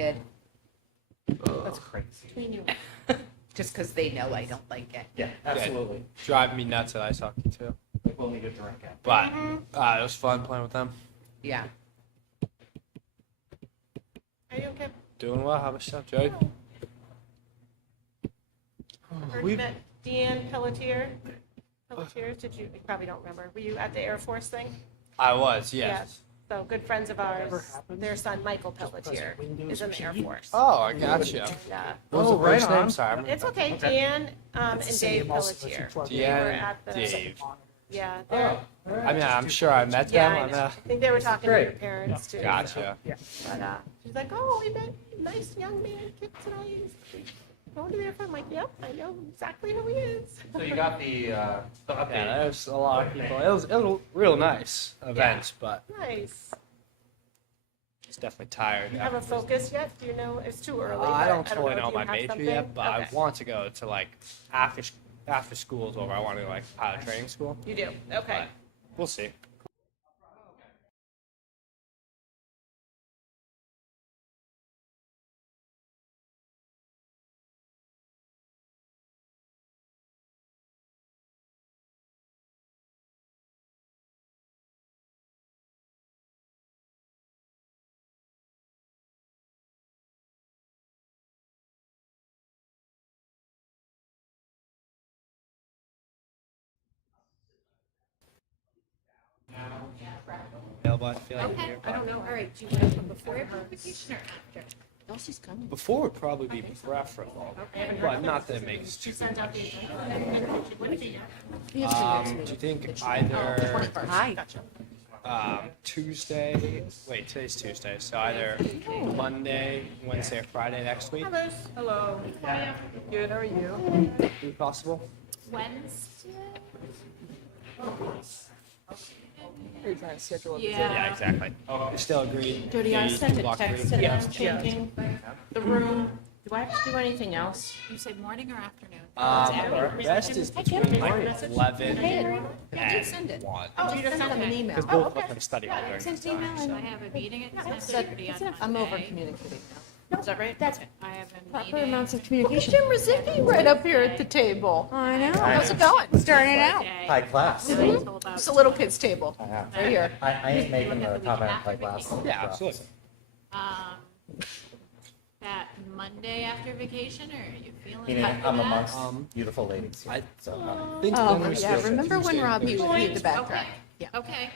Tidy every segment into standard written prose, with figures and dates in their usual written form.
kid. That's crazy. Between you. Just because they know I don't like it. Yeah, absolutely. Drive me nuts at ice hockey too. We'll need a drink out. But it was fun playing with them. Yeah. Are you okay? Doing well. How about yourself, Joey? Heard you met Deanne Pelletier. Did you probably don't remember. Were you at the Air Force thing? I was, yes. Yes. So good friends of ours. Their son Michael Pelletier is in the Air Force. Oh, I gotcha. And, What was the right first on. name? Sorry. it's okay. Deanne and Dave Pelletier. They were Deanne, at the Dave. Yeah. They're, I mean, I'm sure I met yeah. them. I I'm, know. I think they were talking to Great. your parents too. Gotcha. But she's like, oh, we met a nice young man kid tonight. Going to the airport. I'm like, yep, I know exactly who he is. So you got the update. Yeah, there's a lot of people. It was a real nice event, but Nice. it's definitely tired. Do you have a focus yet? Do you know? It's too early. I but don't totally know Do you my have major something? yet, but I Okay. want to go to like after school's over. I want to go like pilot training school. You do? Okay. But we'll see. Available, I feel like here, I but don't know. All right, do you want to come before vacation or after? Oh, she's coming. before would probably be preferable, but not that it makes too Send out much. the We have to Do you think either 21st. Hi. Tuesday? Wait, today's Tuesday, so either Monday, Wednesday, or Friday next week Others. Hello. Good. How are you? would be possible? Wednesday? Are you trying to schedule it? Yeah, exactly. You still agree? Jody, I the sent a block text green? to them changing the room. Do I have to do anything else? You say morning or afternoon? Best is between like 11 Yeah, and send it. 1. Oh, you just send them an email. Because both of us have study hall during Sent the time. email and I have a meeting at 10:30 on I'm over Monday. communicating now. Is that right? That's I have a proper meeting. amounts of Look at communication. Jim Rizicki right up here at the table. I know. How's it going? Starting out. Day, High class. until about It's a little kid's table. I have. Right here. I ain't making the top end high class. Yeah, absolutely. that Monday after vacation, or are you feeling? Meaning up for I'm that? amongst beautiful ladies. I So, think Oh, then we yeah. still Remember when Tuesday, Rob used to Thursday. be the backtrack? Yeah. Okay.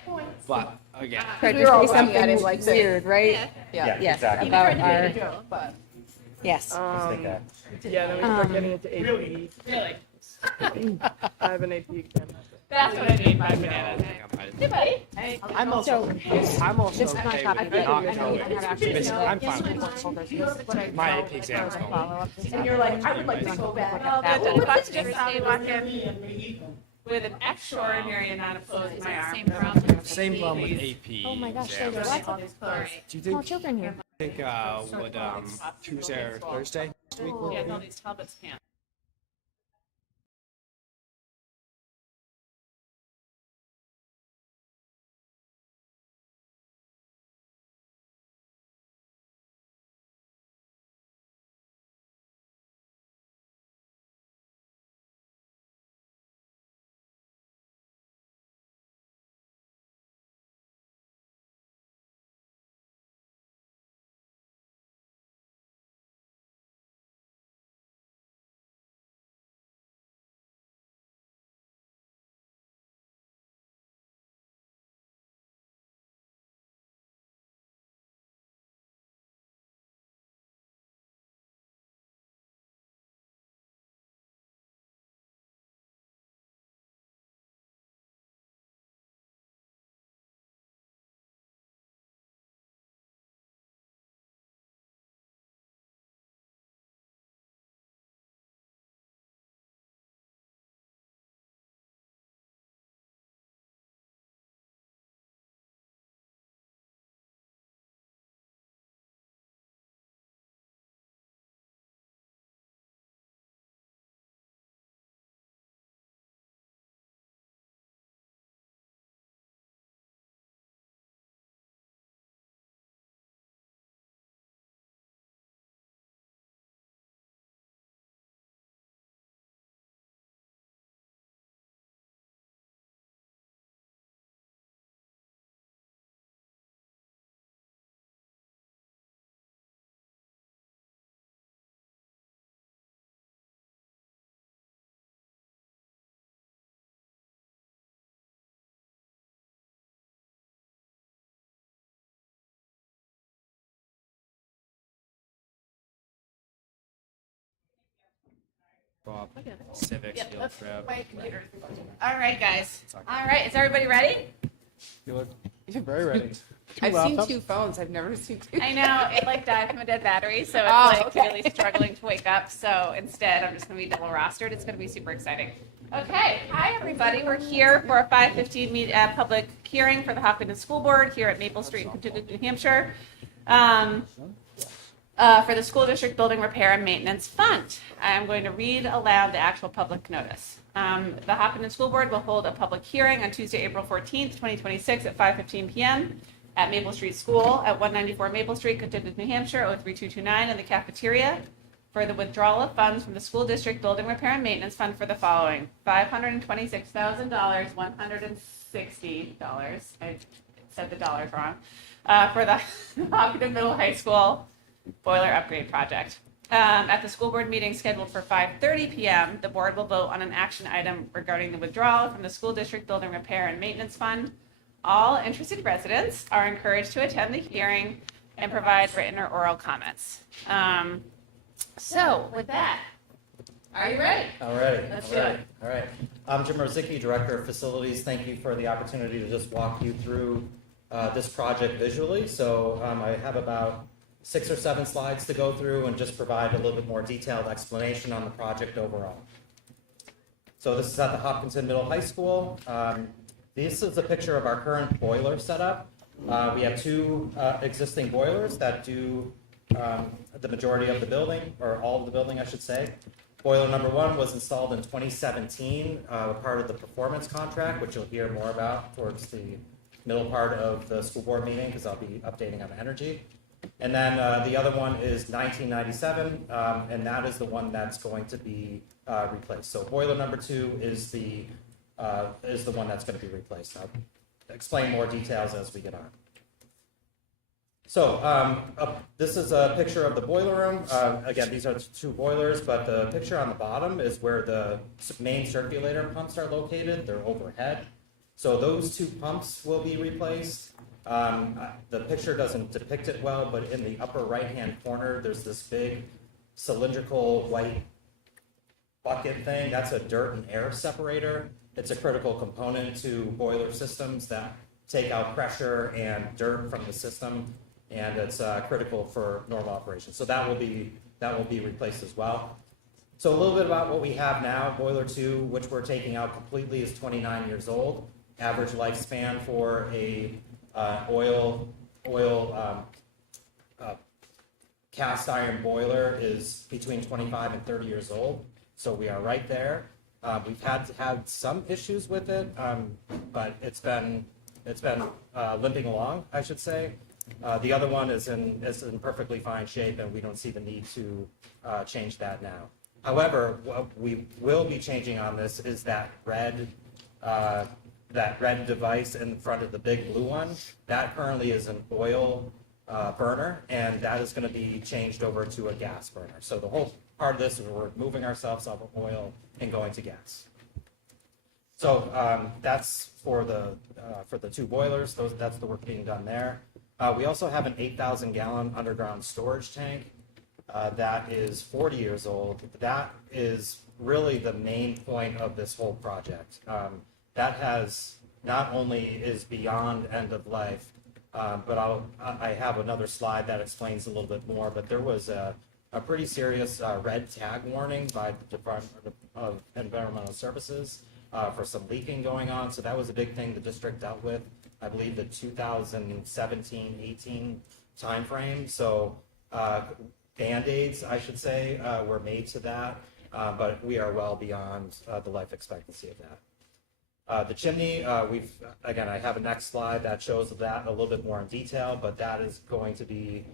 But again, We were all looking at him like this. Weird, right? Yeah. yeah, Yes, exactly. about our, Joke, but yes. Just think that. Yeah, then we start getting into AP. Really? I have an AP exam. That's what I mean by bananas. Hey, Hey, I'm also okay with not I going. I'm fine with it. My AP exams don't. and you're like, I would like to go back. Let's just say walk in with an extraordinary amount of clothes in my arm. same problem. Same problem with AP. Oh my gosh, exams. there's lots of Do you small think children here. would Tuesday or Thursday next week work? Yeah, for all you? these Talbots pants. Go up, civics, Yep, field that's trip. my computer. All right, guys. All right, is everybody ready? You're very ready. I've seen 2 phones. I've never seen 2. I know, it like died from a dead battery, so it's Oh, like okay. really struggling to wake up. So instead, I'm just gonna be double rostered. It's gonna be super exciting. Okay, hi everybody. We're here for a 5:15 public hearing for the Hopkinton School Board here at Maple Street in Contiguous, New Hampshire. For the school district building repair and maintenance fund. I'm going to read aloud the actual public notice. The Hopkinton School Board will hold a public hearing on Tuesday, April 14th, 2026 at 5:15 p.m. at Maple Street School at 194 Maple Street, Contiguous, New Hampshire, 03229 in the cafeteria for the withdrawal of funds from the school district building repair and maintenance fund for the following: $526,000, $160. I said the dollars wrong. For the Hopkinton Middle High School boiler upgrade project. At the school board meeting scheduled for 5:30 p.m., the board will vote on an action item regarding the withdrawal from the school district building repair and maintenance fund. All interested residents are encouraged to attend the hearing and provide written or oral comments. So with that, are you ready? All right. Let's all do right, it. All right. I'm Jim Rosicki, Director of Facilities. Thank you for the opportunity to just walk you through this project visually. So I have about 6 or 7 slides to go through and just provide a little bit more detailed explanation on the project overall. So this is at the Hopkinton Middle High School. This is a picture of our current boiler setup. We have 2 existing boilers that do the majority of the building, or all of the building, I should say. Boiler number 1 was installed in 2017, part of the performance contract, which you'll hear more about towards the middle part of the school board meeting, because I'll be updating on energy. And then the other one is 1997, and that is the one that's going to be replaced. So boiler number 2 is the one that's going to be replaced. I'll explain more details as we get on. So this is a picture of the boiler room. Again, these are 2 boilers, but the picture on the bottom is where the main circulator pumps are located. They're overhead. So those 2 pumps will be replaced. The picture doesn't depict it well, but in the upper right-hand corner, there's this big cylindrical white bucket thing. That's a dirt and air separator. It's a critical component to boiler systems that take out pressure and dirt from the system, and it's critical for normal operation. So that will be replaced as well. So a little bit about what we have now. Boiler 2, which we're taking out completely, is 29 years old. Average lifespan for a oil cast iron boiler is between 25 and 30 years old. So we are right there. We've had some issues with it, but it's been limping along, I should say. The other one is in perfectly fine shape, and we don't see the need to change that now. However, what we will be changing on this is that red device in front of the big blue one. That currently is an oil burner, and that is going to be changed over to a gas burner. So the whole part of this is we're moving ourselves off of oil and going to gas. So that's for the 2 boilers. That's the work being done there. We also have an 8,000 gallon underground storage tank that is 40 years old. That is really the main point of this whole project. That has not only is beyond end of life, but I have another slide that explains a little bit more. But there was a pretty serious red tag warning by the Department of Environmental Services for some leaking going on. So that was a big thing the district dealt with, I believe, the 2017-18 timeframe. So Band-Aids, I should say, were made to that, but we are well beyond the life expectancy of that. The chimney, I have a next slide that shows that a little bit more in detail, but that is going to be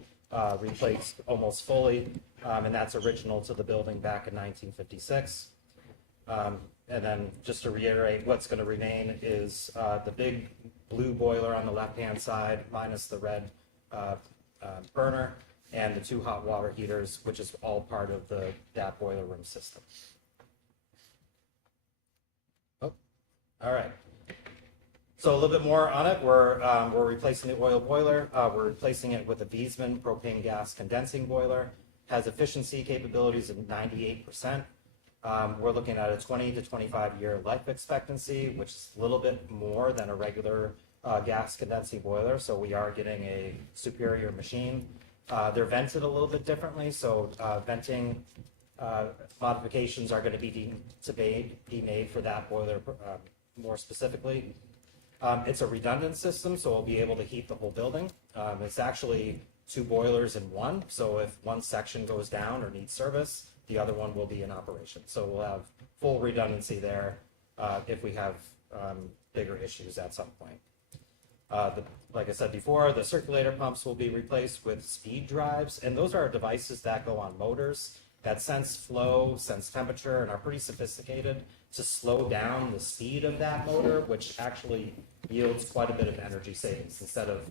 replaced almost fully, and that's original to the building back in 1956. And then just to reiterate, what's going to remain is the big blue boiler on the left-hand side, minus the red burner, and the 2 hot water heaters, which is all part of that boiler room system. All right. So a little bit more on it. We're replacing the oil boiler. We're replacing it with a Wiesmann propane gas condensing boiler. Has efficiency capabilities of 98%. We're looking at a 20 to 25-year life expectancy, which is a little bit more than a regular gas condensing boiler, so we are getting a superior machine. They're vented a little bit differently, so venting modifications are going to be made for that boiler more specifically. It's a redundant system, so we'll be able to heat the whole building. It's actually 2 boilers in one, so if one section goes down or needs service, the other one will be in operation. So we'll have full redundancy there if we have bigger issues at some point. Like I said before, the circulator pumps will be replaced with speed drives, and those are devices that go on motors that sense flow, sense temperature, and are pretty sophisticated to slow down the speed of that motor, which actually yields quite a bit of energy savings. Instead of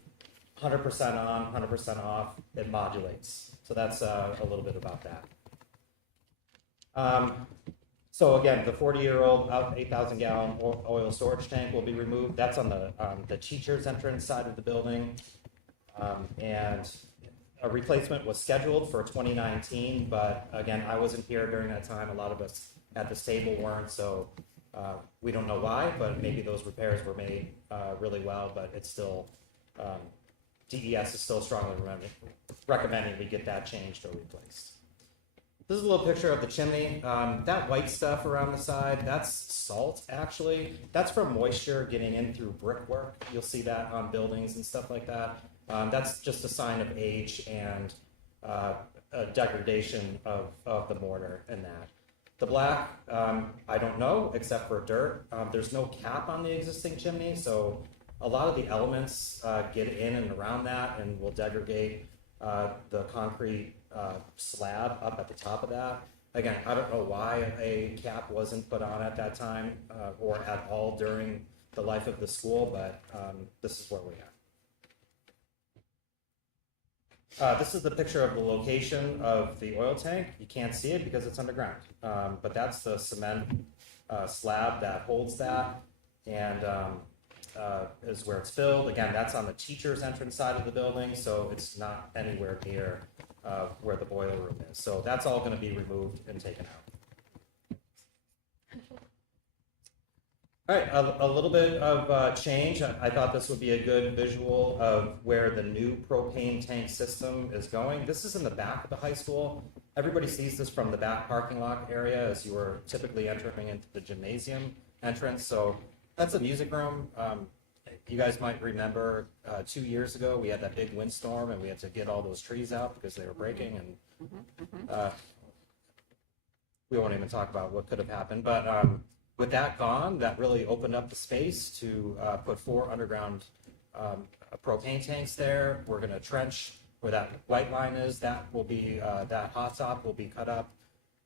100% on, 100% off, it modulates. So that's a little bit about that. So again, the 40-year-old 8,000-gallon oil storage tank will be removed. That's on the teacher's entrance side of the building. And a replacement was scheduled for 2019, but again, I wasn't here during that time. A lot of us at this table weren't, so we don't know why, but maybe those repairs were made really well, but it's still, DES is still strongly recommending we get that changed or replaced. This is a little picture of the chimney. That white stuff around the side, that's salt, actually. That's from moisture getting in through brickwork. You'll see that on buildings and stuff like that. That's just a sign of age and a degradation of the mortar and that. The black, I don't know, except for dirt. There's no cap on the existing chimney, so a lot of the elements get in and around that and will degrade the concrete slab up at the top of that. Again, I don't know why a cap wasn't put on at that time or at all during the life of the school, but this is where we're at. This is the picture of the location of the oil tank. You can't see it because it's underground, but that's the cement slab that holds that and is where it's filled. Again, that's on the teacher's entrance side of the building, so it's not anywhere near where the boiler room is. So that's all going to be removed and taken out. All right, a little bit of change. I thought this would be a good visual of where the new propane tank system is going. This is in the back of the high school. Everybody sees this from the back parking lot area as you were typically entering into the gymnasium entrance. So that's a music room. You guys might remember 2 years ago we had that big windstorm and we had to get all those trees out because they were breaking, and we won't even talk about what could have happened. But with that gone, that really opened up the space to put 4 underground propane tanks there. We're going to trench where that white line is. That will be that hot top will be cut up.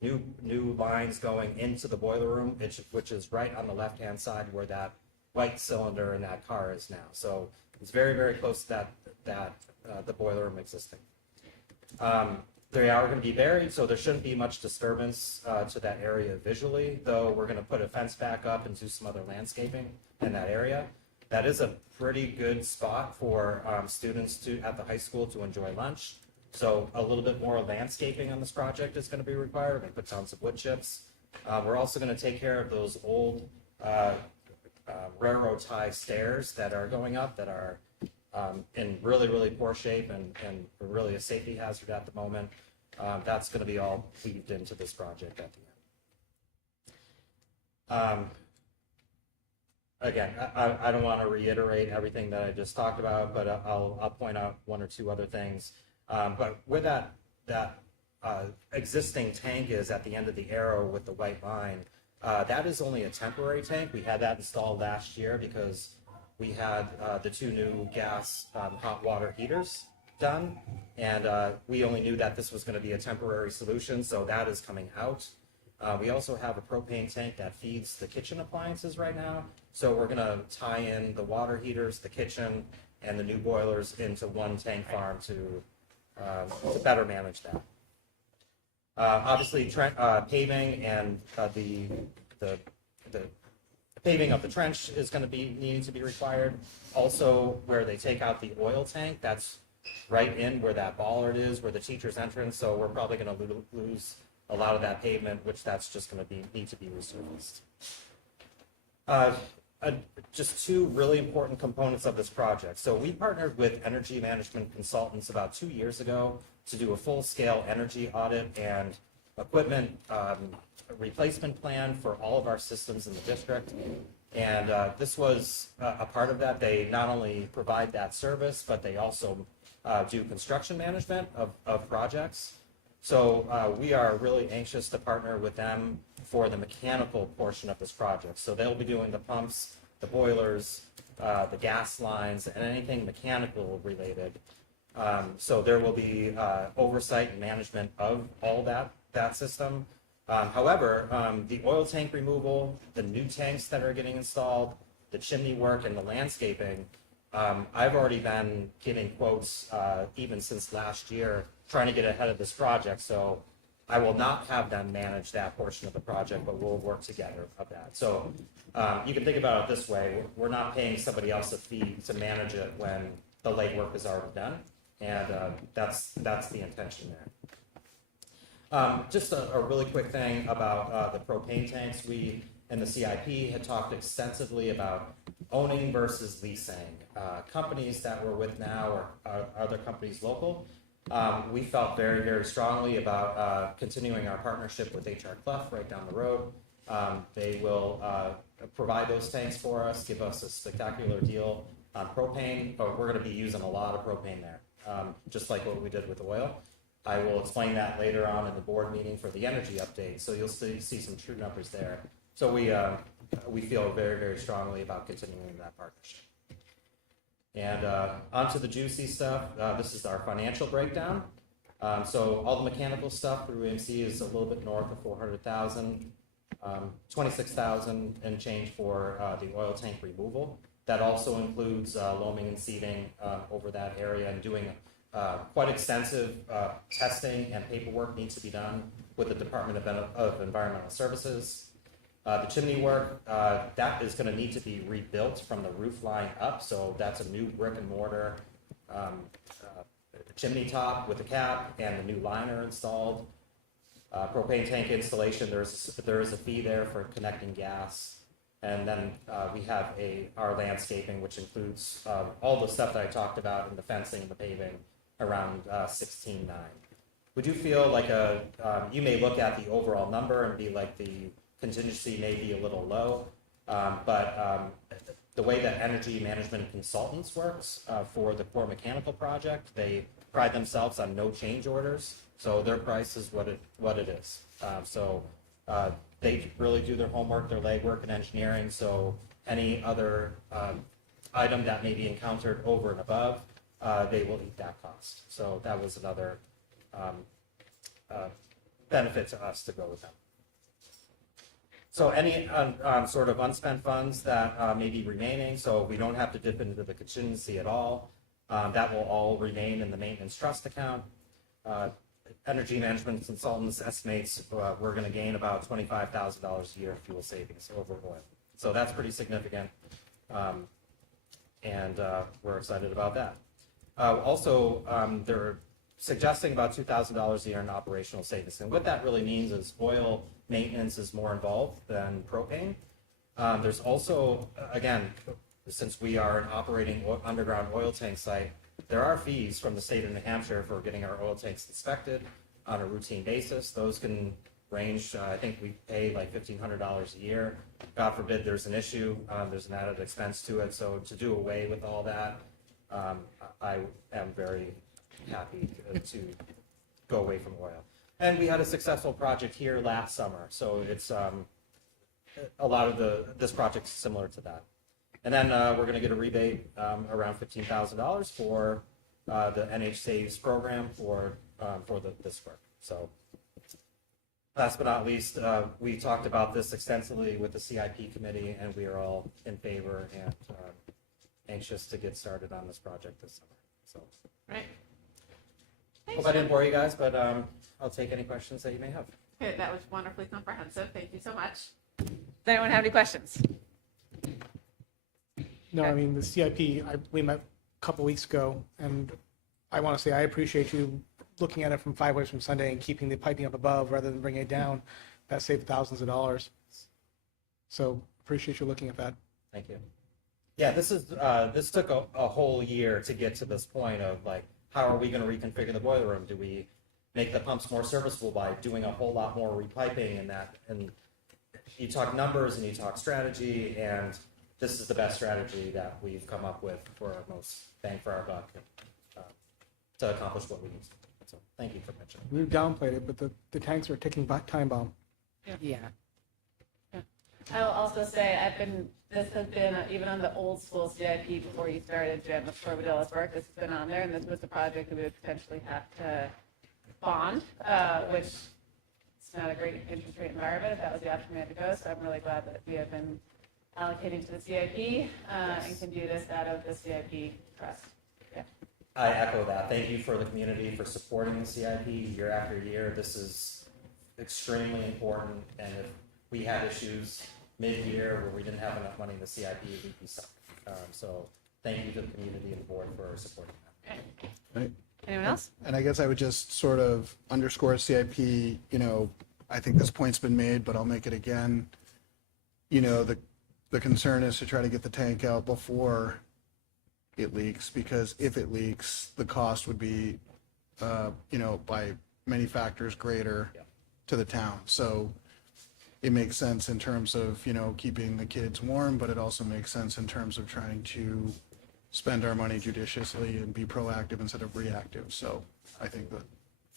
New lines going into the boiler room, which is right on the left-hand side where that white cylinder in that car is now. So it's very, very close to the boiler room existing. They are going to be buried, so there shouldn't be much disturbance to that area visually, though we're going to put a fence back up and do some other landscaping in that area. That is a pretty good spot for students at the high school to enjoy lunch. So a little bit more landscaping on this project is going to be required. We're going to put down some wood chips. We're also going to take care of those old railroad tie stairs that are going up that are in really, really poor shape and really a safety hazard at the moment. That's going to be all weaved into this project at the end. Again, I don't want to reiterate everything that I just talked about, but I'll point out 1 or 2 other things. But where that existing tank is at the end of the arrow with the white line, that is only a temporary tank. We had that installed last year because we had the 2 new gas hot water heaters done, and we only knew that this was going to be a temporary solution, so that is coming out. We also have a propane tank that feeds the kitchen appliances right now, so we're going to tie in the water heaters, the kitchen, and the new boilers into one tank farm to better manage that. Obviously, paving and the paving of the trench is going to be needing to be required. Also, where they take out the oil tank, that's right in where that bollard is, where the teacher's entrance. So we're probably going to lose a lot of that pavement, which that's just going to need to be resurfaced. Just two really important components of this project. So we partnered with energy management consultants about 2 years ago to do a full-scale energy audit and equipment replacement plan for all of our systems in the district. And this was a part of that. They not only provide that service, but they also do construction management of projects. So we are really anxious to partner with them for the mechanical portion of this project. So they'll be doing the pumps, the boilers, the gas lines, and anything mechanical related. So there will be oversight and management of all that system. However, the oil tank removal, the new tanks that are getting installed, the chimney work, and the landscaping, I've already been getting quotes even since last year trying to get ahead of this project. So I will not have them manage that portion of the project, but we'll work together of that. So you can think about it this way. We're not paying somebody else a fee to manage it when the legwork is already done. And that's the intention there. Just a really quick thing about the propane tanks. We in the CIP had talked extensively about owning versus leasing. Companies that we're with now are other companies local. We felt very, very strongly about continuing our partnership with HR Clough right down the road. They will provide those tanks for us, give us a spectacular deal on propane, but we're going to be using a lot of propane there, just like what we did with oil. I will explain that later on in the board meeting for the energy update, so you'll see some true numbers there. So we feel very, very strongly about continuing that partnership. And on to the juicy stuff. This is our financial breakdown. So all the mechanical stuff through AMC is a little bit north of 400,000, 26,000 and change for the oil tank removal. That also includes loaming and seeding over that area and doing quite extensive testing and paperwork needs to be done with the Department of Environmental Services. The chimney work, that is going to need to be rebuilt from the roof line up, so that's a new brick and mortar chimney top with a cap and the new liner installed. Propane tank installation, there is a fee there for connecting gas. And then we have our landscaping, which includes all the stuff that I talked about in the fencing and the paving around 16.9. We do feel like you may look at the overall number and be like the contingency may be a little low, but the way that energy management consultants works for the core mechanical project, they pride themselves on no change orders, so their price is what it is. They really do their homework, their legwork and engineering, so any other item that may be encountered over and above, they will eat that cost. So that was another benefit to us to go with them. So any sort of unspent funds that may be remaining, so we don't have to dip into the contingency at all, that will all remain in the maintenance trust account. Energy management consultants estimates we're going to gain about $25,000 a year fuel savings over oil. So that's pretty significant, and we're excited about that. Also, they're suggesting about $2,000 a year in operational savings. And what that really means is oil maintenance is more involved than propane. There's also, again, since we are an operating underground oil tank site, there are fees from the state of New Hampshire for getting our oil tanks inspected on a routine basis. Those can range, I think we pay like $1,500 a year. God forbid there's an issue, there's an added expense to it. So to do away with all that, I am very happy to go away from oil. And we had a successful project here last summer. So it's a lot of this project is similar to that. And then we're going to get a rebate around $15,000 for the NH Saves program for this work. So last but not least, we talked about this extensively with the CIP committee, and we are all in favor and anxious to get started on this project this summer. So, Right. Hope I didn't bore you guys, but I'll take any questions that you may have. Okay, that was wonderfully comprehensive. Thank you so much. Does anyone have any questions? No, I mean, the CIP, we met a couple weeks ago, and I want to say I appreciate you looking at it from 5 ways from Sunday and keeping the piping up above rather than bringing it down, that saved thousands of dollars. So appreciate you looking at that. Thank you. Yeah, this took a whole year to get to this point of like, how are we going to reconfigure the boiler room? Do we make the pumps more serviceable by doing a whole lot more repiping and that? And you talk numbers and you talk strategy, and this is the best strategy that we've come up with for our most bang for our buck to accomplish what we need. So thank you for mentioning. We've downplayed it, but the tanks are a ticking time bomb. Yeah. I will also say this has been, even on the old school CIP before you started, Jim, before we did all this work, this has been on there, and this was a project that we would potentially have to bond, which is not a great interest rate environment if that was the option we had to go, so I'm really glad that we have been allocating to the CIP and can do this out of the CIP trust. Yeah. I echo that. Thank you for the community for supporting the CIP year after year. This is extremely important, and if we had issues mid-year where we didn't have enough money in the CIP, we'd be stuck. So thank you to the community and the board for supporting that. Right. Anyone else? And I guess I would just sort of underscore CIP, you know, I think this point's been made, but I'll make it again. You know, the concern is to try to get the tank out before it leaks, because if it leaks, the cost would be, you know, by many factors greater to the town. So it makes sense in terms of, you know, keeping the kids warm, but it also makes sense in terms of trying to spend our money judiciously and be proactive instead of reactive. So I think that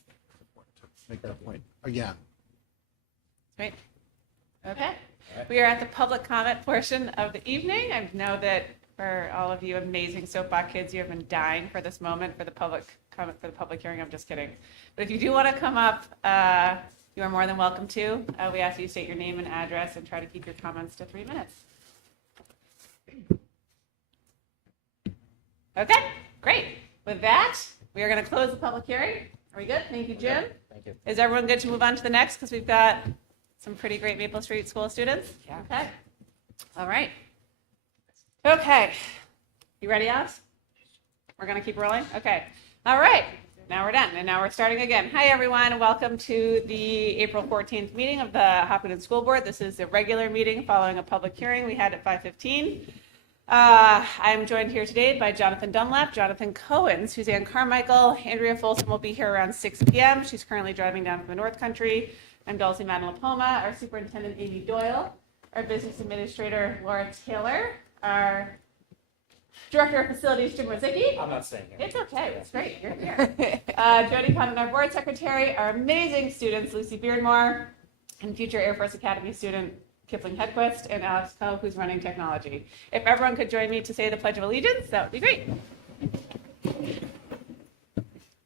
it's important to make that point again. Great. Okay. We are at the public comment portion of the evening. I know that for all of you amazing soapbox kids, you have been dying for this moment for the public comment, for the public hearing. I'm just kidding. But if you do want to come up, you are more than welcome to. We ask you to state your name and address and try to keep your comments to 3 minutes. Okay, great. With that, we are going to close the public hearing. Are we good? Thank you, Jim. Thank you. Is everyone good to move on to the next? Because we've got some pretty great Maple Street School students. Yeah. Okay. All right. Okay. You ready, Alex? We're going to keep rolling? Okay. All right. Now we're done, and now we're starting again. Hi, everyone. Welcome to the April 14th meeting of the Hopkinton School Board. This is the regular meeting following a public hearing we had at 5:15. I'm joined here today by Jonathan Dunlap, Jonathan Cohen, Suzanne Carmichael. Andrea Folsom will be here around 6 p.m. She's currently driving down from the North Country. I'm Dulcie Madden-Lapoma, our superintendent, Amy Doyle, our business administrator, Laura Taylor, our director of facilities, Jim Rosicki. I'm not staying here. It's okay. It's great. You're here. Jody Condon, our board secretary, our amazing students, Lucy Beardmore, and future Air Force Academy student, Kipling Hedquist, and Alex Coe, who's running technology. If everyone could join me to say the Pledge of Allegiance, that would be great.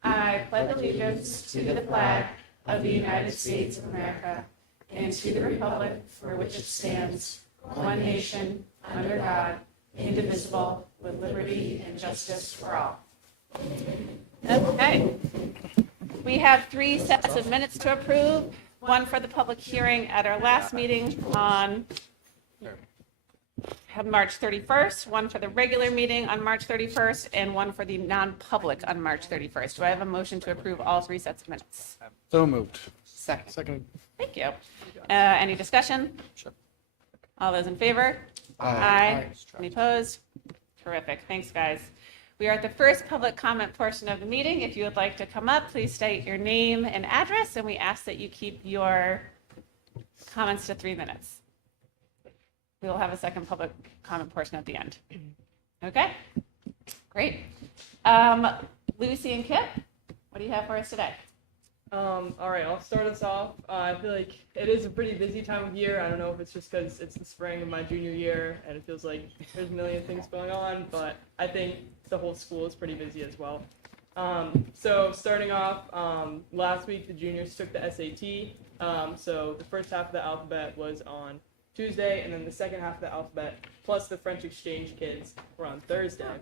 I pledge allegiance to the flag of the United States of America and to the republic for which it stands, one nation, under God, indivisible, with liberty and justice for all. Okay. We have 3 sets of minutes to approve. One for the public hearing at our last meeting on March 31st, one for the regular meeting on March 31st, and one for the non-public on March 31st. Do I have a motion to approve all 3 sets of minutes? So moved. Second. Thank you. Any discussion? Sure. All those in favor? Aye. Any opposed? Terrific. Thanks, guys. We are at the first public comment portion of the meeting. If you would like to come up, please state your name and address, and we ask that you keep your comments to 3 minutes. We will have a second public comment portion at the end. Okay? Great. Lucy and Kip, what do you have for us today? All right, I'll start us off. I feel like it is a pretty busy time of year. I don't know if it's just because it's the spring of my junior year and it feels like there's a million things going on, but I think the whole school is pretty busy as well. So starting off, last week the juniors took the SAT. So the first half of the alphabet was on Tuesday, and then the second half of the alphabet plus the French exchange kids were on Thursday.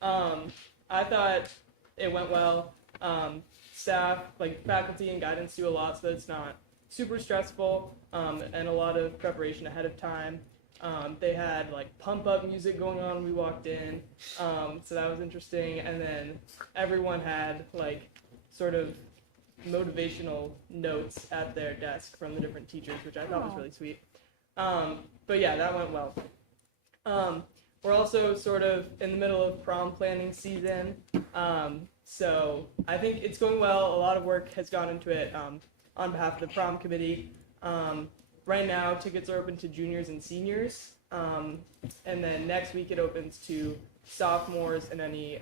I thought it went well. Staff, like faculty and guidance, do a lot so that it's not super stressful, and a lot of preparation ahead of time. They had like pump up music going on when we walked in, so that was interesting. And then everyone had like sort of motivational notes at their desk from the different teachers, which I thought was really sweet. But yeah, that went well. We're also sort of in the middle of prom planning season. So I think it's going well. A lot of work has gone into it on behalf of the prom committee. Right now, tickets are open to juniors and seniors. And then next week it opens to sophomores and any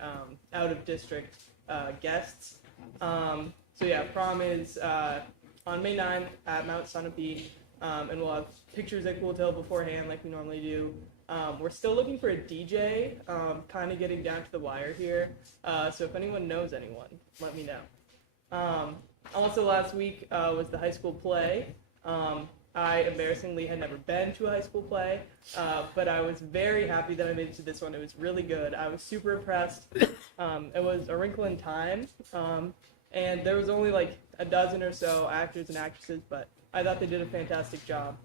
out-of-district guests. So yeah, prom is on May 9th at Mount Sunapee, and we'll have pictures at Cool Hill beforehand like we normally do. We're still looking for a DJ, kind of getting down to the wire here. So if anyone knows anyone, let me know. Also last week was the high school play. I embarrassingly had never been to a high school play, but I was very happy that I made it to this one. It was really good. I was super impressed. It was A Wrinkle in Time, and there was only like a dozen or so actors and actresses, but I thought they did a fantastic job.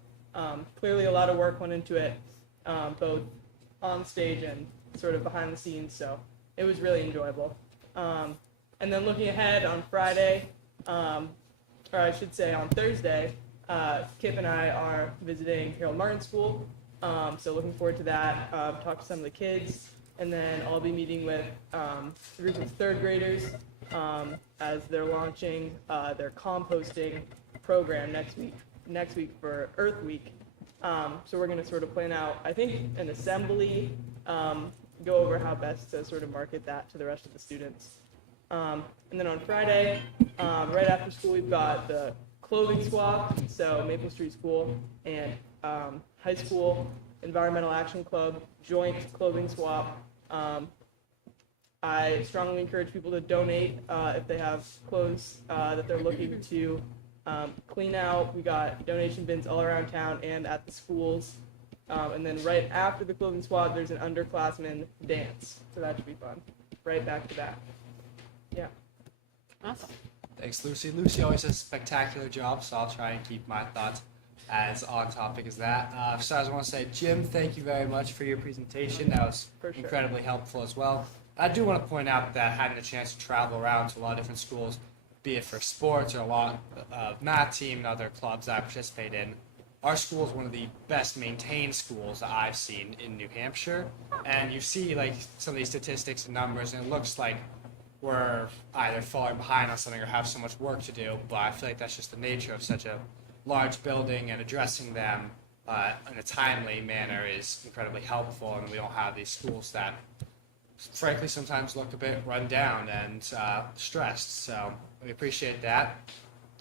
Clearly a lot of work went into it, both on stage and sort of behind the scenes, so it was really enjoyable. And then looking ahead on Friday, or I should say on Thursday, Kip and I are visiting Harold Martin School, so looking forward to that. Talk to some of the kids, and then I'll be meeting with a group of third graders as they're launching their composting program next week for Earth Week. So we're going to sort of plan out, I think, an assembly, go over how best to sort of market that to the rest of the students. And then on Friday, right after school, we've got the clothing swap, so Maple Street School and high school environmental action club joint clothing swap. I strongly encourage people to donate if they have clothes that they're looking to clean out. We got donation bins all around town and at the schools. And then right after the clothing swap, there's an underclassmen dance, so that should be fun. Right back to back. Yeah. Awesome. Thanks, Lucy. Lucy always does a spectacular job, so I'll try and keep my thoughts as on topic as that. So I just want to say, Jim, thank you very much for your presentation. That was incredibly helpful as well. I do want to point out that having a chance to travel around to a lot of different schools, be it for sports or a lot of math team and other clubs that I participate in, our school is one of the best maintained schools that I've seen in New Hampshire. And you see like some of these statistics and numbers, and it looks like we're either falling behind on something or have so much work to do, but I feel like that's just the nature of such a large building, and addressing them in a timely manner is incredibly helpful, and we don't have these schools that frankly sometimes look a bit run down and stressed, so we appreciate that.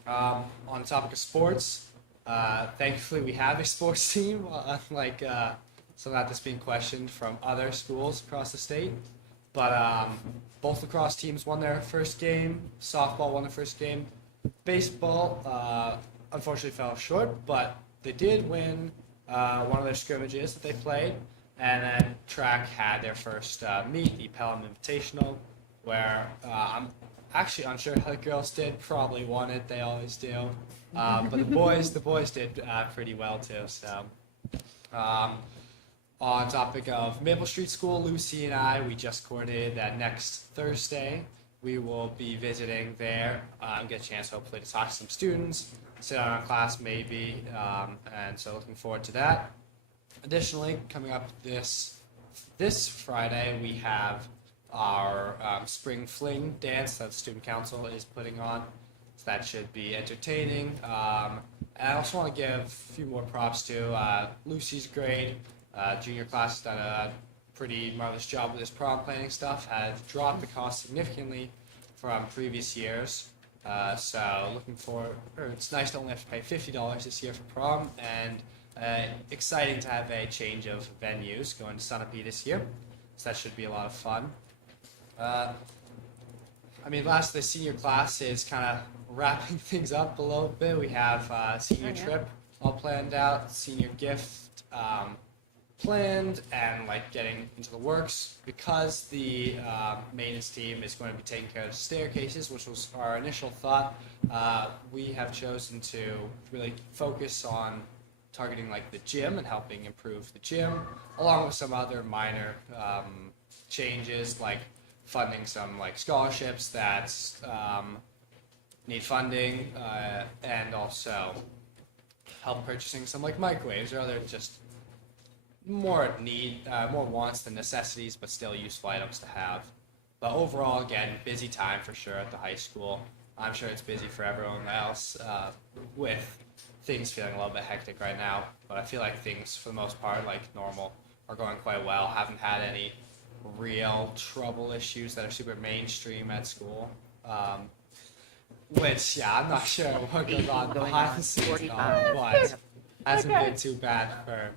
On the topic of sports, thankfully we have a sports team, unlike some of that's being questioned from other schools across the state. But both lacrosse teams won their first game. Softball won their first game. Baseball, unfortunately, fell short, but they did win one of their scrimmages that they played. And then track had their first meet, the Pelham Invitational, where I'm actually unsure how the girls did. Probably won it. They always do. But the boys did pretty well too. So. On topic of Maple Street School, Lucy and I, we just coordinated that next Thursday we will be visiting there, get a chance hopefully to talk to some students, sit down in class maybe, and so looking forward to that. Additionally, coming up this Friday, we have our spring fling dance that the student council is putting on, so that should be entertaining. And I also want to give a few more props to Lucy's grade. Junior class has done a pretty marvelous job with this prom planning stuff, has dropped the cost significantly from previous years. So looking forward, it's nice to only have to pay $50 this year for prom, and exciting to have a change of venues going to Sunapee this year. So that should be a lot of fun. Lastly, the senior class is kind of wrapping things up a little bit. We have a senior trip all planned out, senior gift planned, and getting into the works. Because the maintenance team is going to be taking care of the staircases, which was our initial thought, we have chosen to really focus on targeting the gym and helping improve the gym, along with some other minor changes, like funding some scholarships that need funding, and also help purchasing some like microwaves or other just more wants than necessities, but still useful items to have. But overall, again, busy time for sure at the high school. I'm sure it's busy for everyone else, with things feeling a little bit hectic right now. But I feel like things, for the most part, like normal, are going quite well. Haven't had any real trouble issues that are super mainstream at school. Which, yeah, I'm not sure what goes on behind the scenes, but hasn't been too bad for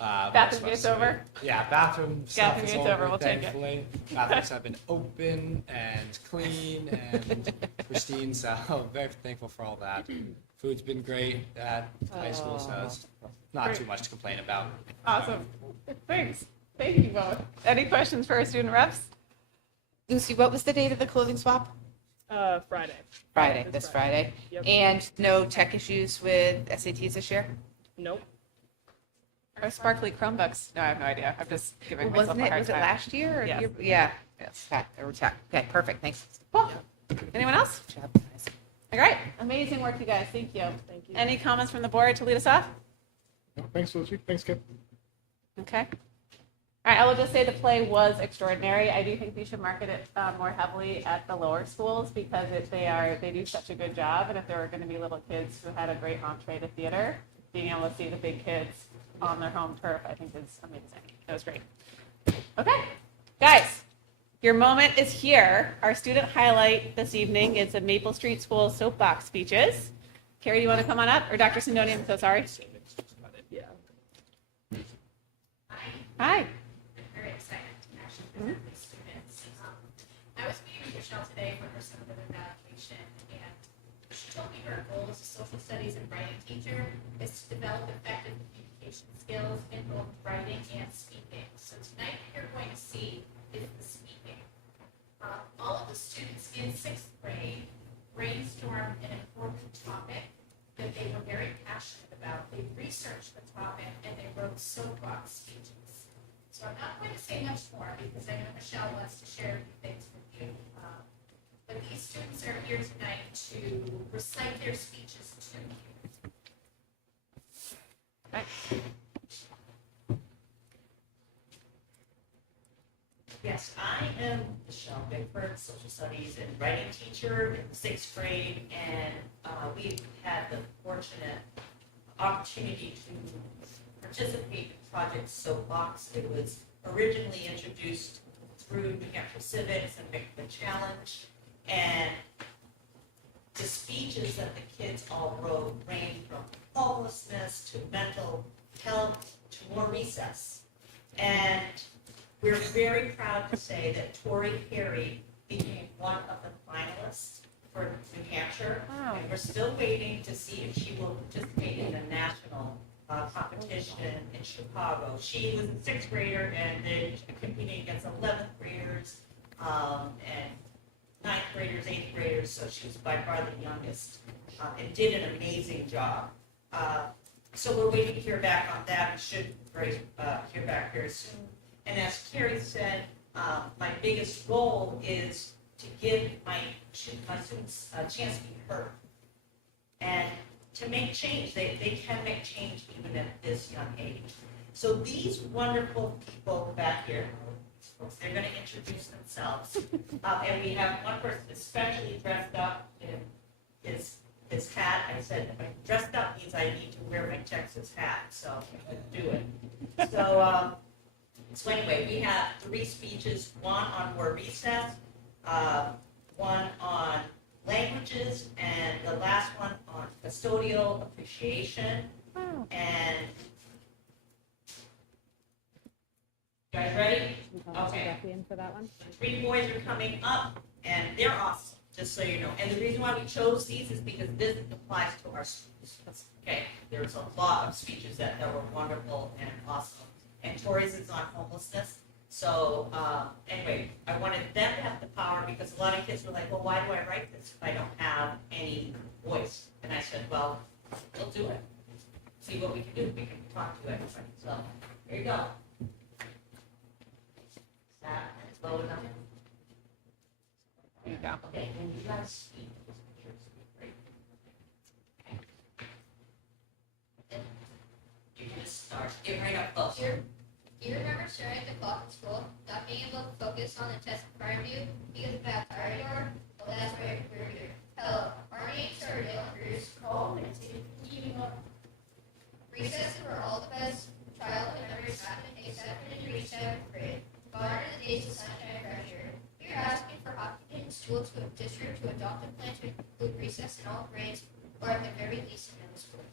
Bathroom gates over? Yeah, bathroom stuff Bathroom is gates over, we'll take it. thankfully. Bathrooms have been open and clean and pristine, so very thankful for all that. Food's been great at high school, so it's not too much to complain about. Awesome. Thanks. Thank you both. Any questions for our student reps? Lucy, what was the date of the clothing swap? Friday. Friday, this Friday. Yep. And no tech issues with SATs this year? Nope. Or sparkly Chromebooks? No, I have no idea. I'm just giving myself Wasn't a it, hard was it time. last year? Or Yes. year- Yeah. Yes, tech, or tech. Okay, perfect, thanks. Cool. Anyone else? Good job, guys. All right. Amazing work, you guys. Thank you. Thank you. Any comments from the board to lead us off? Thanks, Lucy. Thanks, Kip. Okay. All right, I will just say the play was extraordinary. I do think we should market it more heavily at the lower schools because they do such a good job. And if there were going to be little kids who had a great entree to theater, being able to see the big kids on their home turf, I think is amazing. It was great. Okay, guys, your moment is here. Our student highlight this evening is the Maple Street School soapbox speeches. Carrie, do you want to come on up? Or Dr. Sindoni, I'm so sorry. Yeah. Hi. Very excited to actually present these students. I was meeting with Michelle today for her summative evaluation, and she told me her goal as a social studies and writing teacher is to develop effective communication skills in both writing and speaking. So tonight you're going to see is the speaking. All of the students in 6th grade brainstormed an important topic that they were very passionate about. They researched the topic and they wrote soapbox speeches. So I'm not going to say much more because I know Michelle wants to share a few things with you. But these students are here tonight to recite their speeches to you. Yes, I am Michelle Bickford, social studies and writing teacher in the 6th grade, and we've had the fortunate opportunity to participate in Project Soapbox. It was originally introduced through New Hampshire Civics and the Challenge, and the speeches that the kids all wrote ranged from homelessness to mental health to more recess. And we're very proud to say that Tori Perry became one of the finalists for New Hampshire. Wow. And we're still waiting to see if she will participate in the national competition in Chicago. She was a 6th grader and then competing against 11th graders and 9th graders, 8th graders, so she was by far the youngest and did an amazing job. So we're waiting to hear back on that. We should hear back very soon. And as Carrie said, my biggest goal is to give my students a chance to be heard and to make change. They can make change even at this young age. So these wonderful people back here, they're going to introduce themselves. And we have one person especially dressed up in his hat. I said, if I'm dressed up means I need to wear my Texas hat, so I can do it. So anyway, we have 3 speeches, one on more recess, one on languages, and the last one on custodial appreciation. Wow. And you guys ready? Okay. For that one. 3 boys are coming up, and they're awesome, just so you know. And the reason why we chose these is because this applies to our students. Okay, there's a lot of speeches that were wonderful and awesome. And Tori's is on homelessness. So anyway, I wanted them to have the power because a lot of kids were like, well, why do I write this if I don't have any voice? And I said, well, we'll do it. See what we can do. We can talk to everybody. So here you go. That is low enough. There you go. Okay, and you guys speak. Sorry, get right up close. Do you remember staring at the clock in school, not being able to focus on the test in front of you because of how tired you are? Well, that's why we're here. Hello, our names are Dale and Bruce, Cole, Nancy, keeping up. Recess were all the best childhood memories happened except in your 7th grade. Gone are the days of sunshine and fresh air. We are asking for Hopkinton School District to adopt a plan to include recess in all grades, or at the very least in middle school.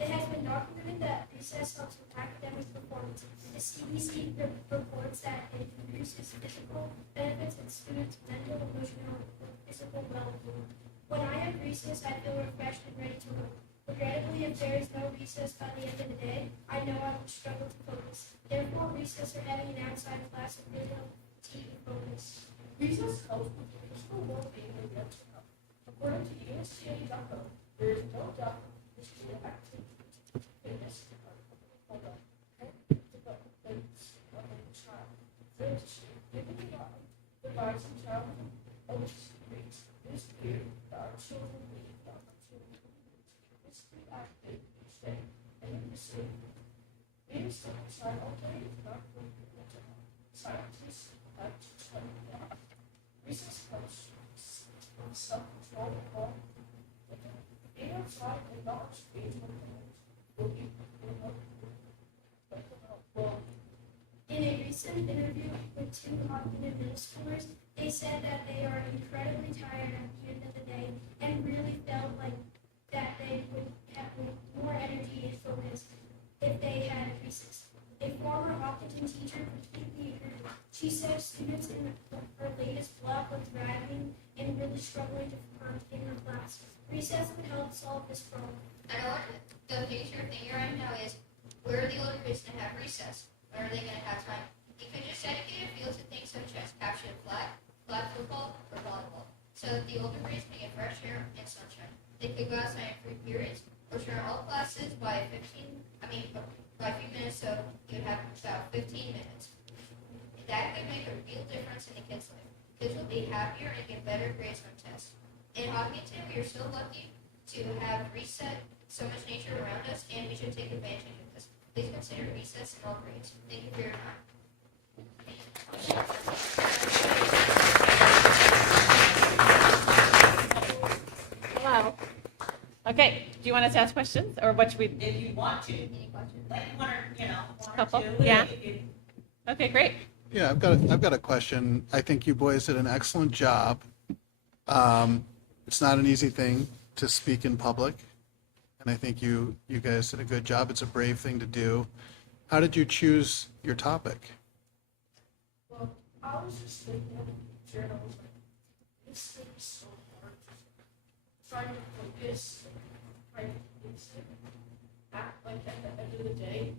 It has been documented that recess helps with academic performance. The CDC reports that it increases physical benefits in students' mental, emotional, and physical well-being. When I have recess, I feel refreshed and ready to work. Regrettably, if there is no recess by the end of the day, I know I will struggle to focus. Therefore, recess or having an outside class will really help teach me focus. Recess helps with physical well-being and mental health. According to USDA.gov, there is no doubt that physical activity, fitness, hold on, and development of a child. For instance, given the rise in childhood obesity rates this year, our children need the opportunity to physically active each day and in the same way. Being simultaneously is not good for mental health. Scientists have to study that. Recess helps with self-control and all. Being outside and not being will be In a recent interview with 2 Hopkinton middle schoolers, they said that they are incredibly tired at the end of the day and really felt like that they would have more energy and focus if they had recess. A former Hopkinton teacher completely agreed. She said students in her latest block were thriving and really struggling to perform in her class. Recess would help solve this problem. I know what the picture thinking right now is, where are the older kids to have recess? When are they going to have time? You could just dedicate a field to things such as capture flag football, or volleyball, so that the older grades may get fresh air and sunshine. They could go outside in 3 periods, or share all classes by a few minutes, so you would have about 15 minutes. That could make a real difference in the kids' life. Kids will be happier and get better grades on tests. In Hopkinton, we are so lucky to have so much nature around us, and we should take advantage of this. Please consider recess in all grades. Thank you for your time. Hello. Okay, do you want us to ask questions, or what should we? If you want to, Any questions? like one or Couple, two. yeah. If- Okay, great. Yeah, I've got a question. I think you boys did an excellent job. It's not an easy thing to speak in public, and I think you guys did a good job. It's a brave thing to do. How did you choose your topic? Well, I was just thinking of the journal, was like, this thing is so hard. Trying to focus, trying to fix it. Like at the end of the day,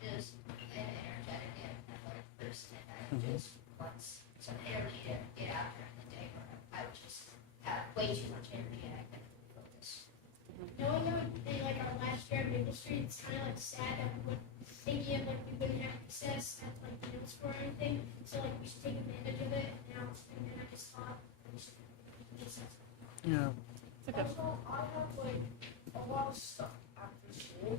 Just an energetic and athletic person, and I just want some energy to get out during the day where I would just have way too much energy and I couldn't focus. Knowing that in like our last year at Maple Street, it's kind of like sad that we would thinking of like we wouldn't have recess at like the middle school or anything. So like we should take advantage of it. And then I just thought we should recess. Yeah. also I have like a lot of stuff after school.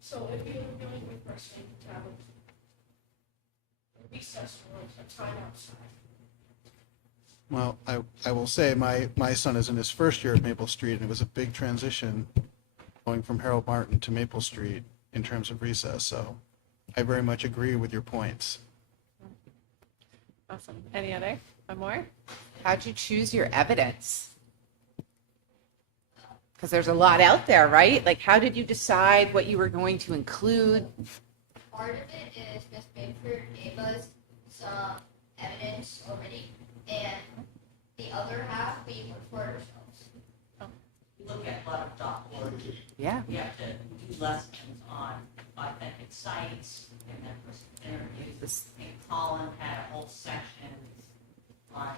So if you were doing my first thing to have a recess or like a time outside. Well, I will say my son is in his first year at Maple Street, and it was a big transition going from Harold Martin to Maple Street in terms of recess. So I very much agree with your points. Awesome. Any other? One more? How'd you choose your evidence? Because there's a lot out there, right? Like, how did you decide what you were going to include? Part of it is Miss Bigford gave us some evidence already, and the other half we worked for ourselves. Look at Love.org. Yeah. We have to do lessons on authentic sites, and then for some interviews. And Colin had a whole section on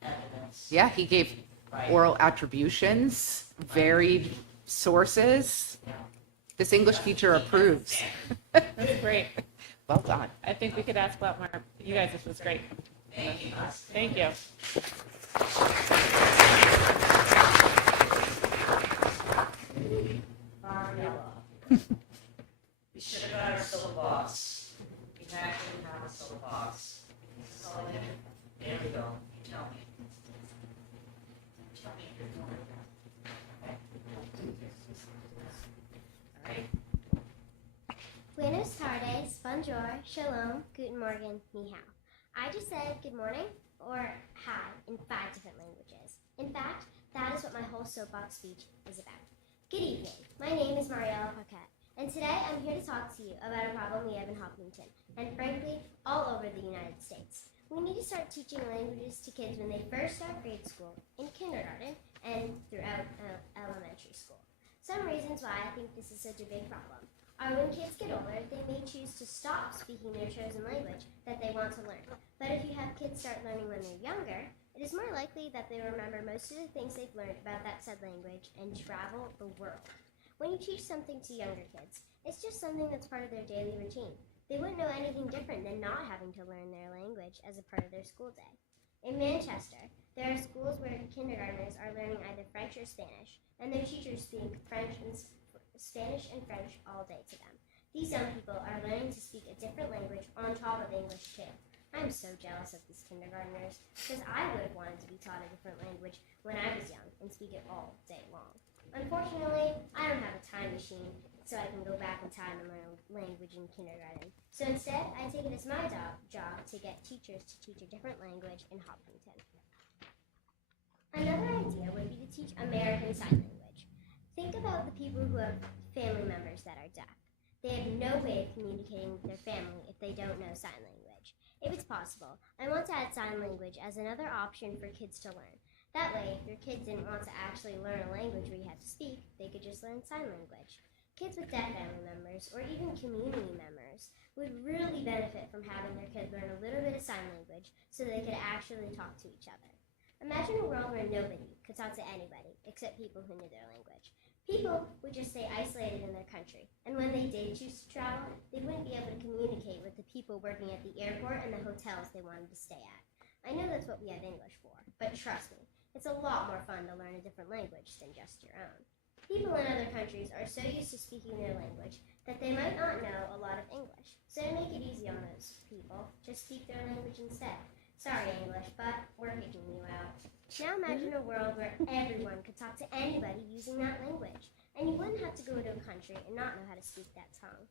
evidence. Yeah, he gave Right. oral attributions, varied sources. Yeah. This English teacher approves. That's great. Well done. I think we could ask a lot more. You guys, this was great. Thank you. Thank you. Buenos tardes, bonjour, shalom, guten morgen, ni hao. I just said good morning or hi in 5 different languages. In fact, that is what my whole soapbox speech is about. Good evening. My name is Mariella Paquette, and today I'm here to talk to you about a problem we have in Hopkinton, and frankly, all over the United States. We need to start teaching languages to kids when they first start grade school, in kindergarten, and throughout elementary school. Some reasons why I think this is such a big problem are when kids get older, they may choose to stop speaking their chosen language that they want to learn. But if you have kids start learning when they're younger, it is more likely that they remember most of the things they've learned about that said language and travel the world. When you teach something to younger kids, it's just something that's part of their daily routine. They wouldn't know anything different than not having to learn their language as a part of their school day. In Manchester, there are schools where kindergartners are learning either French or Spanish, and their teachers speak Spanish and French all day to them. These young people are learning to speak a different language on top of English too. I'm so jealous of these kindergartners, because I would have wanted to be taught a different language when I was young and speak it all day long. Unfortunately, I don't have a time machine, so I can go back in time and learn language in kindergarten. So instead, I take it as my job to get teachers to teach a different language in Hopkinton. Another idea would be to teach American Sign Language. Think about the people who have family members that are deaf. They have no way of communicating with their family if they don't know sign language. If it's possible, I want to add sign language as another option for kids to learn. That way, if your kids didn't want to actually learn a language where you have to speak, they could just learn sign language. Kids with deaf family members, or even community members, would really benefit from having their kids learn a little bit of sign language so they could actually talk to each other. Imagine a world where nobody could talk to anybody except people who knew their language. People would just stay isolated in their country, and when they did choose to travel, they wouldn't be able to communicate with the people working at the airport and the hotels they wanted to stay at. I know that's what we have English for, but trust me, it's a lot more fun to learn a different language than just your own. People in other countries are so used to speaking their language that they might not know a lot of English, so to make it easy on those people, just speak their language instead. Sorry, English, but we're kicking you out. Now imagine a world where everyone could talk to anybody using that language, and you wouldn't have to go to a country and not know how to speak that tongue.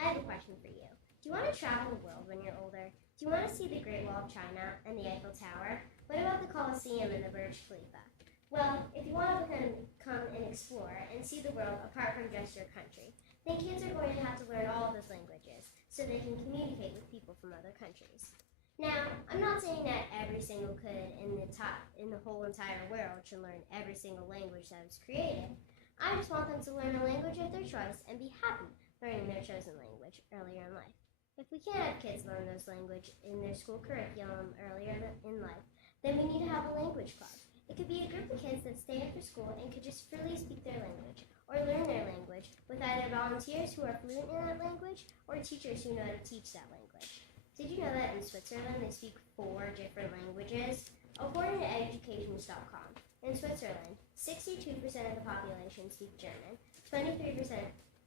I have a question for you. Do you want to travel the world when you're older? Do you want to see the Great Wall of China and the Eiffel Tower? What about the Colosseum and the Burj Khalifa? Well, if you want to come and explore and see the world apart from just your country, then kids are going to have to learn all of those languages so they can communicate with people from other countries. Now, I'm not saying that every single kid in the whole entire world should learn every single language that was created. I just want them to learn a language of their choice and be happy learning their chosen language earlier in life. If we can't have kids learn those language in their school curriculum earlier in life, then we need to have a language club. It could be a group of kids that stay after school and could just freely speak their language or learn their language with either volunteers who are fluent in that language or teachers who know how to teach that language. Did you know that in Switzerland they speak 4 different languages? According to educations.com, in Switzerland, 62% of the population speak German, 23%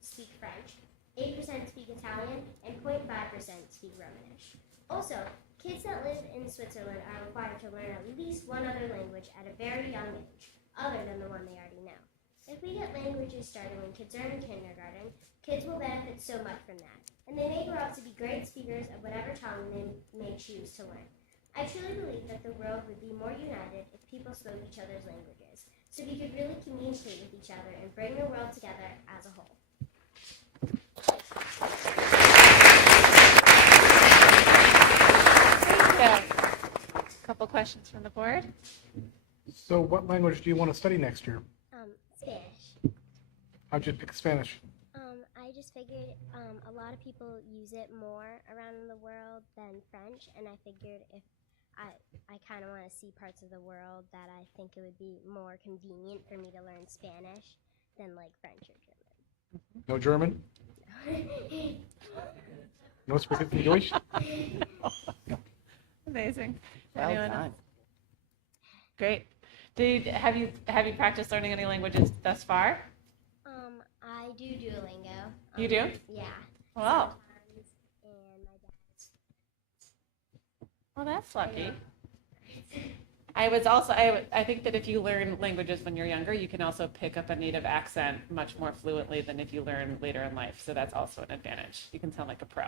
speak French, 8% speak Italian, and 0.5% speak Romanish. Also, kids that live in Switzerland are required to learn at least one other language at a very young age, other than the one they already know. If we get languages started when kids are in kindergarten, kids will benefit so much from that, and they may grow up to be great speakers of whatever tongue they may choose to learn. I truly believe that the world would be more united if people spoke each other's languages, so we could really communicate with each other and bring the world together as a whole. Couple questions from the board. So what language do you want to study next year? Spanish. How'd you pick Spanish? I just figured a lot of people use it more around the world than French, and I figured if I kind of want to see parts of the world that I think it would be more convenient for me to learn Spanish than like French or German. No German? No speaking English? Amazing. Well Anyone done. else? Great. Have you practiced learning any languages thus far? I do Duolingo. You do? Yeah. Wow. Sometimes, and my dad's. Well, that's lucky. I think that if you learn languages when you're younger, you can also pick up a native accent much more fluently than if you learn later in life. So that's also an advantage. You can sound like a pro.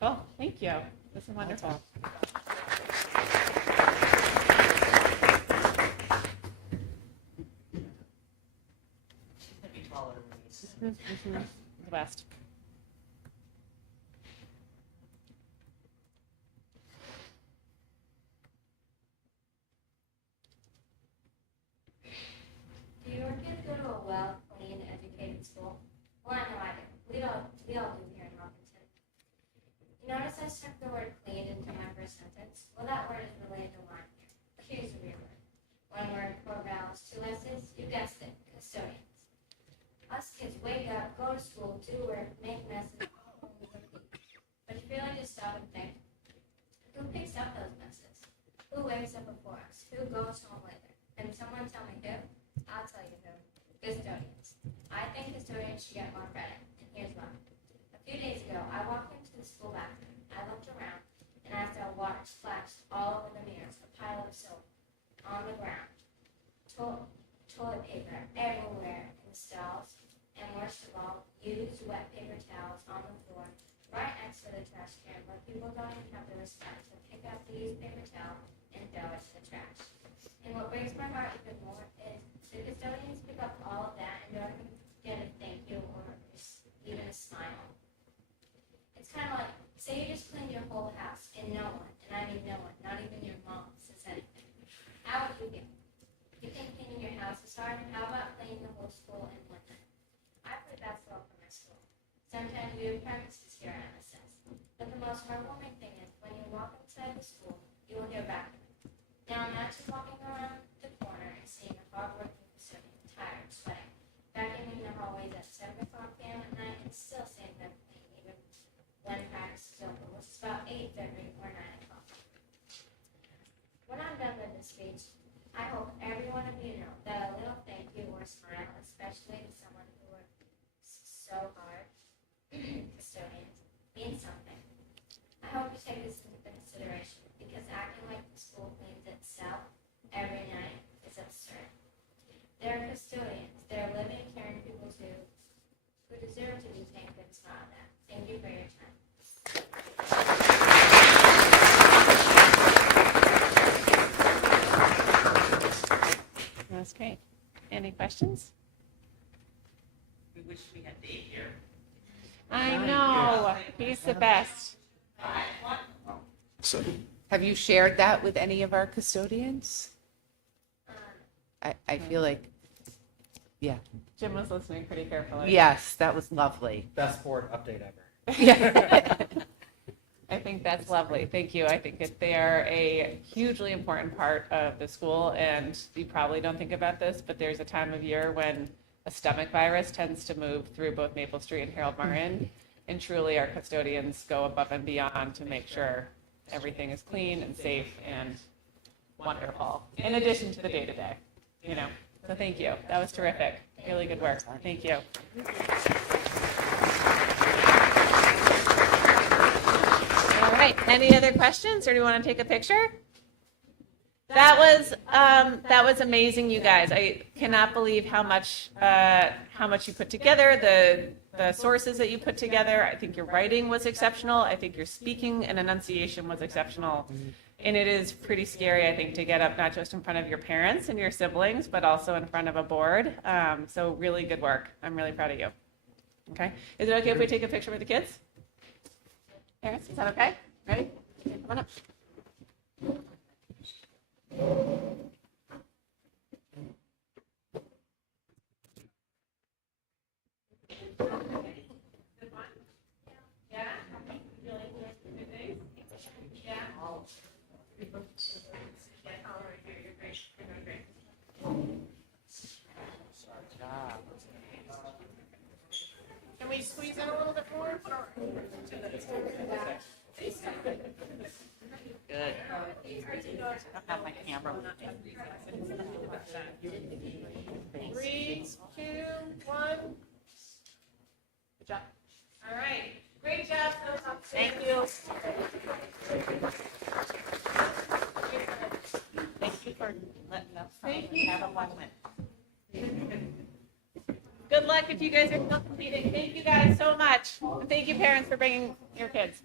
Cool. Thank you. This is wonderful. Could be taller than these. The best. Do your kids go to a well, clean, educated school? Well, I know I do. We all do here in Hopkinton. You notice I stuck the word clean into my first sentence? Well, that word is related to wine here. Here's a weird word. One word, 4 vowels, 2 S's. You guessed it, custodians. Us kids wake up, go to school, do work, make messes, but you really just stop and think, who picks up those messes? Who wakes up before us? Who goes home later? Can someone tell me who? I'll tell you who. Custodians. I think custodians should get more credit, and here's why. A few days ago, I walked into the school bathroom. I looked around, and I saw water splashed all over the mirrors, a pile of soap on the ground, toilet paper everywhere in the stalls, and worst of all, used wet paper towels on the floor right next to the trash can where people don't even have the respect to pick up the used paper towel and throw it in the trash. And what breaks my heart even more is the custodians pick up all of that and don't even get a thank you or even a smile. It's kind of like, say you just cleaned your whole house and no one, and I mean no one, not even your mom, says anything. How would you feel? You think cleaning your house is hard? How about cleaning the whole school in one night? I played basketball for my school. Sometimes we have practices here at MSS. But the most heartwarming thing is when you walk inside the school, you will hear back. Now imagine walking around the corner and seeing a hard-working custodian, tired, sweating, vacuuming the hallways at 7 o'clock p.m. at night and still seeing them clean even when practice is over, which is about 8:30 or 9 o'clock. When I'm done with this speech, I hope every one of you know that a little thank you or smile, especially to someone who works so hard, custodians, means something. I hope you take this into consideration because acting like the school cleans itself every night is absurd. They're custodians. They're living, caring people too, who deserve to be thanked and smiled at. Thank you for your time. That's great. Any questions? We wish we had Dave here. I know. He's the best. So, Have you shared that with any of our custodians? I feel like, yeah. Jim was listening pretty carefully. Yes, that was lovely. Best board update ever. Yeah. I think that's lovely. Thank you. I think that they are a hugely important part of the school, and you probably don't think about this, but there's a time of year when a stomach virus tends to move through both Maple Street and Harold Martin, and truly our custodians go above and beyond to make sure everything is clean and safe and wonderful, in addition to the day-to-day, you know. So thank you. That was terrific. Really good work. Thank you. All right. Any other questions, or do you want to take a picture? That was amazing, you guys. I cannot believe how much you put together, the sources that you put together. I think your writing was exceptional. I think your speaking and enunciation was exceptional. And it is pretty scary, I think, to get up not just in front of your parents and your siblings, but also in front of a board. So really good work. I'm really proud of you. Okay. Is it okay if we take a picture with the kids? Parents, is that okay? Ready? Okay, come on up. Can we squeeze in a little bit more? Good. I have my camera. 3, 2, 1. Good job. All right. Great job. Thank you. have appointment. Good luck if you guys are still completing. Thank you guys so much. And thank you parents for bringing your kids.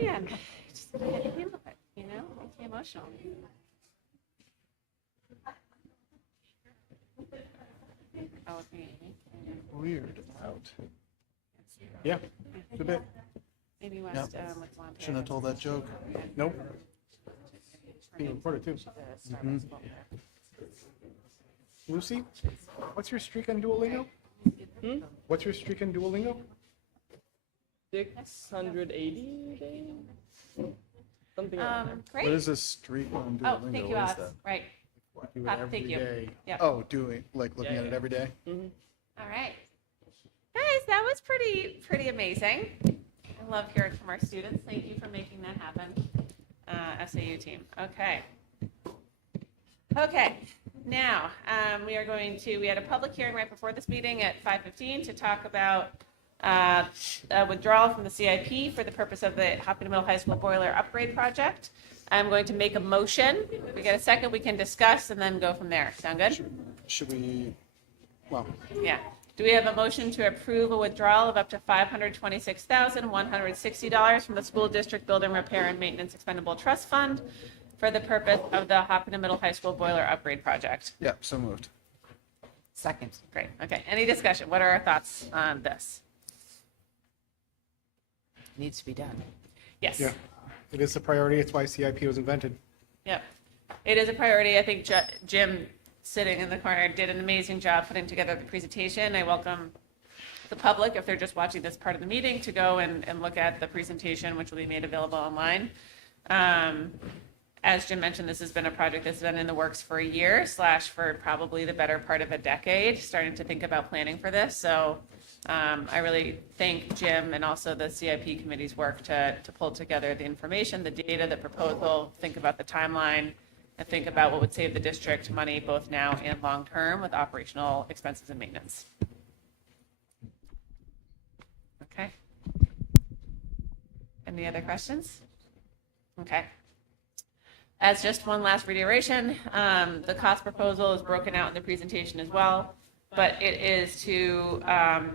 Man, just can't handle it, you know? Makes me emotional. Oh, me. Weird out. Yeah, it's a bit. Maybe West, Yep. with Montana. Shouldn't have told that joke. Nope. Being recorded too. Lucy, what's your streak on Duolingo? What's your streak on Duolingo? 680 days? Something like that. Great. What is this streak on Oh, Duolingo? thank you, What is Alex. that? Right. Do it Thank every you. day. Yeah. Oh, doing, like looking at it every day? All right. Guys, that was pretty amazing. I love hearing from our students. Thank you for making that happen. SAU team. Okay. Okay. Now, we had a public hearing right before this meeting at 5:15 to talk about withdrawal from the CIP for the purpose of the Hopkinton Middle High School boiler upgrade project. I'm going to make a motion. If we get a second, we can discuss and then go from there. Sound good? Should we, well, Yeah. Do we have a motion to approve a withdrawal of up to $526,160 from the school district building repair and maintenance expendable trust fund for the purpose of the Hopkinton Middle High School boiler upgrade project? yeah, so moved. Second. Great. Okay. Any discussion? What are our thoughts on this? Needs to be done. Yes. Yeah, it is a priority. It's why CIP was invented. Yep. It is a priority. I think Jim, sitting in the corner, did an amazing job putting together the presentation. I welcome the public, if they're just watching this part of the meeting, to go and look at the presentation, which will be made available online. As Jim mentioned, this has been a project that's been in the works for a year / for probably the better part of a decade, starting to think about planning for this. So I really thank Jim and also the CIP committee's work to pull together the information, the data, the proposal, think about the timeline, and think about what would save the district money both now and long term with operational expenses and maintenance. Okay. Any other questions? Okay. As just one last reiteration, the cost proposal is broken out in the presentation as well, but it is to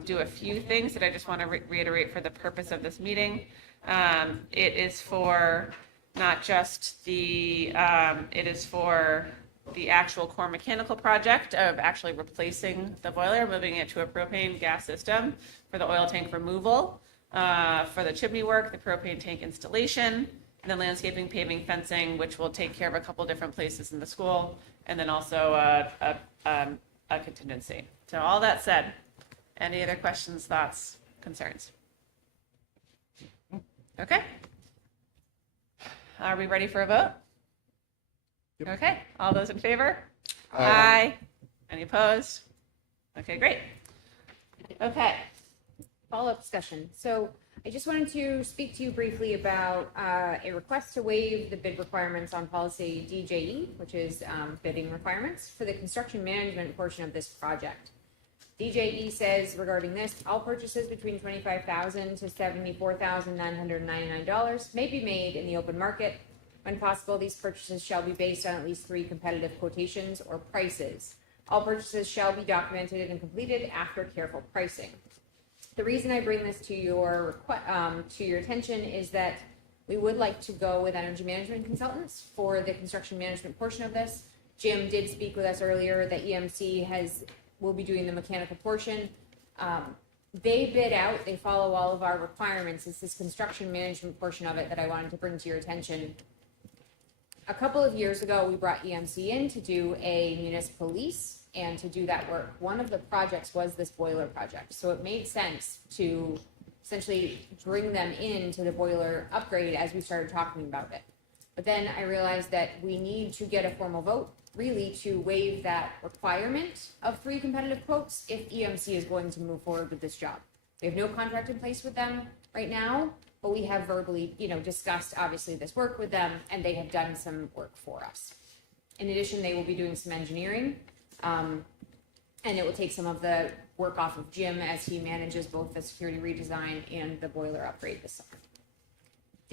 do a few things that I just want to reiterate for the purpose of this meeting. It is for not just it is for the actual core mechanical project of actually replacing the boiler, moving it to a propane gas system, for the oil tank removal, for the chimney work, the propane tank installation, and then landscaping, paving, fencing, which will take care of a couple different places in the school, and then also a contingency. So all that said, any other questions, thoughts, concerns? Okay. Are we ready for a vote? Yep. Okay. All those in favor? Aye. Any opposed? Okay, great. Okay. Follow-up discussion. So I just wanted to speak to you briefly about a request to waive the bid requirements on policy DJE, which is bidding requirements for the construction management portion of this project. DJE says regarding this, all purchases between $25,000 to $74,999 may be made in the open market. When possible, these purchases shall be based on at least 3 competitive quotations or prices. All purchases shall be documented and completed after careful pricing. The reason I bring this to your attention is that we would like to go with energy management consultants for the construction management portion of this. Jim did speak with us earlier that EMC will be doing the mechanical portion. They bid out, they follow all of our requirements. It's this construction management portion of it that I wanted to bring to your attention. A couple of years ago, we brought EMC in to do a municipal lease and to do that work. One of the projects was this boiler project. So it made sense to essentially bring them into the boiler upgrade as we started talking about it. But then I realized that we need to get a formal vote really to waive that requirement of 3 competitive quotes if EMC is going to move forward with this job. We have no contract in place with them right now, but we have verbally, discussed obviously this work with them, and they have done some work for us. In addition, they will be doing some engineering, and it will take some of the work off of Jim as he manages both the security redesign and the boiler upgrade this summer.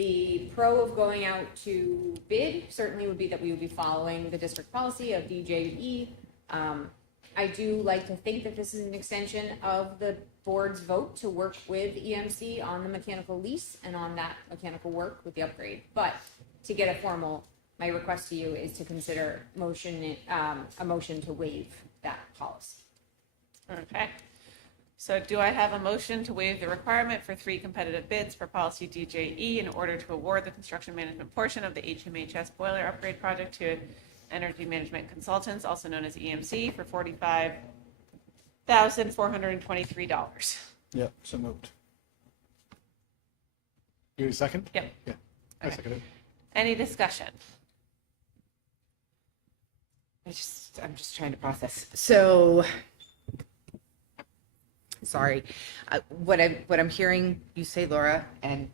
The pro of going out to bid certainly would be that we would be following the district policy of DJE. I do like to think that this is an extension of the board's vote to work with EMC on the mechanical lease and on that mechanical work with the upgrade. But to get a formal, my request to you is to consider a motion to waive that policy. Okay. So do I have a motion to waive the requirement for 3 competitive bids for policy DJE in order to award the construction management portion of the HMHS boiler upgrade project to Energy Management Consultants, also known as EMC, for $45,423? Yeah, so moved. You need a second? Yep. Yeah, I Okay. second it. Any discussion? I'm just trying to process. So, sorry, what I'm hearing you say, Laura, and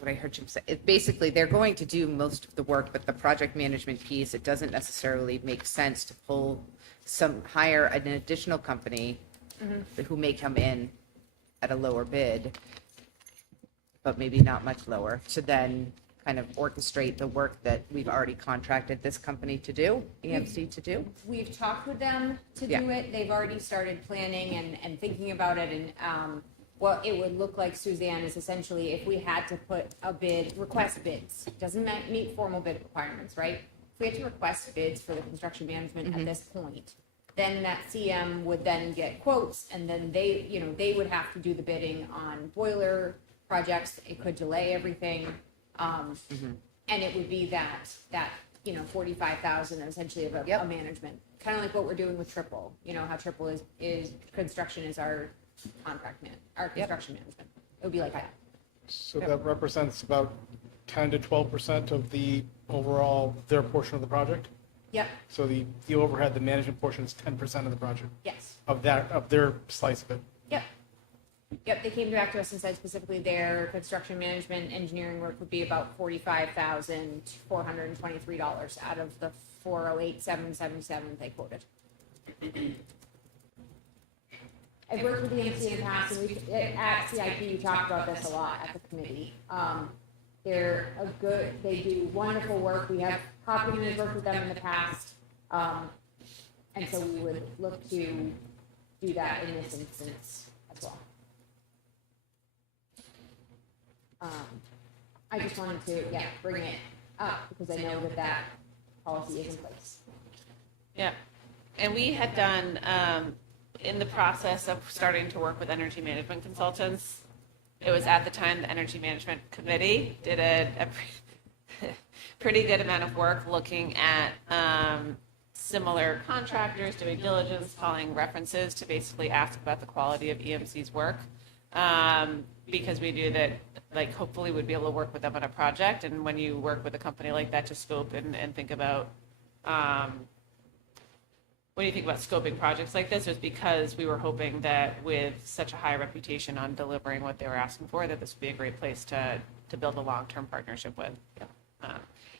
what I heard Jim say, it basically they're going to do most of the work, but the project management piece, it doesn't necessarily make sense to hire an additional company who may come in at a lower bid, but maybe not much lower, to then kind of orchestrate the work that we've already contracted this company to do, EMC to do. We've talked with them to do it. They've already started planning and thinking about it. And what it would look like, Suzanne, is essentially if we had to put a bid, request bids, doesn't meet formal bid requirements, right? If we had to request bids for the construction management at this point, then that CM would then get quotes, and then they would have to do the bidding on boiler projects. It could delay everything. And it would be that 45,000 essentially of a management, kind of like what we're doing with Triple. You know how Triple is construction is our our construction management. It would be like that. So that represents about 10 to 12% of the overall, their portion of the project? Yep. So the overhead, the management portion is 10% of the project? Yes. Of their slice of it? Yep. Yep, they came back to us and said specifically their construction management engineering work would be about $45,423 out of the $408,777 they quoted. I've worked with the EMC in the past, and at CIP we talked about this a lot at the committee. They do wonderful work. We have Hopkinton has worked with them in the past, and so we would look to do that in this instance as well. I just wanted to, bring it up because I know that policy is in place. Yeah. And we had done, in the process of starting to work with energy management consultants, it was at the time the Energy Management Committee did a pretty good amount of work looking at similar contractors, doing diligence, calling references to basically ask about the quality of EMC's work. Because we knew that, like, hopefully we'd be able to work with them on a project. And when you work with a company like that to scope and think about, when you think about scoping projects like this, it was because we were hoping that with such a high reputation on delivering what they were asking for, that this would be a great place to build a long-term partnership with.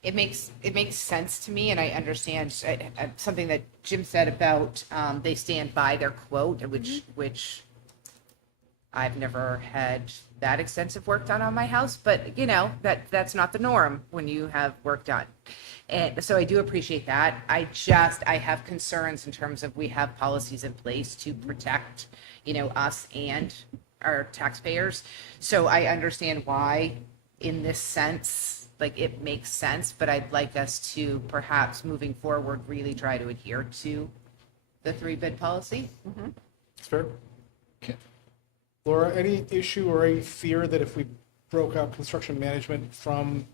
It makes sense to me, and I understand something that Jim said about they stand by their quote, which I've never had that extensive work done on my house, but that's not the norm when you have work done. And so I do appreciate that. I have concerns in terms of we have policies in place to protect, us and our taxpayers. So I understand why, in this sense, like, it makes sense, but I'd like us to perhaps moving forward really try to adhere to the 3-bid policy. That's fair. Okay. Laura, any issue or any fear that if we broke out construction management from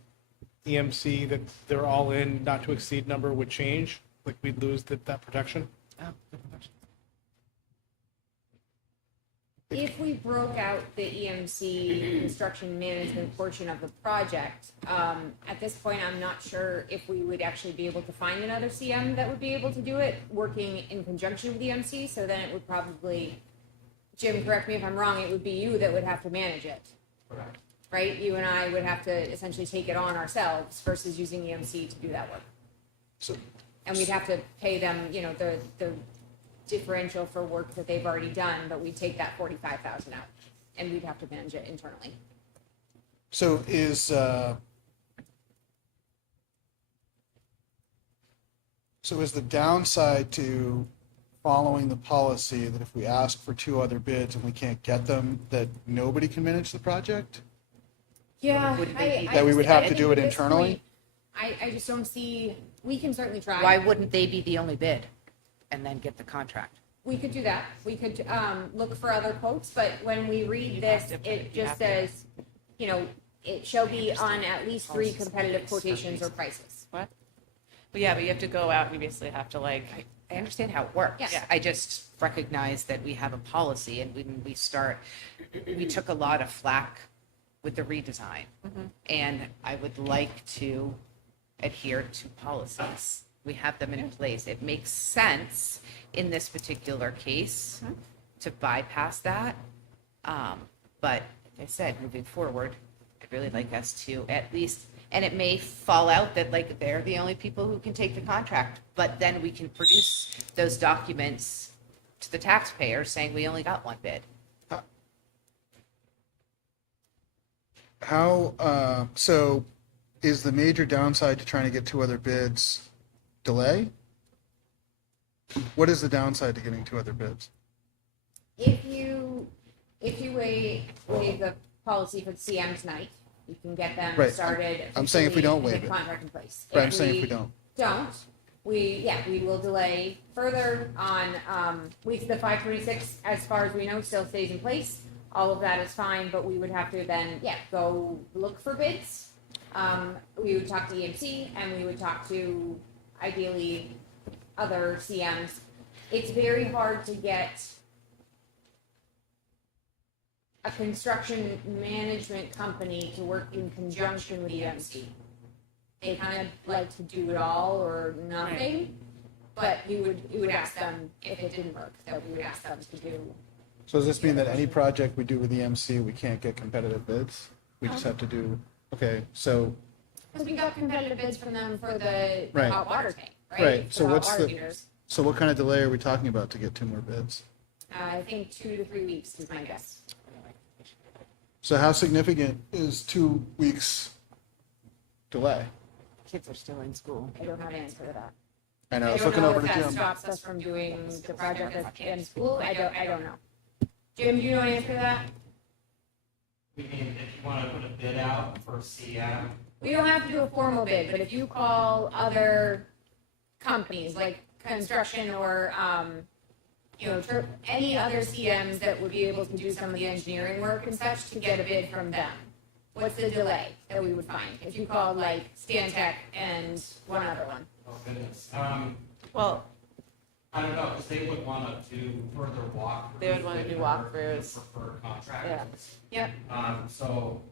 EMC, that they're all in, not to exceed number would change? Like we'd lose that protection? Oh, good question. If we broke out the EMC construction management portion of the project, at this point, I'm not sure if we would actually be able to find another CM that would be able to do it, working in conjunction with EMC. So then it would probably, Jim, correct me if I'm wrong, it would be you that would have to manage it. Correct. Right? You and I would have to essentially take it on ourselves versus using EMC to do that work. And we'd have to pay them, the differential for work that they've already done, but we'd take that 45,000 out and we'd have to manage it internally. So is So is the downside to following the policy that if we ask for 2 other bids and we can't get them, that nobody can manage the project? Yeah, Wouldn't they be- That we would I have to think do it at this internally? point, I just don't see, we can certainly try. Why wouldn't they be the only bid and then get the contract? We could do that. We could look for other quotes, but when we read this, it just says, you know, it shall be on at least 3 competitive quotations or prices. What? But yeah, but you have to go out and you basically have to like, I understand how it works. Yeah. I just recognize that we have a policy, and when we start, we took a lot of flack with the redesign. And I would like to adhere to policies. We have them in place. It makes sense in this particular case to bypass that. But like I said, moving forward, I'd really like us to at least, and it may fall out that like they're the only people who can take the contract, but then we can produce those documents to the taxpayer saying we only got 1 bid. How, so is the major downside to trying to get 2 other bids delay? What is the downside to getting 2 other bids? If you waive the policy for the CM tonight, you can get them Right. started. I'm saying if we don't officially and waive get it. Contract in place. Right, I'm saying if we don't. We will delay further on, the 526, as far as we know, still stays in place. All of that is fine, but we would have to then, go look for bids. We would talk to EMC and we would talk to ideally other CMs. It's very hard to get a construction management company to work in conjunction with EMC. They kind of like to do it all or nothing, but you would ask them if it didn't work, that we would ask them to do. So does this mean that any project we do with EMC, we can't get competitive bids? We just have to do, okay, so, Because we got competitive bids from them for the Right. hot water tank, right? Right, For so hot what's water the- heaters. so what kind of delay are we talking about to get 2 more bids? I think 2 to 3 weeks is my guess. So how significant is 2 weeks delay? Kids are still in school. I don't have an answer to that. I know, I was don't looking know over if to that Jim. stops us from doing the project in school. I don't know. Jim, do you know an answer to that? We mean, if you want to put a bid out for CM, We don't have to do a formal bid, but if you call other companies like construction or, any other CMs that would be able to do some of the engineering work and such to get a bid from them, what's the delay that we would find? If you called like Stantec and one other one. oh goodness. well, I don't know, because they would want to do further walkthroughs. They would wanna do walkthroughs. Preferred contractors. Yep. So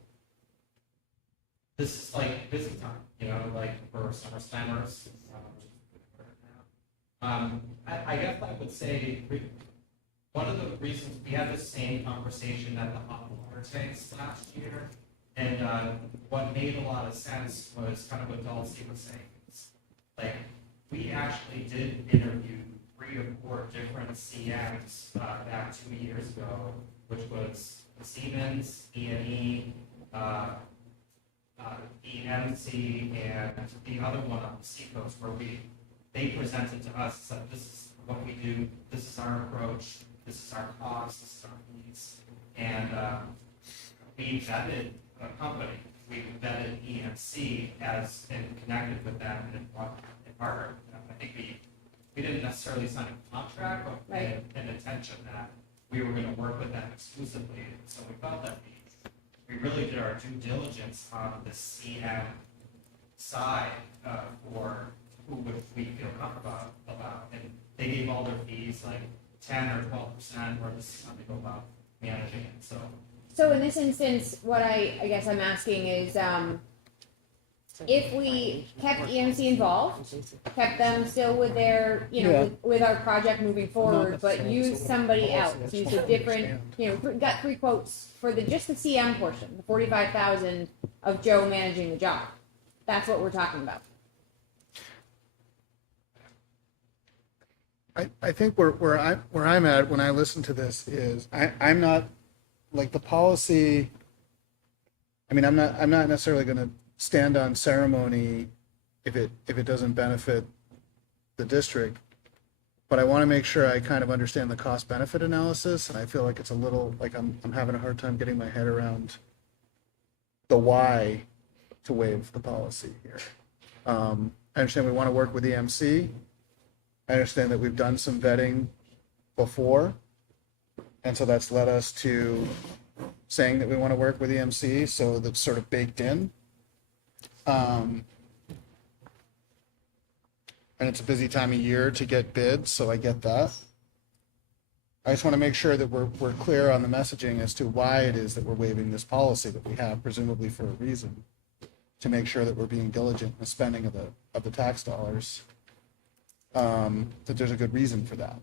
this is like busy time, like for summer spammers. I guess I would say one of the reasons we had the same conversation at the hot water tanks last year, and what made a lot of sense was kind of what Dulcie was saying. It's like, we actually did interview 3 or 4 different CMs back 2 years ago, which was Siemens, E&E, EMC, and the other one on the seacoast, where they presented to us, said, this is what we do, this is our approach, this is our cost, this is our needs. And we vetted a company, we vetted EMC and connected with them and partnered with them. I think we didn't necessarily sign a contract, but we had an intention that we were going to work with them exclusively. So we felt that we really did our due diligence on the CM side for who would we feel comfortable about. And they gave all their fees, like 10 or 12%, where this is how they go about managing it. So in this instance, what I guess I'm asking is, if we kept EMC involved, kept them still with their, with our project moving forward, but used somebody else, used a different, got 3 quotes for just the CM portion, the 45,000 of Joe managing the job. That's what we're talking about. I think where I'm at when I listen to this is I'm not like the policy. I mean, I'm not necessarily going to stand on ceremony if it doesn't benefit the district, but I want to make sure I kind of understand the cost benefit analysis, and I feel like it's a little, like I'm having a hard time getting my head around the why to waive the policy here. I understand we want to work with EMC. I understand that we've done some vetting before, and so that's led us to saying that we want to work with EMC, so that's sort of baked in. And it's a busy time of year to get bids, so I get that. I just want to make sure that we're clear on the messaging as to why it is that we're waiving this policy that we have, presumably for a reason, to make sure that we're being diligent in the spending of the tax dollars, that there's a good reason for that.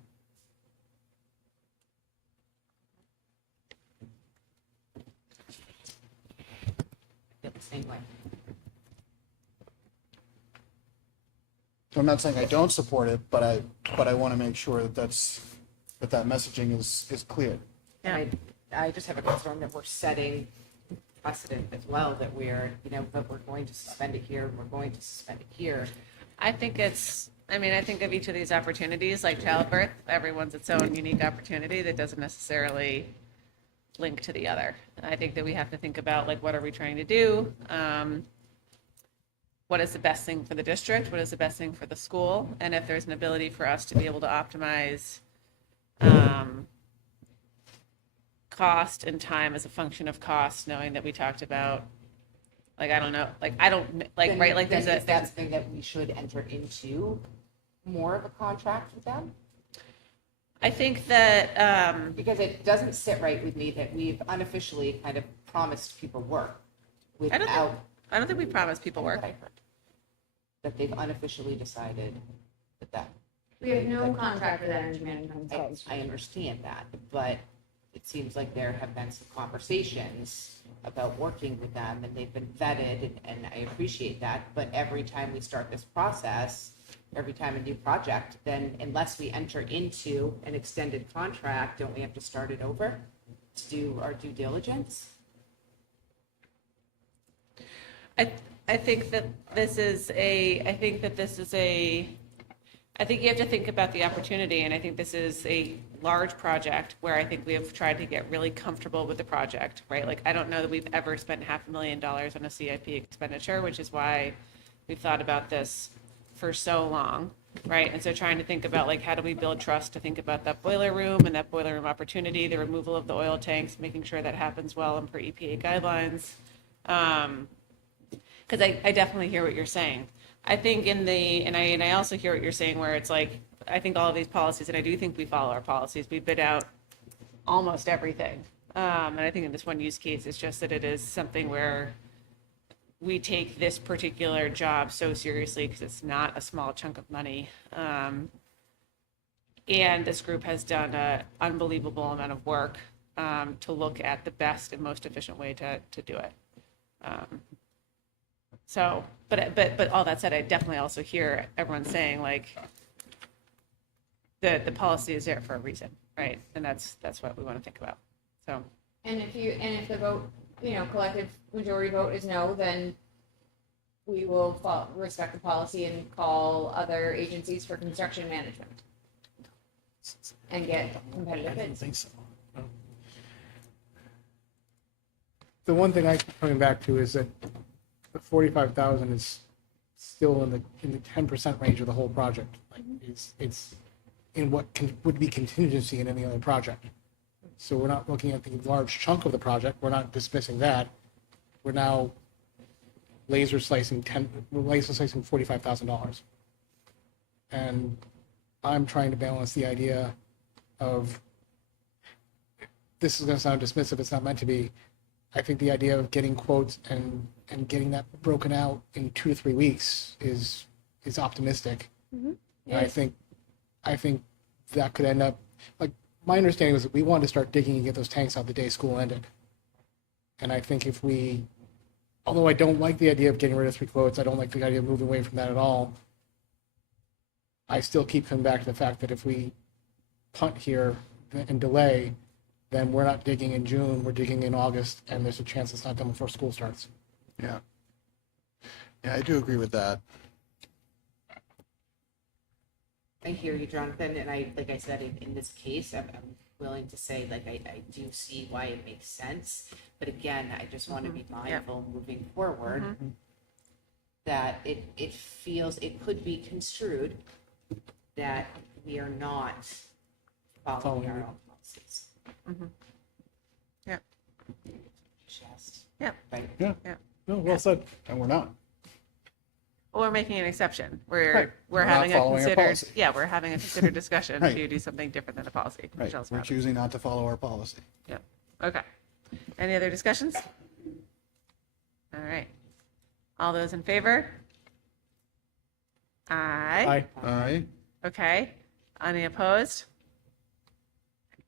Feel the same way. So I'm not saying I don't support it, but I want to make sure that that messaging is clear. And I just have a concern that we're setting precedent as well, that we're, that we're going to suspend it here, we're going to suspend it here. I think I think of each of these opportunities, like childbirth, everyone's its own unique opportunity that doesn't necessarily link to the other. I think that we have to think about, like, what are we trying to do? What is the best thing for the district? What is the best thing for the school? And if there's an ability for us to be able to optimize cost and time as a function of cost, knowing that we talked about, like, I don't know, like, I don't, like, Then- right, like, then there's is a, that something that we should enter into more of a contract with them? I think that, Because it doesn't sit right with me that we've unofficially kind of promised people work I don't without. I don't think we promised people work. What I heard. That they've unofficially decided that. We have no contract with Energy Management Consultants. I understand that, but it seems like there have been some conversations about working with them, and they've been vetted, and I appreciate that, but every time we start this process, every time a new project, then unless we enter into an extended contract, don't we have to start it over to do our due diligence? I think that this is a, I think you have to think about the opportunity, and I think this is a large project where I think we have tried to get really comfortable with the project, right? Like, I don't know that we've ever spent $500,000 on a CIP expenditure, which is why we've thought about this for so long, right? And so trying to think about, like, how do we build trust to think about that boiler room and that boiler room opportunity, the removal of the oil tanks, making sure that happens well and per EPA guidelines. Because I definitely hear what you're saying. I think and I also hear what you're saying, where it's like, I think all of these policies, and I do think we follow our policies, we bid out almost everything. And I think in this one use case, it's just that it is something where we take this particular job so seriously because it's not a small chunk of money. And this group has done an unbelievable amount of work to look at the best and most efficient way to do it. So, but all that said, I definitely also hear everyone saying, like, the policy is there for a reason, right? And that's what we want to think about. So, And if the vote, collective majority vote is no, then we will respect the policy and call other agencies for construction management and get competitive I don't bids. think so. No. The one thing I keep coming back to is that the 45,000 is still in the 10% range of the whole project. Like, it's in what would be contingency in any other project. So we're not looking at the large chunk of the project. We're not dismissing that. We're now laser slicing $45,000. And I'm trying to balance the idea of, this is going to sound dismissive, it's not meant to be. I think the idea of getting quotes and getting that broken out in 2 to 3 weeks is optimistic. Mm-hmm. And I think that could end up, like, my understanding was that we wanted to start digging and get those tanks out the day school ended. And I think if we, although I don't like the idea of getting rid of 3 quotes, I don't like the idea of moving away from that at all, I still keep coming back to the fact that if we punt here and delay, then we're not digging in June, we're digging in August, and there's a chance it's not done before school starts. Yeah. Yeah, I do agree with that. I hear you, Jonathan, and like I said, in this case, I'm willing to say, like, I do see why it makes sense, but again, I just want to be mindful moving forward that it feels, it could be construed that we are not following our own policies. Yeah. Just. Yeah. Right. Yeah. Yeah. No, well said. And we're not. Well, we're making an exception. We're Right. we're We're not having a following our considered policy. yeah, we're having a considered discussion Right. to do something different than the policy. Right. Michelle's We're about it. choosing not to follow our policy. Yeah. Okay. Any other discussions? All right. All those in favor? Aye. Aye. Aye. Okay. Any opposed?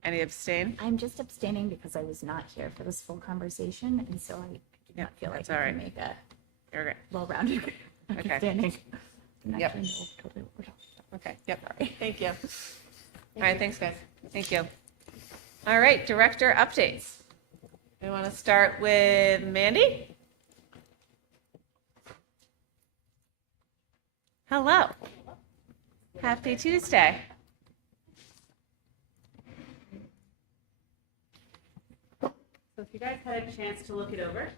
Any abstain? I'm just abstaining because I was not here for this full conversation, and so I do Yeah, not feel like that's I all can right. make a You're okay. well-rounded Okay. understanding. I'm Yep. actually know totally what we're talking about. Okay. Yep. Thank you. All right. Thanks, guys. Thank you. All right. Director updates. We want to start with Mandy. Hello. Happy Tuesday. So if you guys had a chance to look it over,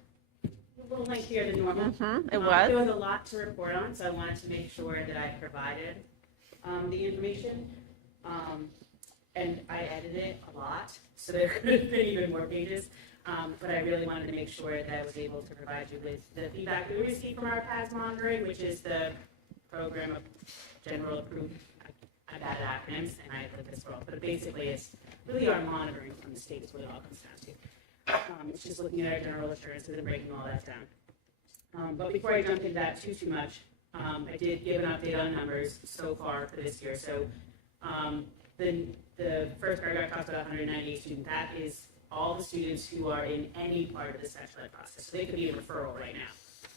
a little lengthier than normal. It was. There was a lot to report on, so I wanted to make sure that I provided the information. And I edited it a lot, so there could have been even more pages. But I really wanted to make sure that I was able to provide you with the feedback we received from our PAS monitoring, which is the program of general approved. I've added acronyms, and I put this for all, but basically it's really our monitoring from the state is what it all comes down to. It's just looking at our general assurances and breaking all that down. But before I jump into that too much, I did give an update on numbers so far for this year. So the first paragraph talks about 198 students. That is all the students who are in any part of the special ed process. So they could be a referral right now.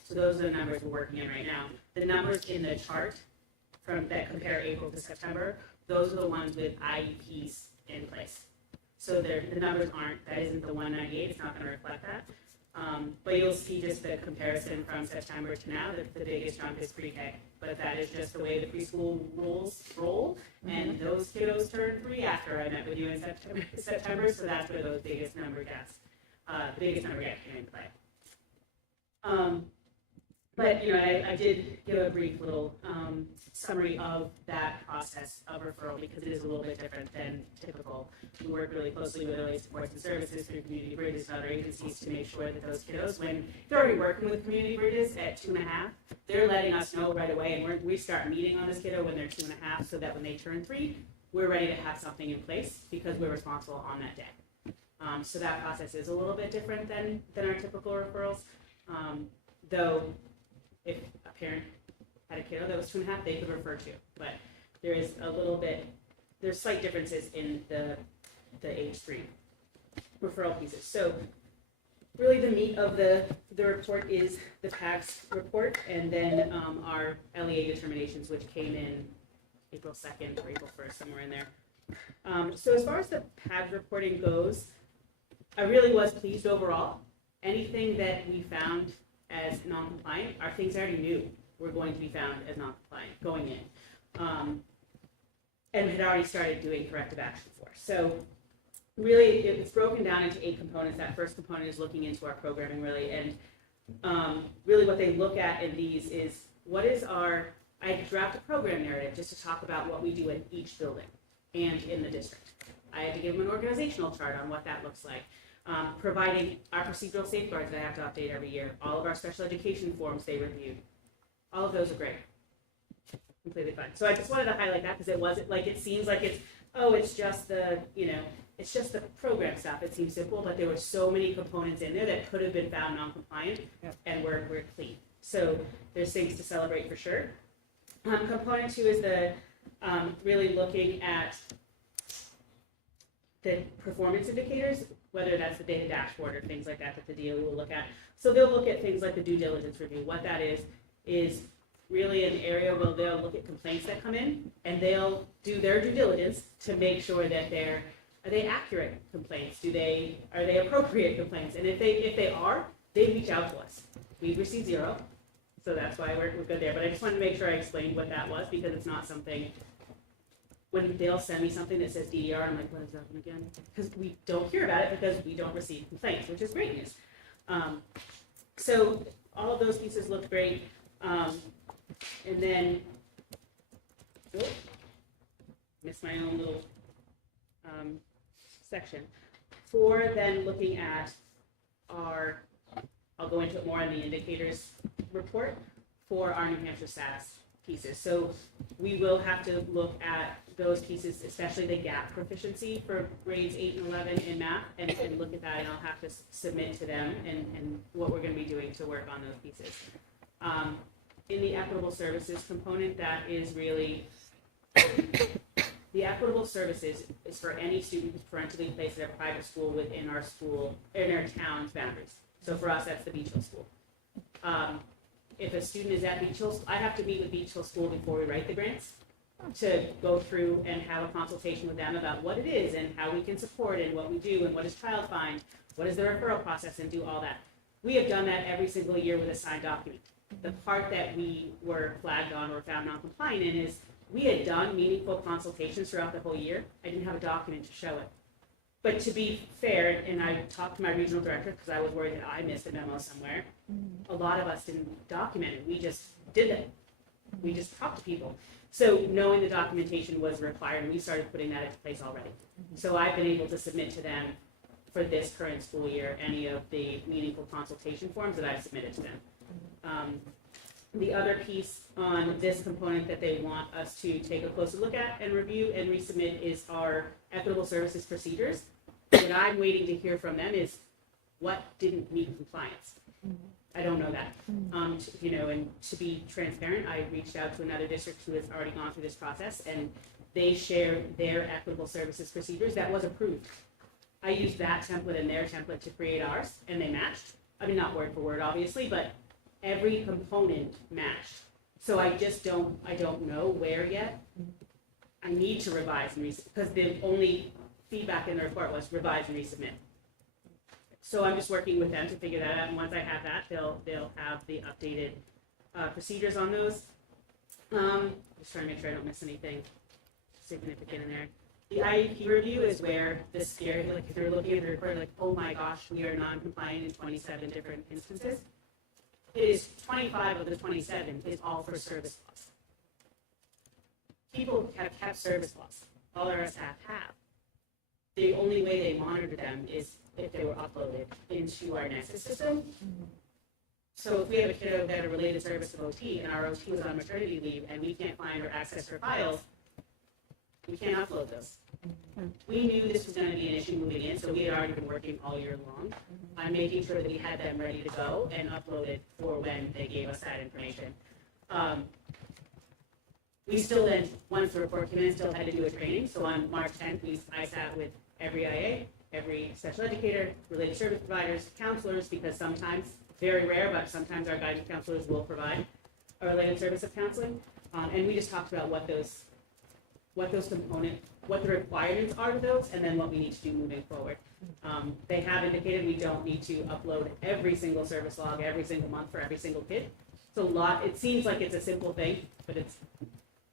So those are the numbers we're working in right now. The numbers in the chart from that compare April to September, those are the ones with IEPs in place. So the numbers aren't, that isn't the 198, it's not going to reflect that. But you'll see just the comparison from September to now, that the biggest jump is pre-K. But that is just the way the preschool rules roll. And those kiddos turned 3 after I met with you in September, so that's where those biggest number gets, came into play. But, you know, I did give a brief little summary of that process of referral because it is a little bit different than typical. We work really closely with OA supports and services through Community Bridges and other agencies to make sure that those kiddos, when they're already working with Community Bridges at 2.5, they're letting us know right away, and we start meeting on this kiddo when they're 2.5 so that when they turn 3, we're ready to have something in place because we're responsible on that day. So that process is a little bit different than our typical referrals, though if a parent had a kiddo that was 2.5, they could refer to. But there is a little bit, there's slight differences in the age 3 referral pieces. So really the meat of the report is the PACS report and then our LEA determinations, which came in April 2nd or April 1st, somewhere in there. So as far as the PACS reporting goes, I really was pleased overall. Anything that we found as non-compliant are things I already knew were going to be found as non-compliant going in, and had already started doing corrective action for. So really, it's broken down into 8 components. That first component is looking into our programming really, and really what they look at in these is what is our, I had to draft a program narrative just to talk about what we do in each building and in the district. I had to give them an organizational chart on what that looks like. Providing our procedural safeguards that I have to update every year, all of our special education forms they reviewed. All of those are great. Completely fine. So I just wanted to highlight that because it wasn't like it seems like it's just the, it's just the program stuff. It seems simple, but there were so many components in there that could have been found non-compliant and we're clean. So there's things to celebrate for sure. Component 2 is the really looking at the performance indicators, whether that's the data dashboard or things like that the DOE will look at. So they'll look at things like the due diligence review. What that is really an area where they'll look at complaints that come in and they'll do their due diligence to make sure that are they accurate complaints? Are they appropriate complaints? And if they are, they reach out to us. We've received 0, so that's why we're good there. But I just wanted to make sure I explained what that was because it's not something when they'll send me something that says DER, I'm like, what is that one again? Because we don't hear about it because we don't receive complaints, which is great news. So all of those pieces looked great. And then, missed my own little section. For then looking at our, I'll go into it more in the indicators report for our New Hampshire SAS pieces. So we will have to look at those pieces, especially the gap proficiency for grades 8 and 11 in math, and look at that, and I'll have to submit to them and what we're going to be doing to work on those pieces. In the equitable services component, that is really, the equitable services is for any student who's parentally placed at a private school within our school, in our town's boundaries. So for us, that's the Beach Hill School. If a student is at Beach Hill, I have to meet with Beach Hill School before we write the grants to go through and have a consultation with them about what it is and how we can support and what we do and what is child find, what is the referral process, and do all that. We have done that every single year with a signed document. The part that we were flagged on or found non-compliant in is we had done meaningful consultations throughout the whole year. I didn't have a document to show it. But to be fair, and I talked to my regional director because I was worried that I missed a memo somewhere, a lot of us didn't document it. We just did it. We just talked to people. So knowing the documentation was required, and we started putting that into place already. So I've been able to submit to them for this current school year any of the meaningful consultation forms that I've submitted to them. The other piece on this component that they want us to take a closer look at and review and resubmit is our equitable services procedures. What I'm waiting to hear from them is what didn't meet compliance. I don't know that. And to be transparent, I reached out to another district who has already gone through this process, and they shared their equitable services procedures that was approved. I used that template and their template to create ours, and they matched. I mean, not word for word, obviously, but every component matched. So I don't know where yet. I need to revise and because the only feedback in the report was revise and resubmit. So I'm just working with them to figure that out, and once I have that, they'll have the updated procedures on those. Just trying to make sure I don't miss anything significant in there. The IEP review is where the scary, like if they're looking at the report, like, oh my gosh, we are non-compliant in 27 different instances. It is 25 of the 27 is all for service loss. People have kept service loss. All our staff have. The only way they monitor them is if they were uploaded into our Nexus system. So if we have a kiddo that had a related service of OT and our OT was on maternity leave and we can't find or access her files, we can't upload those. We knew this was going to be an issue moving in, so we had already been working all year long on making sure that we had them ready to go and uploaded for when they gave us that information. We still then, once the report came in, still had to do a training. So on March 10th, I sat with every IA, every special educator, related service providers, counselors, because sometimes, very rare, but sometimes our guidance counselors will provide a related service of counseling. And we just talked about what the requirements are to those, and then what we need to do moving forward. They have indicated we don't need to upload every single service log every single month for every single kid. It's a lot. It seems like it's a simple thing, but it's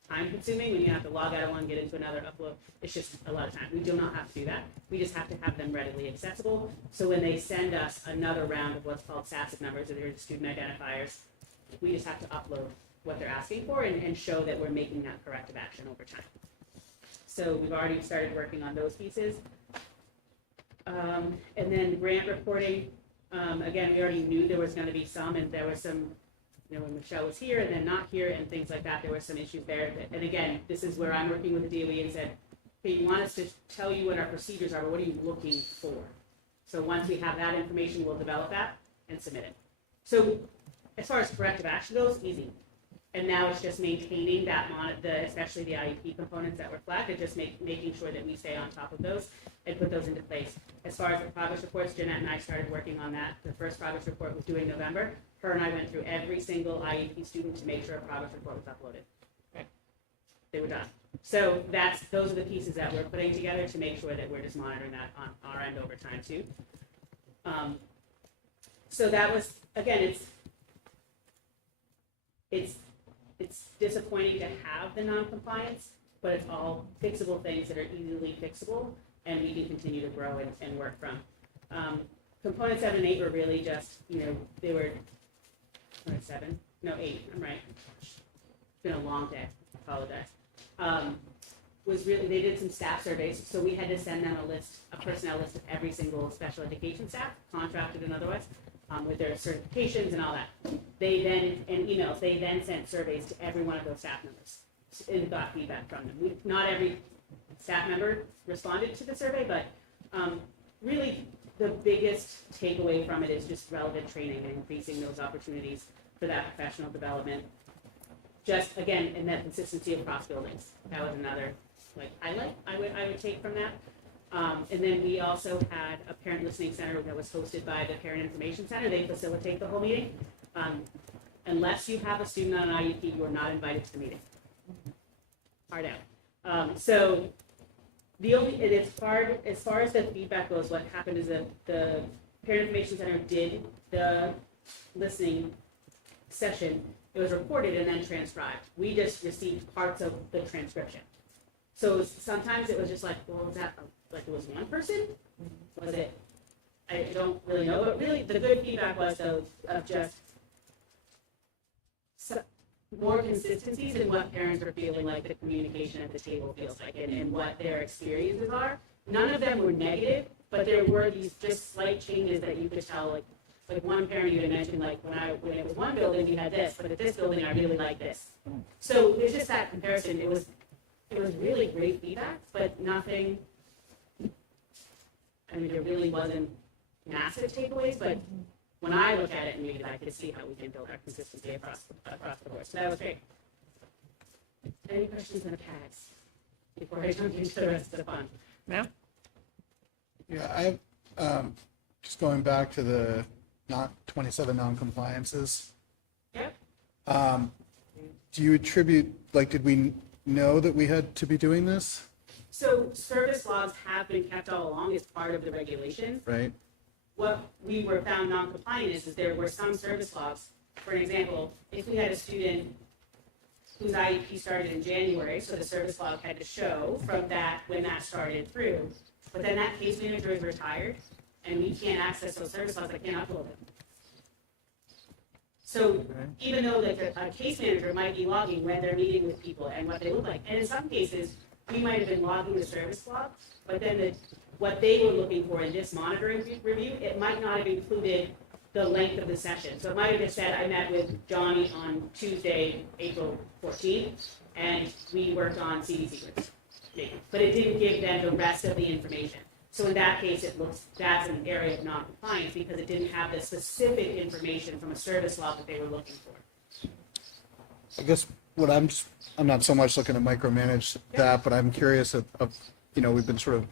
time consuming when you have to log out of one, get into another, upload. It's just a lot of time. We do not have to do that. We just have to have them readily accessible. So when they send us another round of what's called SASIP numbers, or the student identifiers, we just have to upload what they're asking for and show that we're making that corrective action over time. So we've already started working on those pieces. And then grant reporting, again, we already knew there was going to be some, and there was some, when Michelle was here and then not here and things like that, there were some issues there. And again, this is where I'm working with the DOE and said, hey, you want us to tell you what our procedures are, but what are you looking for? So once we have that information, we'll develop that and submit it. So as far as corrective action goes, easy. And now it's just maintaining that, especially the IEP components that were flagged, and just making sure that we stay on top of those and put those into place. As far as the progress reports, Jeanette and I started working on that. The first progress report was due in November. Her and I went through every single IEP student to make sure a progress report was uploaded. Okay. They were done. So those are the pieces that we're putting together to make sure that we're just monitoring that on our end over time too. So that was, again, it's disappointing to have the non-compliance, but it's all fixable things that are easily fixable, and we can continue to grow and work from. Component 7 and 8 were really just, they were, 7? No, 8, I'm right. It's been a long day, I apologize. Was really, they did some staff surveys, so we had to send them a personnel list of every single special education staff, contracted and otherwise, with their certifications and all that. They then, and emails, they then sent surveys to every one of those staff members and got feedback from them. Not every staff member responded to the survey, but really the biggest takeaway from it is just relevant training and increasing those opportunities for that professional development. Just, again, and that consistency across buildings. That was another highlight I would take from that. And then we also had a parent listening center that was hosted by the Parent Information Center. They facilitate the whole meeting. Unless you have a student on an IEP, you are not invited to the meeting. Hard out. So the only, and as far as the feedback goes, what happened is that the Parent Information Center did the listening session. It was recorded and then transcribed. We just received parts of the transcription. So sometimes it was just like, well, was that it was one person? Was it? I don't really know, but really the good feedback was of just more consistencies in what parents are feeling like the communication at the table feels like and what their experiences are. None of them were negative, but there were these just slight changes that you could tell, like one parent even mentioned, when it was one building, you had this, but at this building, I really like this. So there's just that comparison. It was really great feedback, but nothing, there really wasn't massive takeaways, but when I look at it and read it, I could see how we can build our consistency across the board. So that was great. Any questions on the tags before I jump into the rest of the fun? No? Yeah, just going back to the 27 non-compliances. Yep. Do you attribute, did we know that we had to be doing this? So service logs have been kept all along as part of the regulation. Right. What we were found non-compliant is there were some service logs. For an example, if we had a student whose IEP started in January, so the service log had to show from that when that started through, but then that case manager is retired, and we can't access those service logs, I can't upload them. So even though a case manager might be logging when they're meeting with people and what they look like, and in some cases, we might have been logging the service log, but then what they were looking for in this monitoring review, it might not have included the length of the session. So it might have just said, I met with Johnny on Tuesday, April 14th, and we worked on CDC groups. But it didn't give them the rest of the information. So in that case, that's an area of non-compliance because it didn't have the specific information from a service log that they were looking for. I guess what I'm not so much looking to micromanage that, but I'm curious of we've been sort of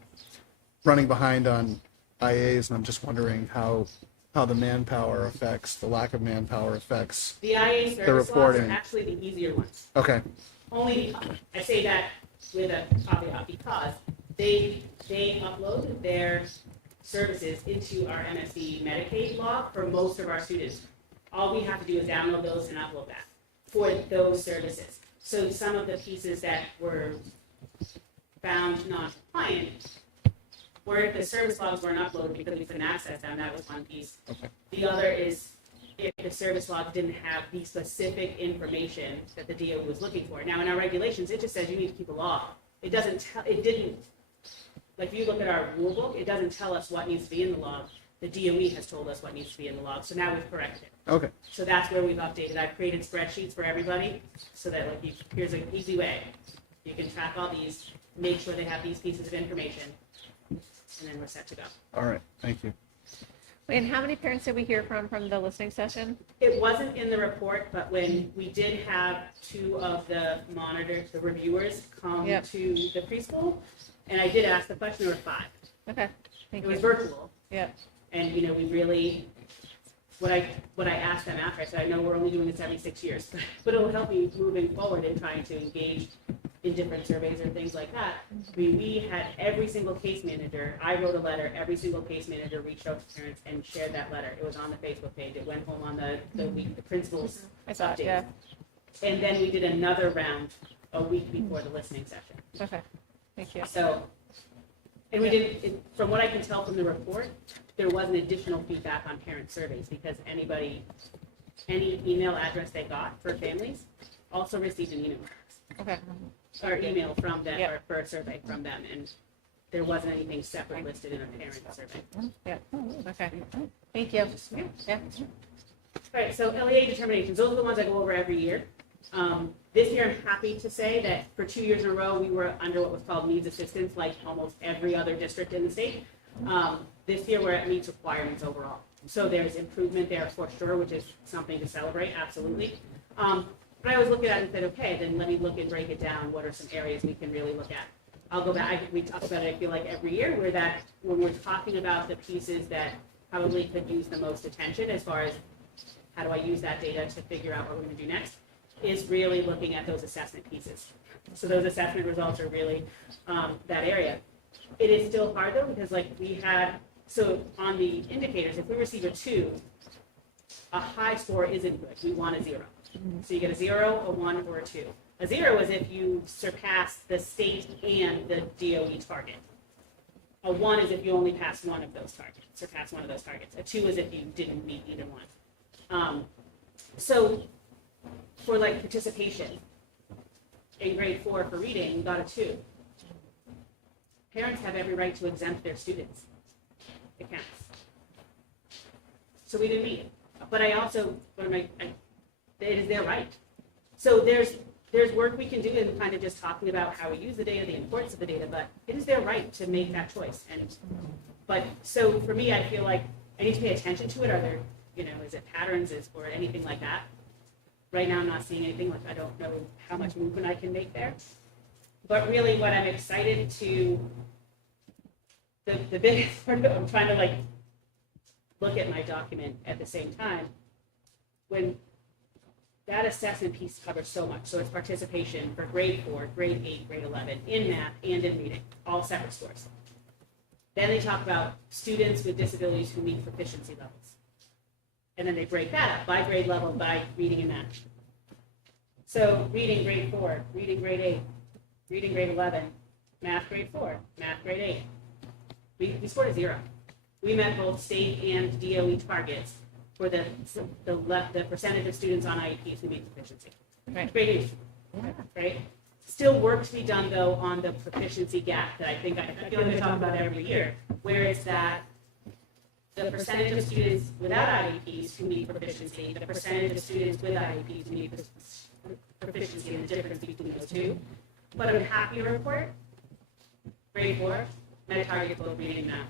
running behind on IAs, and I'm just wondering how the manpower affects, the lack of manpower affects the IA the service reporting. logs are actually the easier ones. Okay. Only, I say that with a caveat because they upload their services into our MSD Medicaid log for most of our students. All we have to do is download those and upload that for those services. So some of the pieces that were found non-compliant where the service logs weren't uploaded because we couldn't access them, that was one piece. Okay. The other is if the service log didn't have the specific information that the DOE was looking for. Now in our regulations, it just says you need to keep a log. It didn't, like if you look at our rule book, it doesn't tell us what needs to be in the log. The DOE has told us what needs to be in the log, so now we've corrected it. Okay. So that's where we've updated. I've created spreadsheets for everybody so that here's an easy way. You can track all these, make sure they have these pieces of information, and then we're set to go. All right. Thank you. Wait, and how many parents did we hear from the listening session? It wasn't in the report, but when we did have two of the reviewers come to the preschool, and I did ask the question, there were 5. Okay. Thank you. It was virtual. Yeah. And we really, what I asked them after, I said, I know we're only doing this every 6 years, but it'll help me moving forward in trying to engage in different surveys or things like that. We had every single case manager, I wrote a letter, every single case manager reached out to parents and shared that letter. It was on the Facebook page. It went home on the principal's I saw it, update. yeah. And then we did another round a week before the listening session. Okay, thank you. So, and we didn't, from what I can tell from the report, there wasn't additional feedback on parent surveys because any email address they got for families also received an email. Okay. Or email from them, Yeah. or for a survey from them, and there wasn't anything separate listed in a parent survey. Yeah, okay. Thank you. Yeah. All right, so LEA determinations, those are the ones I go over every year. This year, I'm happy to say that for 2 years in a row, we were under what was called needs assistance, like almost every other district in the state. This year, we're at meets requirements overall. So there's improvement there for sure, which is something to celebrate, absolutely. But I always look at it and said, okay, then let me look and break it down. What are some areas we can really look at? I'll go back, we talk about it, I feel like every year, when we're talking about the pieces that probably could use the most attention as far as how do I use that data to figure out what we're gonna do next, is really looking at those assessment pieces. So those assessment results are really that area. It is still hard though, because like so on the indicators, if we receive a 2, a high score isn't good. We want a 0. So you get a 0, a 1, or a 2. A 0 is if you surpass the state and the DOE target. A 1 is if you only pass one of those targets, surpass one of those targets. A 2 is if you didn't meet either one. So for like participation, in grade 4 for reading, got a 2. Parents have every right to exempt their students. It counts. So we didn't meet it. But I also, it is their right. So there's work we can do in kind of just talking about how we use the data, the importance of the data, but it is their right to make that choice. But so for me, I feel like I need to pay attention to it. Are there, is it patterns or anything like that? Right now, I'm not seeing anything. Like I don't know how much movement I can make there. But really, what I'm excited to, the biggest part of it, I'm trying to look at my document at the same time. When that assessment piece covers so much. So it's participation for grade 4, grade 8, grade 11, in math and in reading, all separate scores. Then they talk about students with disabilities who meet proficiency levels. And then they break that up by grade level, by reading and math. So reading grade 4, reading grade 8, reading grade 11, math grade 4, math grade 8. We scored a 0. We met both state and DOE targets for the percentage of students on IEPs who meet proficiency. Right. Great news. Right? Still work to be done, though, on the proficiency gap that I feel like I talk about every year, where it's that the percentage of students without IEPs who meet proficiency, the percentage of students with IEPs who meet proficiency, and the difference between those two. But I'm happy to report, grade 4, met target both reading now.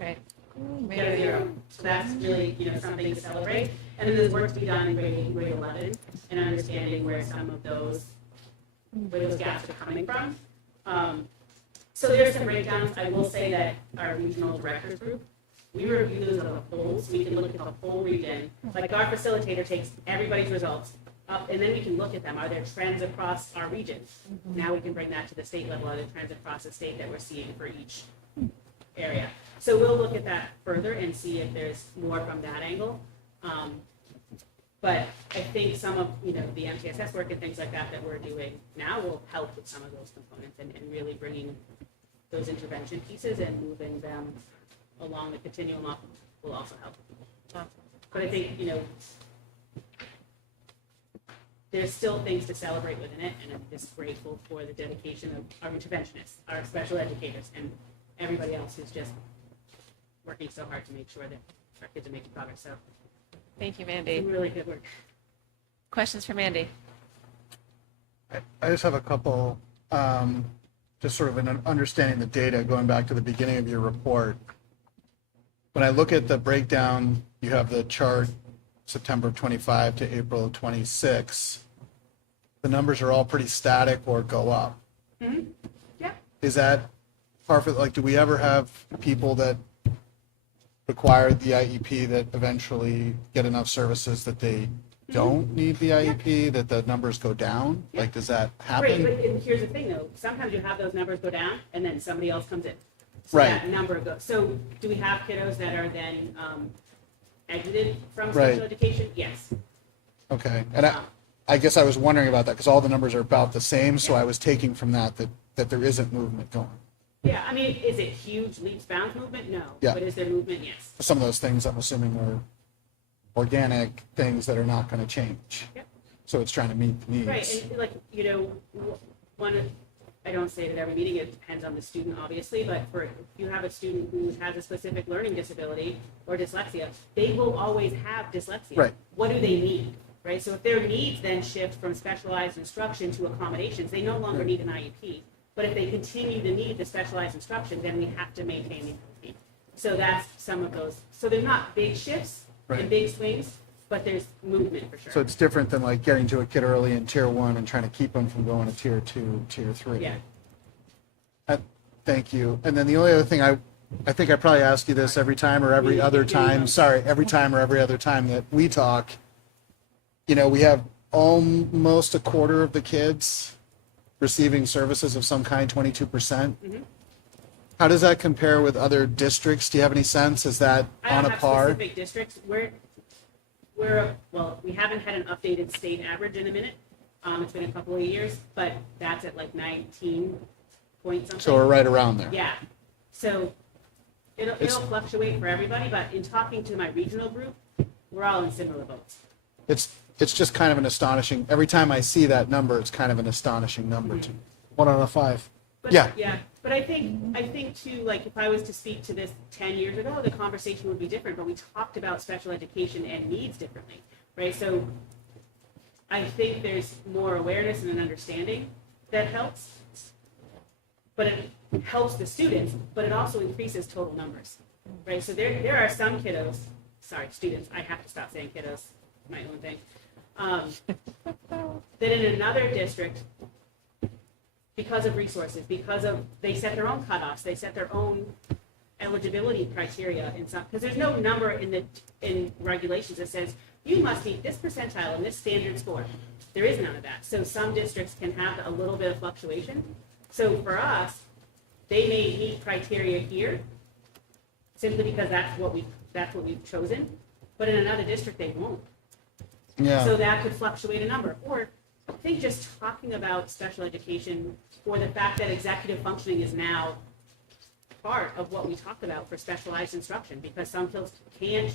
Right. Get a 0. So that's really, something to celebrate. And then there's work to be done in grade 8 and grade 11 and understanding where some of those gaps are coming from. So there's some breakdowns. I will say that our regional directors group, we review those as a whole, so we can look at the whole region. Like our facilitator takes everybody's results up, and then we can look at them. Are there trends across our region? Now we can bring that to the state level. Are there trends across the state that we're seeing for each area? So we'll look at that further and see if there's more from that angle. But I think some of the MTSS work and things like that we're doing now will help with some of those components and really bringing those intervention pieces and moving them along the continuum up will also help. But I think, there's still things to celebrate within it, and I'm just grateful for the dedication of our interventionists, our special educators, and everybody else who's just working so hard to make sure that our kids are making progress. So Thank you, Mandy. really good work. Questions for Mandy? I just have a couple, just sort of an understanding the data, going back to the beginning of your report. When I look at the breakdown, you have the chart September 25 to April 26. The numbers are all pretty static or go up. Mm-hmm. Yeah. Is that part of, do we ever have people that require the IEP that eventually get enough services that they don't need the IEP, that the numbers go down? Yeah. Does that Right, happen? but here's the thing though, sometimes you have those numbers go down and then somebody else comes in. So Right. that number goes, so do we have kiddos that are then exited from Right. special education? Yes. Okay, and I guess I was wondering about that because all the numbers are about the same. So I was taking from that there isn't movement going. Yeah, I mean, is it huge leaps bounds movement? No. Yeah. But is there movement? Yes. Some of those things I'm assuming are organic things that are not going to change. Yep. So it's trying to meet the needs. Right, and like, you know, I don't say it at every meeting, it depends on the student, obviously, but if you have a student who has a specific learning disability or dyslexia, they will always have dyslexia. Right. What do they need, right? So if their needs then shift from specialized instruction to accommodations, they no longer need an IEP. But if they continue to need the specialized instruction, then we have to maintain the IEP. So that's some of those. So they're not big shifts and big swings, but there's movement for sure. So it's different than like getting to a kid early in tier 1 and trying to keep them from going to tier 2, tier 3. Yeah. Thank you. And then the only other thing I think I probably ask you this every time or every other time. Sorry, every time or every other time that we talk. You know, we have almost a quarter of the kids receiving services of some kind, 22%. Mm-hmm. How does that compare with other districts? Do you have any sense? Is that on a par? Specific districts. Well, we haven't had an updated state average in a minute. It's been a couple of years, but that's at like 19 point something. So we're right around there. Yeah. So it'll fluctuate for everybody, but in talking to my regional group, we're all in similar boats. It's just kind of an astonishing. Every time I see that number, it's kind of an astonishing number to me. 1 out of 5. But, Yeah. Yeah. But I think too, like if I was to speak to this 10 years ago, the conversation would be different, but we talked about special education and needs differently, right? So I think there's more awareness and an understanding that helps, but it helps the students, but it also increases total numbers, right? So there are some kiddos, sorry, students, I have to stop saying kiddos, my own thing, that in another district, because of resources, they set their own cutoffs, they set their own eligibility criteria in some, because there's no number in regulations that says you must meet this percentile and this standard score. There is none of that. So some districts can have a little bit of fluctuation. So for us, they may meet criteria here simply because that's what we've chosen, but in another district they won't. Yeah. So that could fluctuate a number. Or I think just talking about special education or the fact that executive functioning is now part of what we talk about for specialized instruction, because some kids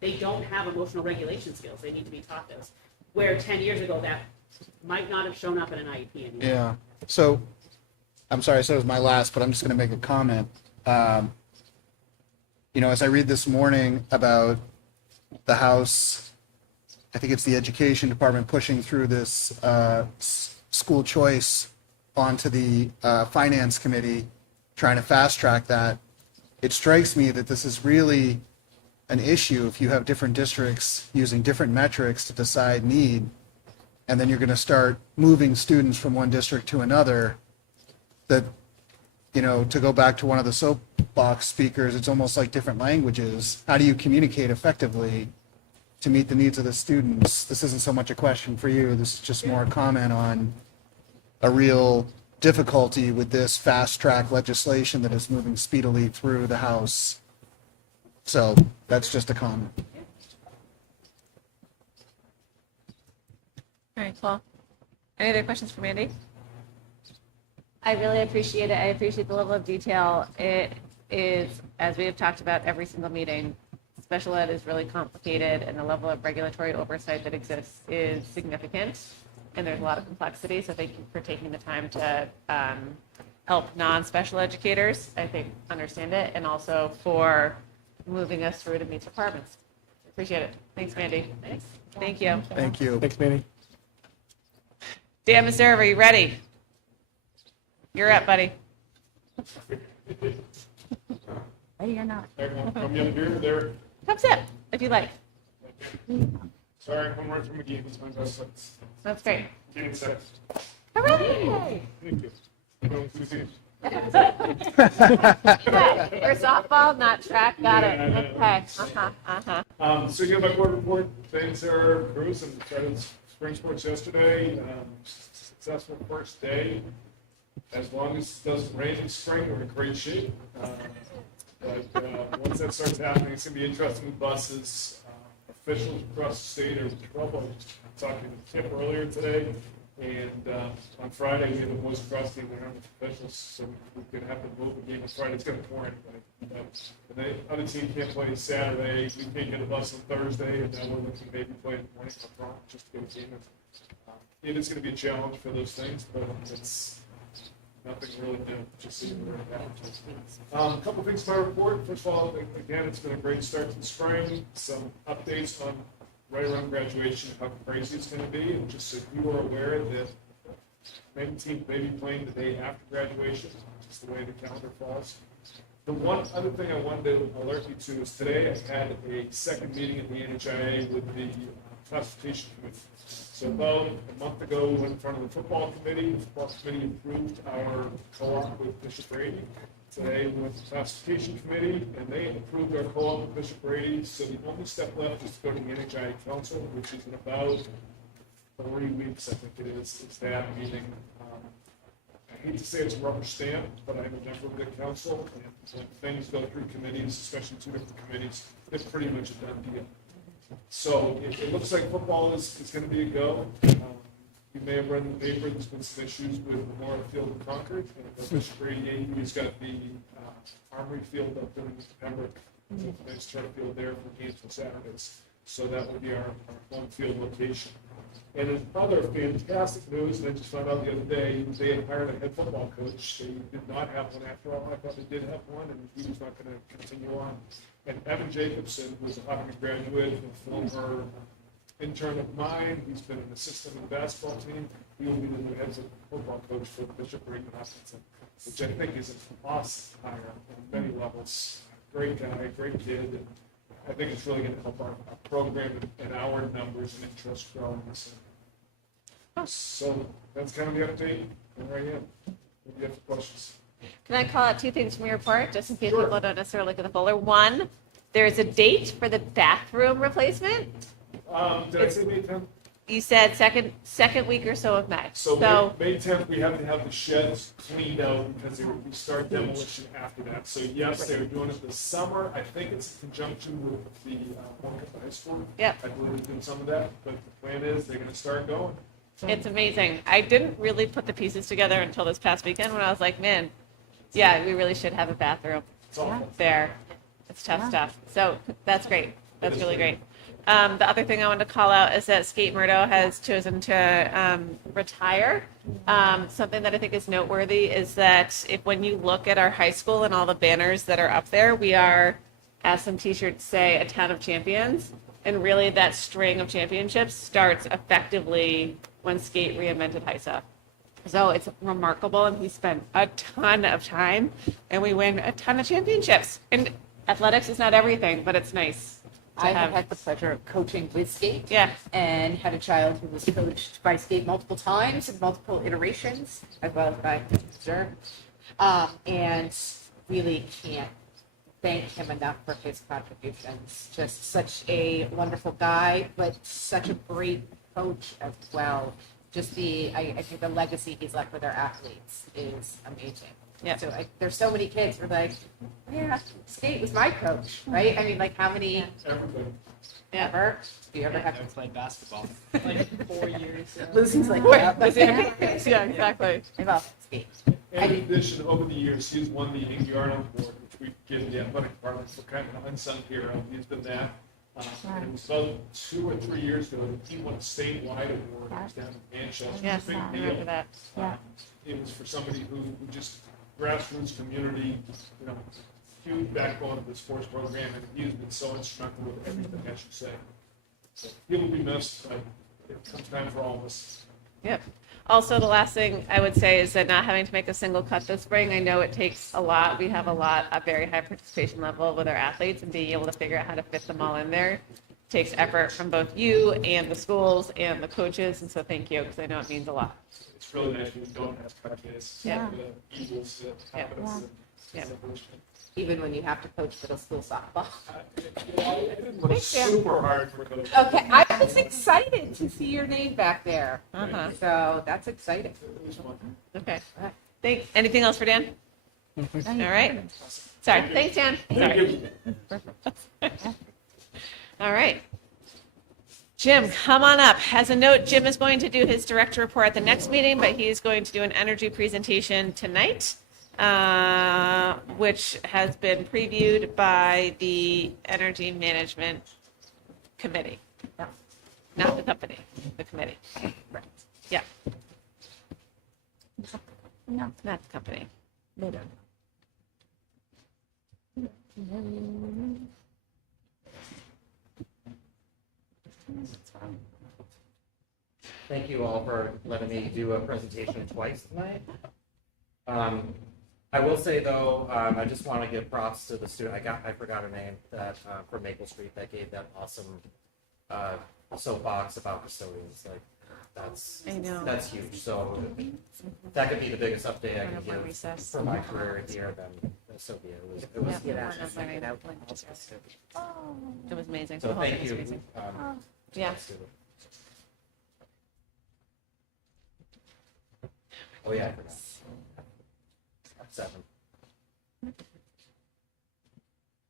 they don't have emotional regulation skills. They need to be taught those. Where 10 years ago that might not have shown up in an IEP anymore. Yeah. So I'm sorry, so it was my last, but I'm just going to make a comment. You know, as I read this morning about the House, I think it's the Education Department pushing through this school choice onto the Finance Committee, trying to fast track that. It strikes me that this is really an issue if you have different districts using different metrics to decide need, and then you're going to start moving students from one district to another. That, you know, to go back to one of the soapbox speakers, it's almost like different languages. How do you communicate effectively to meet the needs of the students? This isn't so much a question for you. This is just more a comment on a real difficulty with this fast track legislation that is moving speedily through the House. So that's just a comment. All right, Paul. Any other questions for Mandy? I really appreciate it. I appreciate the level of detail. It is, as we have talked about every single meeting, special ed is really complicated, and the level of regulatory oversight that exists is significant, and there's a lot of complexity. So thank you for taking the time to help non-special educators, I think, understand it, and also for moving us through to meet requirements. Appreciate it. Thanks, Mandy. Thanks. Thank you. Thank you. Thanks, Manny. Dan Meserve, are you ready? You're up, buddy. Ready or not? Come in here, there. Come sit, if you like. Sorry, I'm right from McGee. It's my best. That's great. Getting set. Hooray! Thank you. Well, two teams. Good. We're softball, not track. Got it. Okay. So you have my board report. Thanks, Sarah Cruz, and started spring sports yesterday. Successful first day. As long as it doesn't rain in spring, we're in great shape. But once that starts happening, it's going to be interesting with buses. Officials across the state are in trouble talking to Kip earlier today, and on Friday, we have the boys across the environment officials, so we could have to move the game on Friday. It's going to pour anyway. And the other team can't play Saturday, we can't get a bus on Thursday, and then we're looking to maybe play in the morning for prom, just to get a game. It is going to be a challenge for those things, but it's nothing really new, just seeing where it happens. A couple things to my report. First of all, again, it's been a great start to the spring. Some updates on right around graduation, how crazy it's going to be, and just so you are aware that many teams may be playing the day after graduation, just the way the calendar falls. The one other thing I wanted to alert you to is today I had a second meeting at the NHIA with the classification committee. So about a month ago, we went in front of the football committee. The football committee approved our co-op with Bishop Brady. Today, we went to the classification committee, and they approved our co-op with Bishop Brady. So the only step left is to go to the NHIA council, which is in about 3 weeks, I think it is that meeting. I hate to say it's a rubber stamp, but I'm a member of the council, and when things go through committees, especially 2 different committees, it's pretty much a done deal. So it looks like football is going to be a go. You may have read in the paper, there's been some issues with Memorial Field in Concord. And Bishop Brady, he's got the Armory Field up there in Pembroke. Nice turf field there for games on Saturdays. So that would be our home field location. And in other fantastic news, and I just found out the other day, they had hired a head football coach. They did not have one after all. I thought they did have one, and he was not going to continue on. And Evan Jacobson, who's a Hopkinton graduate, a former intern of mine, he's been an assistant on the basketball team. He will be the new head football coach for Bishop Brady Hopkinton, which I think is an awesome hire on many levels. Great guy, great kid. And I think it's really going to help our program and our numbers and interest grow in this. So that's kind of the update. And there I am. What do you have for questions? Can I call out 2 things from your report, just in case people don't necessarily look at the folder? One, there's a date for the bathroom replacement. Did I say May 10th? You said second week or so of May. So May 10th, we have to have the sheds cleaned out because we start demolition after that. So yes, they're doing it this summer. I think it's in conjunction with the Hopkinton High School. Yep. I believe they're doing some of that, but the plan is they're going to start going. It's amazing. I didn't really put the pieces together until this past weekend when I was like, man, yeah, we really should have a bathroom there. It's tough stuff. So that's great. That's really great. The other thing I wanted to call out is that Skate Murdo has chosen to retire. Something that I think is noteworthy is that when you look at our high school and all the banners that are up there, we are, as some t-shirts say, a town of champions. And really that string of championships starts effectively when Skate reinvented HISA. So it's remarkable, and we spent a ton of time, and we win a ton of championships. And athletics is not everything, but it's nice. I have had the pleasure of coaching with Skate. Yeah. And had a child who was coached by Skate multiple times in multiple iterations, as well as by Mr. And really can't thank him enough for his contributions. Just such a wonderful guy, but such a great coach as well. Just I think the legacy he's left with our athletes is amazing. Yeah. So there's so many kids who are like, yeah, Skate was my coach, right? I mean, like how many Everybody. ever? Do you ever have I played basketball. Like 4 years. Lucy's like, Yeah, yeah, exactly. I love Skate. In addition, over the years, he's won the Indiana Award, which we've given the athletic department, so kind of an unsung hero. He's been that. It was about 2 or 3 years ago that he won a statewide award. It was down in Manchester. Yes, It was a I big remember deal. that. Yeah. It was for somebody who just grassroots community, huge backbone of the sports program, and he's been so instrumental with everything, I should say. So he will be missed, but it comes time for all of us. Yep. Also, the last thing I would say is that not having to make a single cut this spring, I know it takes a lot. We have a very high participation level with our athletes, and being able to figure out how to fit them all in there takes effort from both you and the schools and the coaches. And so thank you, because I know it means a lot. It's really nice when you don't have cut days. Yeah. The Eagles happens. Yeah. Even when you have to coach middle school softball. I didn't look super hard for those. Okay, I was excited to see your name back there. Uh-huh. So that's exciting. Okay. Anything else for Dan? All right. Sorry. Thanks, Dan. Sorry. All right. Jim, come on up. As a note, Jim is going to do his director report at the next meeting, but he is going to do an energy presentation tonight, which has been previewed by the Energy Management Committee. Not the company, the committee. Right. Yeah. No, not the company. They don't. Thank you all for letting me do a presentation twice tonight. I will say though, I just want to give props to the student. I forgot her name that from Maple Street that gave that awesome soapbox about custodians. Like that's huge. So that could be the biggest update I can give for my career here. Then so be it. It was It was amazing. So thank you. Yeah. Oh yeah, I forgot. 7.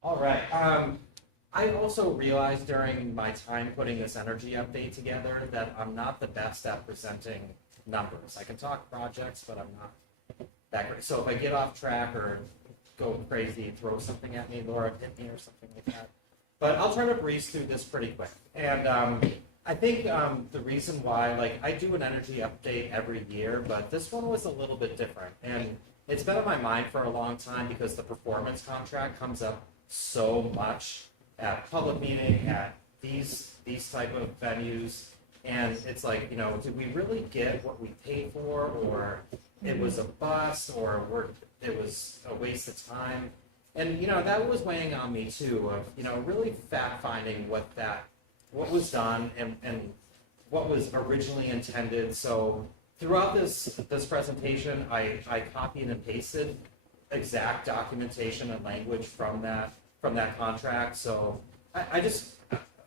All right. I also realized during my time putting this energy update together that I'm not the best at presenting numbers. I can talk projects, but I'm not that great. So if I get off track or go crazy, throw something at me, Laura, hit me or something like that. But I'll try to breeze through this pretty quick. And I think the reason why, like, I do an energy update every year, but this one was a little bit different. And it's been on my mind for a long time because the performance contract comes up so much at public meeting, at these type of venues. And it's like, did we really get what we paid for, or it was a bust, or it was a waste of time? And, that was weighing on me too, of, really fact-finding what was done and what was originally intended. So throughout this presentation, I copied and pasted exact documentation and language from that contract. So I just,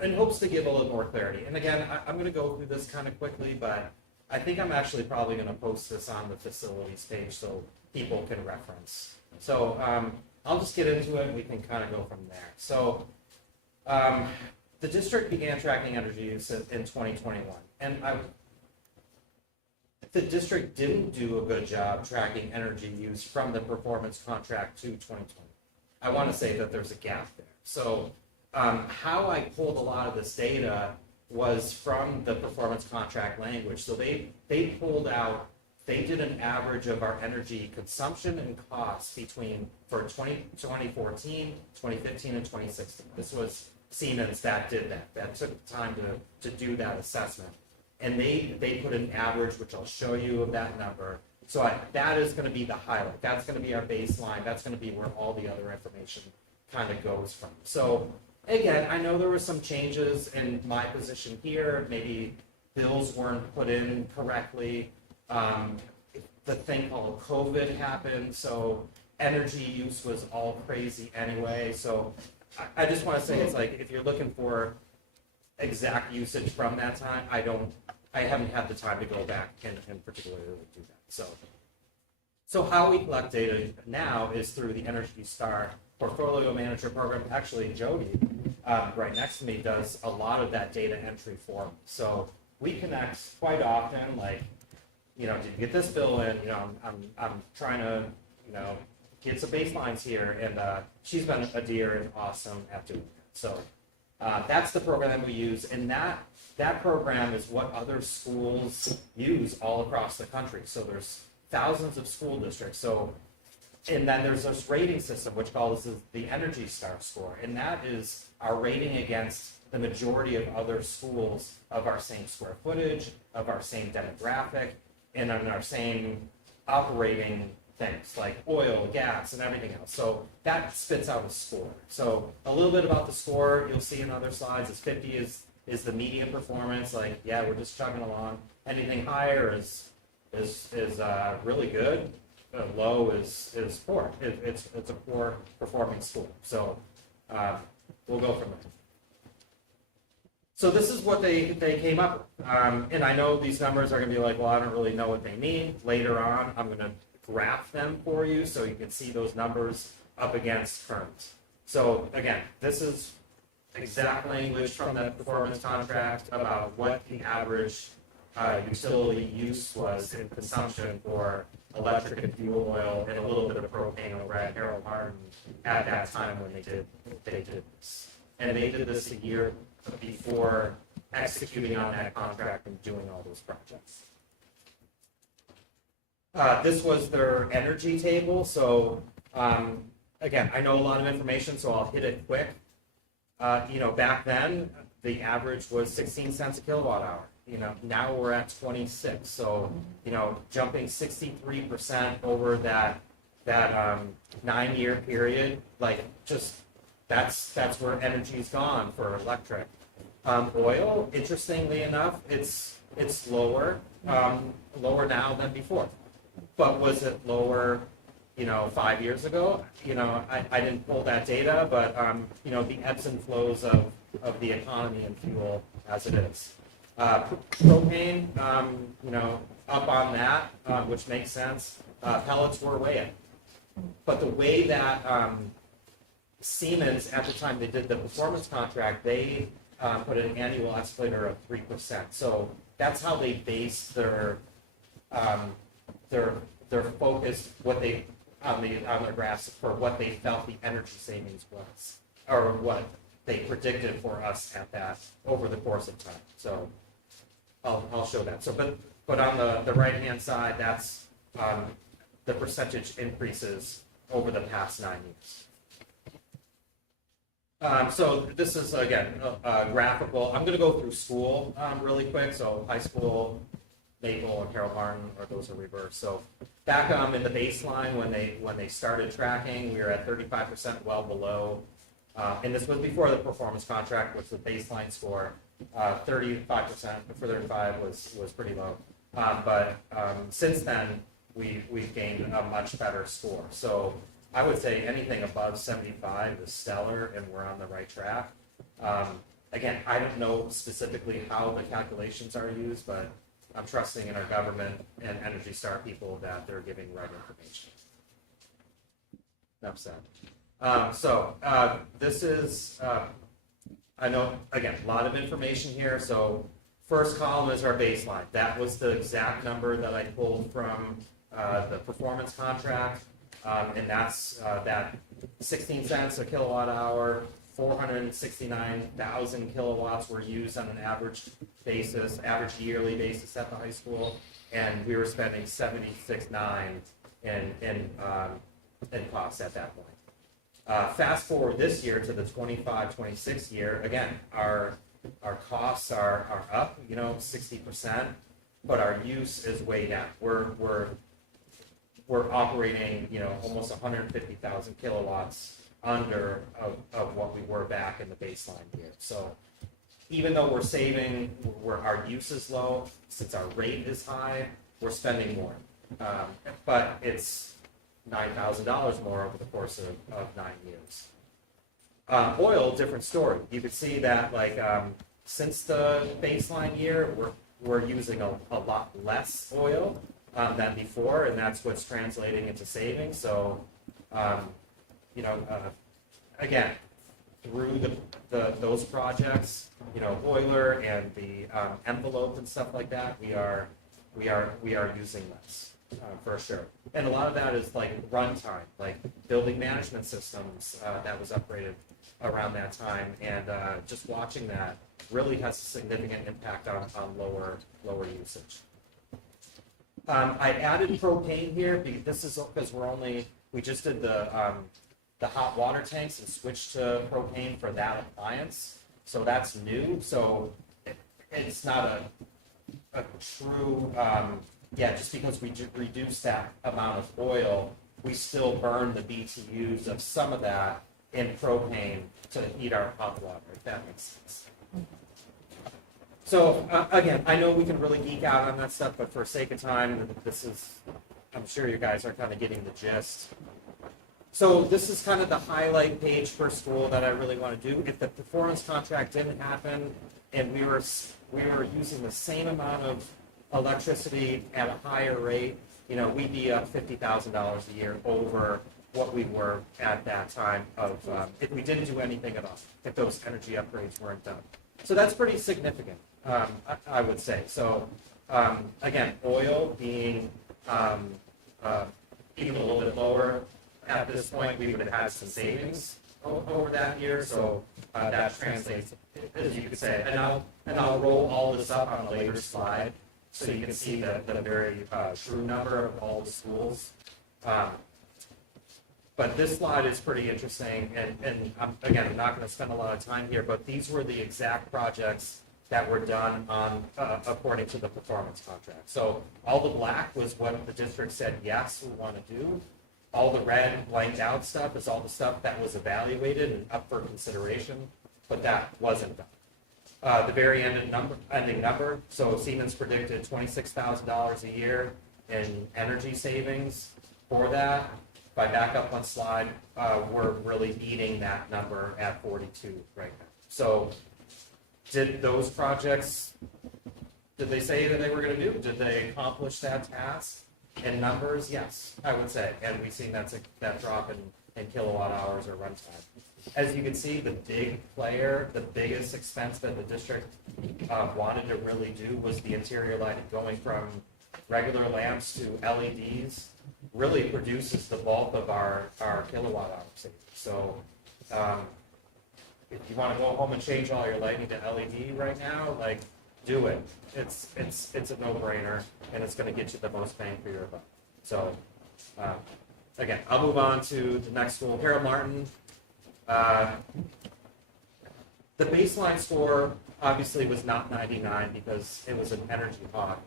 in hopes to give a little more clarity. And again, I'm going to go through this kind of quickly, but I think I'm actually probably going to post this on the facilities page so people can reference. So I'll just get into it and we can kind of go from there. So the district began tracking energy use in 2021, and the district didn't do a good job tracking energy use from the performance contract to 2020. I want to say that there's a gap there. So how I pulled a lot of this data was from the performance contract language. So they did an average of our energy consumption and costs for 2014, 2015, and 2016. This was Siemens that did that. That took time to do that assessment. And they put an average, which I'll show you of that number. So that is going to be the highlight. That's going to be our baseline. That's going to be where all the other information kind of goes from. So again, I know there were some changes in my position here. Maybe bills weren't put in correctly. The thing called COVID happened, so energy use was all crazy anyway. So I just want to say, it's like, if you're looking for exact usage from that time, I haven't had the time to go back and particularly do that. So how we collect data now is through the Energy Star Portfolio Manager program. Actually, Jody, right next to me, does a lot of that data entry for me. So we connect quite often, like, did you get this bill in? I'm trying to, get some baselines here, and she's been a dear and awesome at doing that. So that's the program that we use, and that program is what other schools use all across the country. So there's thousands of school districts. So, and then there's this rating system, which calls the Energy Star score, and that is our rating against the majority of other schools of our same square footage, of our same demographic, and on our same operating things like oil, gas, and everything else. So that spits out a score. So a little bit about the score, you'll see in other slides, is 50 is the median performance. Like, yeah, we're just chugging along. Anything higher is really good. Low is poor. It's a poor performing score. So we'll go from there. So this is what they came up with. And I know these numbers are going to be like, well, I don't really know what they mean. Later on, I'm going to graph them for you so you can see those numbers up against current. So again, this is exact language from that performance contract about what the average utility use was in consumption for electric and fuel oil and a little bit of propane over at Harold Martin at that time when they did this. And they did this a year before executing on that contract and doing all those projects. This was their energy table. So again, I know a lot of information, so I'll hit it quick. Back then, the average was 16 cents a kilowatt hour. Now we're at 26. So, jumping 63% over that 9-year period, that's where energy's gone for electric. Oil, interestingly enough, it's lower now than before. But was it lower, 5 years ago? I didn't pull that data, but the ebbs and flows of the economy and fuel as it is. Propane, up on that, which makes sense. Pellets were way up. But the way that Siemens, at the time they did the performance contract, they put an annual escalator of 3%. So that's how they based their focus, on their graphs for what they felt the energy savings was, or what they predicted for us at that over the course of time. So I'll show that. So, but on the right hand side, that's the percentage increases over the past 9 years. So this is again graphical. I'm going to go through school really quick. So high school, Maple and Harold Martin, or those are reversed. So back in the baseline when they started tracking, we were at 35%, well below. And this was before the performance contract, which the baseline score. 35% for 35 was pretty low. But since then, we've gained a much better score. So I would say anything above 75 is stellar, and we're on the right track. Again, I don't know specifically how the calculations are used, but I'm trusting in our government and Energy Star people that they're giving right information. Enough said. This is, I know, again, a lot of information here. So first column is our baseline. That was the exact number that I pulled from the performance contract. And that's that 16 cents a kilowatt hour, 469,000 kilowatts were used on an average basis, average yearly basis at the high school. And we were spending $76.9 in costs at that point. Fast forward this year to the 25-26 year, again, our costs are up, 60%, but our use is way down. We're operating, almost 150,000 kilowatts under of what we were back in the baseline year. So even though we're saving, our use is low, since our rate is high, we're spending more. But it's $9,000 more over the course of 9 years. Oil, different story. You can see that since the baseline year, we're using a lot less oil than before, and that's what's translating into savings. So, again, through those projects, boiler and the envelope and stuff like that, we are using less. For sure. And a lot of that is runtime, building management systems that was upgraded around that time, and just watching that really has a significant impact on lower usage. I added propane here because this is because we just did the hot water tanks and switched to propane for that appliance, so that's new. So it's not a true. Just because we reduce that amount of oil, we still burn the BTUs of some of that in propane to heat our hot water, if that makes sense. So again, I know we can really geek out on that stuff, but for sake of time, I'm sure you guys are kind of getting the gist. So this is kind of the highlight page for school that I really want to do. If the performance contract didn't happen and we were using the same amount of electricity at a higher rate, we'd be up $50,000 a year over what we were at that time of if we didn't do anything at all, if those energy upgrades weren't done. So that's pretty significant, I would say. So again, oil being even a little bit lower at this point, we would have had some savings over that year. So that translates, as you could say, and I'll roll all this up on a later slide so you can see the very true number of all the schools. But this slide is pretty interesting, and again, I'm not going to spend a lot of time here, but these were the exact projects that were done on according to the performance contract. So all the black was what the district said, yes, we want to do. All the red blanked out stuff is all the stuff that was evaluated and up for consideration, but that wasn't done. The very ending number, so Siemens predicted $26,000 a year in energy savings for that. If I back up one slide, we're really beating that number at 42 right now. So did those projects, did they say that they were going to do? Did they accomplish that task in numbers? Yes, I would say. And we've seen that drop in kilowatt hours or runtime. As you can see, the big player, the biggest expense that the district wanted to really do was the interior lighting, going from regular lamps to LEDs. Really produces the bulk of our kilowatt hour savings. So if you want to go home and change all your lighting to LED right now, like, do it. It's a no-brainer, and it's going to get you the most bang for your buck. So again, I'll move on to the next school, Harold Martin. The baseline score obviously was not 99 because it was an energy hawk.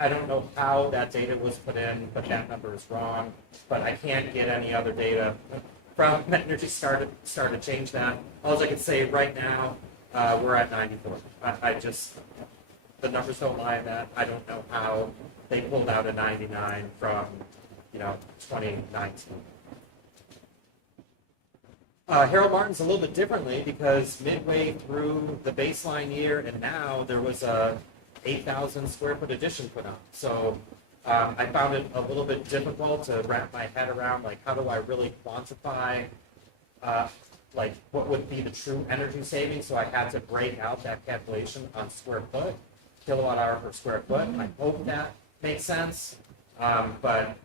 I don't know how that data was put in, but that number is wrong. But I can't get any other data from Energy Star to change that. All I can say right now, we're at 94. The numbers don't lie in that. I don't know how they pulled out a 99 from, 2019. Harold Martin's a little bit differently because midway through the baseline year and now there was a 8,000 square foot addition put on. So I found it a little bit difficult to wrap my head around, like, how do I really quantify, like, what would be the true energy savings? So I had to break out that calculation on square foot, kilowatt hour per square foot. And I hope that makes sense. But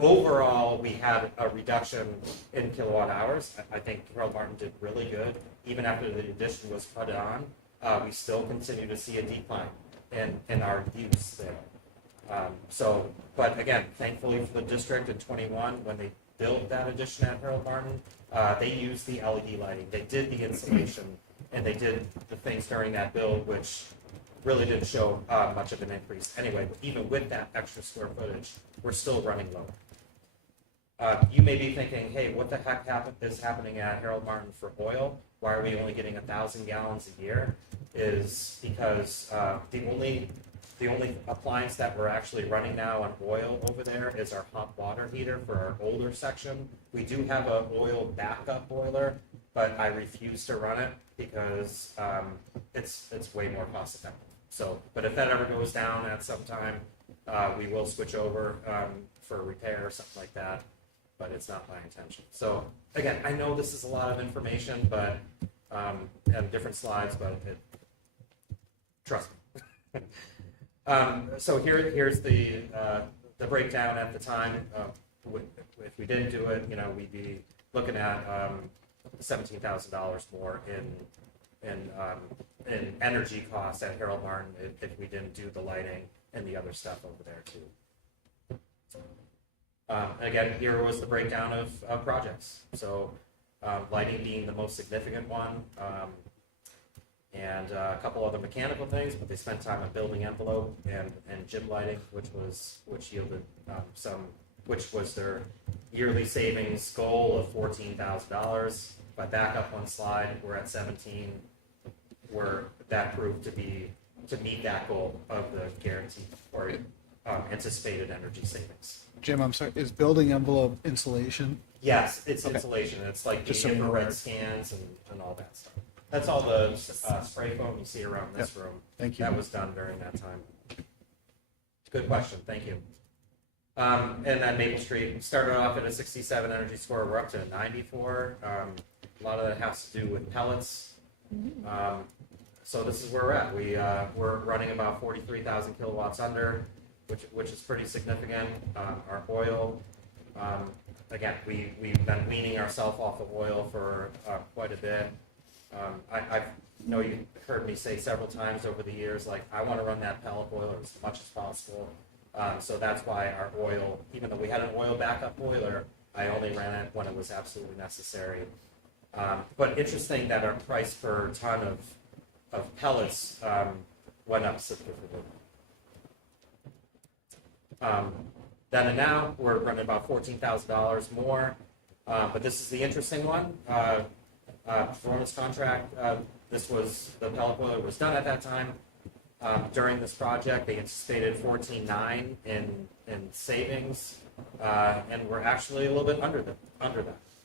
overall, we had a reduction in kilowatt hours. I think Harold Martin did really good. Even after the addition was put on, we still continue to see a decline in our use there. But again, thankfully for the district in 21, when they built that addition at Harold Martin, they used the LED lighting. They did the insulation, and they did the things during that build, which really didn't show much of an increase. Anyway, even with that extra square footage, we're still running low. You may be thinking, hey, what the heck is happening at Harold Martin for oil? Why are we only getting 1,000 gallons a year? Is because the only appliance that we're actually running now on oil over there is our hot water heater for our older section. We do have an oil backup boiler, but I refuse to run it because it's way more cost effective. So, but if that ever goes down at some time, we will switch over for repair or something like that, but it's not my intention. So again, I know this is a lot of information, but and different slides, but trust me. So here's the breakdown at the time. If we didn't do it, we'd be looking at $17,000 more in energy costs at Harold Martin if we didn't do the lighting and the other stuff over there too. Again, here was the breakdown of projects. So lighting being the most significant one, and a couple other mechanical things, but they spent time on building envelope and gym lighting, which yielded which was their yearly savings goal of $14,000. If I back up one slide, we're at 17, where that proved to meet that goal of the guaranteed or anticipated energy savings. Jim, I'm sorry, is building envelope insulation? Yes, it's insulation. It's like Just the so we're aware. infrared scans and all that stuff. That's all the spray foam you see around this room. Thank you. That was done during that time. Good question. Thank you. And then Maple Street started off at a 67 energy score. We're up to a 94. A lot of that has to do with pellets. So this is where we're at. We're running about 43,000 kilowatts under, which is pretty significant. Our oil, again, we've been weaning ourselves off of oil for quite a bit. I know you've heard me say several times over the years, like, I want to run that pellet boiler as much as possible. So that's why our oil, even though we had an oil backup boiler, I only ran it when it was absolutely necessary. But interesting that our price per ton of pellets went up significantly. Then and now, we're running about $14,000 more. But this is the interesting one. Performance contract. The pellet boiler was done at that time. During this project, they anticipated 14.9 in savings, and we're actually a little bit under that.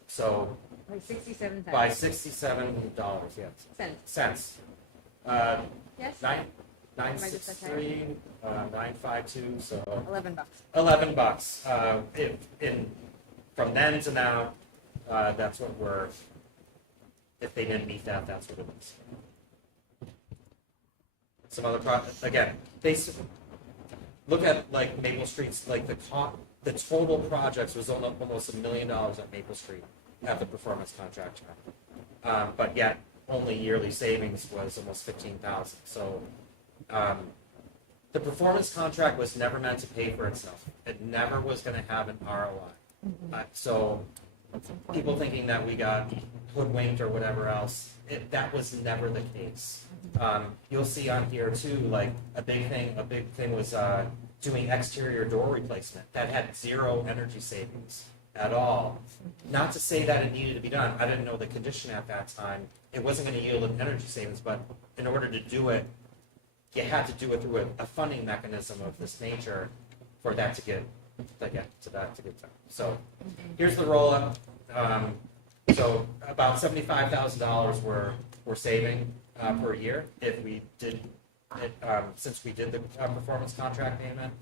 So By 67 cents. by $67, yes. Cents. Yes. 963, 952. So $11. $11. From then to now, that's what we're. If they didn't meet that, that's what it is. Some other again, look at like Maple Street's like the total projects was almost $1 million at Maple Street at the performance contract term, but yet only yearly savings was almost $15,000. So the performance contract was never meant to pay for itself. It never was going to have an ROI. So people thinking that we got hoodwinked or whatever else, that was never the case. You'll see on here too, like a big thing was doing exterior door replacement that had zero energy savings at all. Not to say that it needed to be done. I didn't know the condition at that time. It wasn't going to yield an energy savings, but in order to do it, you had to do it through a funding mechanism of this nature for that to get done. So here's the roll up. So about $75,000 we're saving per year if we did it, since we did the performance contract payment.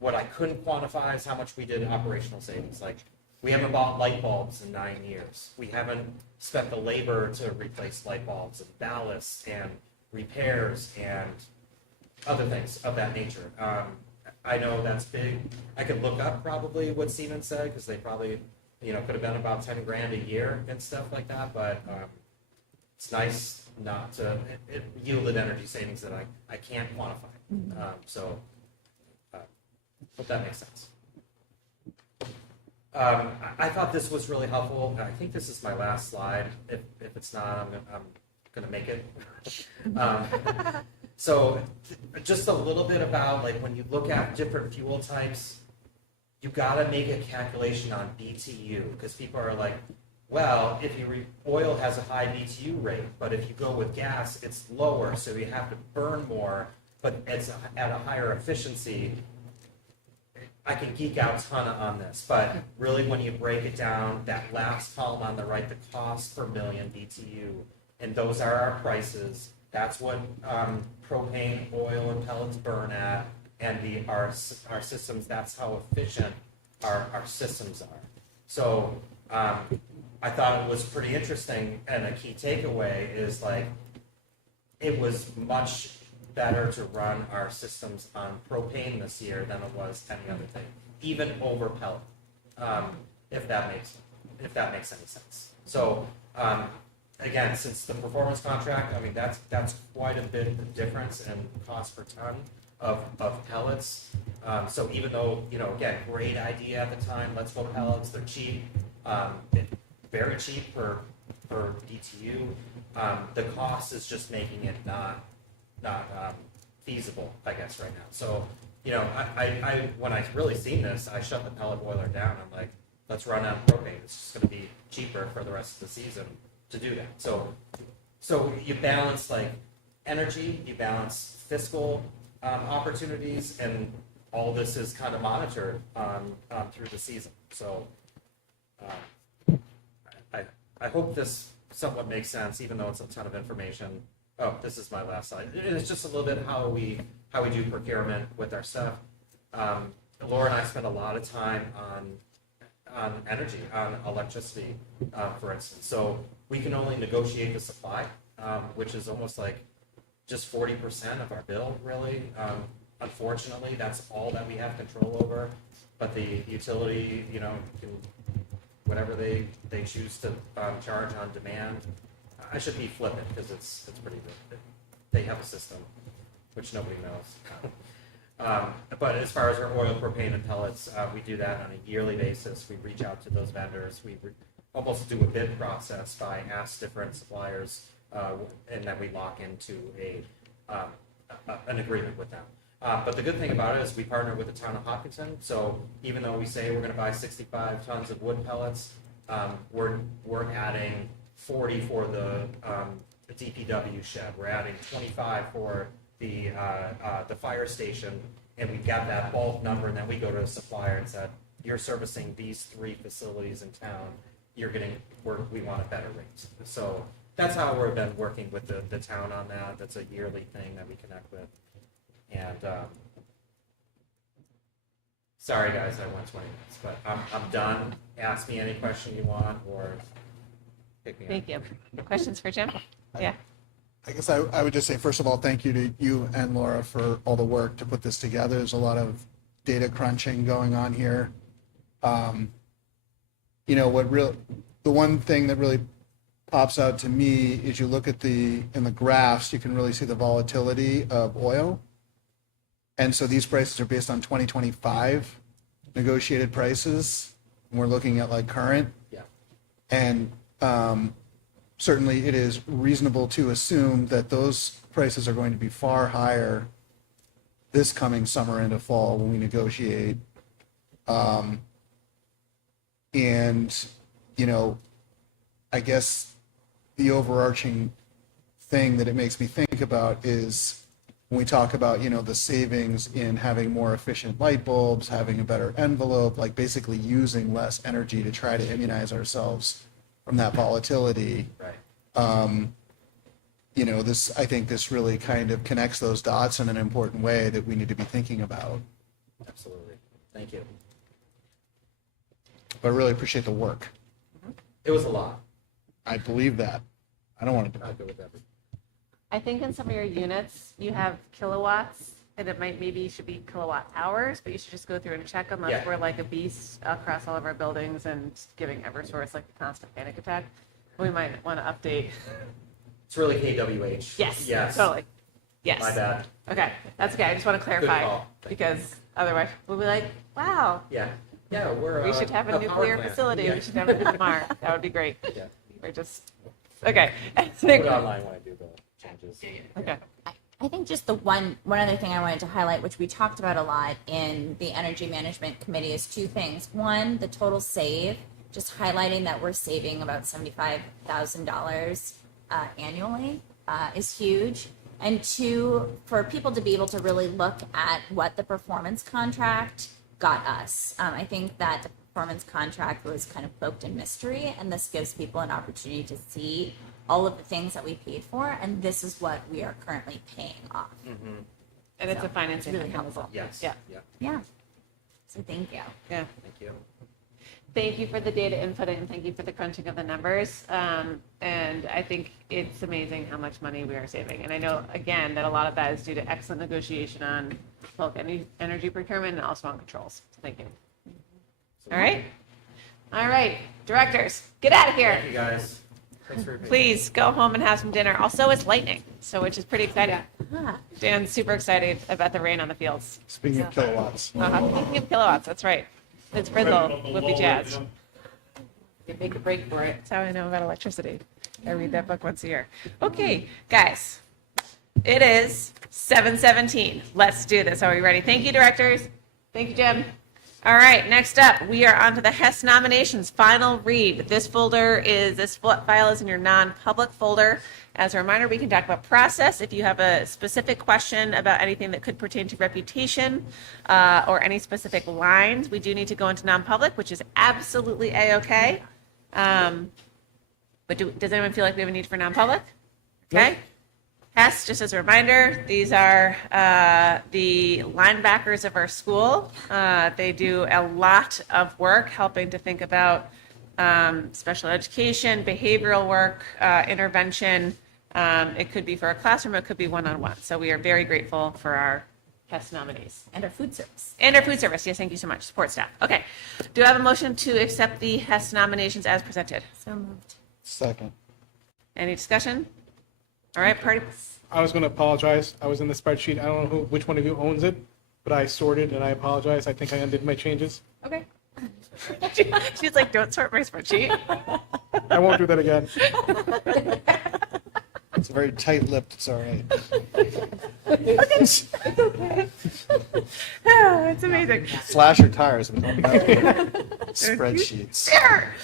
What I couldn't quantify is how much we did in operational savings. Like, we haven't bought light bulbs in 9 years. We haven't spent the labor to replace light bulbs and ballasts and repairs and other things of that nature. I know that's big. I could look up probably what Siemens said, because they probably, could have been about 10 grand a year and stuff like that, but it's nice not to, it yielded energy savings that I can't quantify. So hope that makes sense. I thought this was really helpful. I think this is my last slide. If it's not, I'm gonna make it. So just a little bit about, like, when you look at different fuel types, you gotta make a calculation on BTU, because people are like, well, if oil has a high BTU rate, but if you go with gas, it's lower, so you have to burn more, but it's at a higher efficiency. I can geek out a ton on this, but really when you break it down, that last column on the right, the cost per million BTU, and those are our prices. That's what propane, oil, and pellets burn at, and our systems, that's how efficient our systems are. So I thought it was pretty interesting, and a key takeaway is, like, it was much better to run our systems on propane this year than it was any other thing, even over pellet, if that makes any sense. So again, since the performance contract, I mean, that's quite a bit of difference in cost per ton of pellets. So even though, again, great idea at the time, let's go pellets, they're cheap, very cheap per BTU. The cost is just making it not feasible, I guess, right now. So, I when I really seen this, I shut the pellet boiler down. I'm like, let's run out of propane. It's just going to be cheaper for the rest of the season to do that. So you balance, like, energy, you balance fiscal opportunities, and all this is kind of monitored through the season. So I hope this somewhat makes sense, even though it's a ton of information. Oh, this is my last slide. It's just a little bit how we do procurement with our stuff. Laura and I spend a lot of time on energy, on electricity, for instance. So we can only negotiate the supply, which is almost like just 40% of our bill, really. Unfortunately, that's all that we have control over. But the utility, you know, can whatever they choose to charge on demand. I should be flippant because it's pretty good. They have a system, which nobody knows. But as far as our oil, propane, and pellets, we do that on a yearly basis. We reach out to those vendors. We almost do a bid process by ask different suppliers, and then we lock into an agreement with them. But the good thing about it is we partner with the town of Hopkinton. So even though we say we're going to buy 65 tons of wood pellets, we're adding 40 for the DPW shed. We're adding 25 for the fire station, and we've got that bulk number. And then we go to a supplier and said, "You're servicing these 3 facilities in town. You're getting we want a better rate." So that's how we've been working with the town on that. That's a yearly thing that we connect with. And sorry guys, I went 20 minutes, but I'm done. Ask me any question you want or pick me up. Thank you. Questions for Jim? Yeah. I guess I would just say, first of all, thank you to you and Laura for all the work to put this together. There's a lot of data crunching going on here. You know, the one thing that really pops out to me is you look at in the graphs, you can really see the volatility of oil. And so these prices are based on 2025 negotiated prices. And we're looking at like current. Yeah. And certainly it is reasonable to assume that those prices are going to be far higher this coming summer into fall when we negotiate. And, you know, I guess the overarching thing that it makes me think about is when we talk about, you know, the savings in having more efficient light bulbs, having a better envelope, like basically using less energy to try to immunize ourselves from that volatility. Right. You know, I think this really kind of connects those dots in an important way that we need to be thinking about. Absolutely. Thank you. But I really appreciate the work. It was a lot. I believe that. I don't want to I'll go with everything. I think in some of your units, you have kilowatts, and it maybe should be kilowatt hours, but you should just go through and check unless we're like a beast across all of our buildings and giving Eversource like a constant panic attack. We might want to update. It's really KWH. Yes. Yes. Totally. Yes. My bad. Okay. That's okay. I just want to clarify call. because otherwise we'll be like, wow, Yeah. Yeah, we should have a nuclear facility. Yeah. We should have it tomorrow. That would be great. Yeah. We're just, okay. Put it online when I do the changes. Okay. I think just the one other thing I wanted to highlight, which we talked about a lot in the Energy Management Committee, is 2 things. One, the total save, just highlighting that we're saving about $75,000 annually is huge. And 2, for people to be able to really look at what the performance contract got us. I think that the performance contract was kind of cloaked in mystery, and this gives people an opportunity to see all of the things that we paid for, and this is what we are currently paying off. Mm-hmm. And it's a financing really mechanism. helpful. Yes. Yeah. Yeah. Yeah. So thank you. Yeah. Thank you. Thank you for the data input and thank you for the crunching of the numbers. And I think it's amazing how much money we are saving. And I know, again, that a lot of that is due to excellent negotiation on bulk energy procurement and also on controls. So thank you. All right. All right. Directors, get out of here. Thank you guys. Thanks for your patience. Please go home and have some dinner. Also, it's lightning, so which is pretty exciting. Ah, Dan's super excited about the rain on the fields. Speaking of kilowatts. Speaking of kilowatts, that's right. It's Frizzle would be jazz. You make a break for it. That's how I know about electricity. I read that book once a year. Okay, guys, it is 7:17. Let's do this. Are we ready? Thank you, directors. Thank you, Jim. All right, next up, we are on to the HES nominations, final read. This file is in your non-public folder. As a reminder, we can talk about process. If you have a specific question about anything that could pertain to reputation or any specific lines, we do need to go into non-public, which is absolutely A-okay. But does anyone feel like we have a need for non-public? Okay. Hess, just as a reminder, these are the linebackers of our school. They do a lot of work helping to think about special education, behavioral work, intervention. It could be for a classroom, it could be one-on-one. So we are very grateful for our Hess nominees. And our food service. And our food service, yes, thank you so much, support staff. Okay, do I have a motion to accept the Hess nominations as presented? So moved. Second. Any discussion? All right, party. I was going to apologize. I was in the spreadsheet. I don't know which one of you owns it, but I sorted and I apologize. I think I undid my changes. Okay. She's like, don't sort my spreadsheet. I won't do that again. It's very tight-lipped, it's all right. It's okay. Oh, it's amazing. Slash your tires, but don't have spreadsheets. There.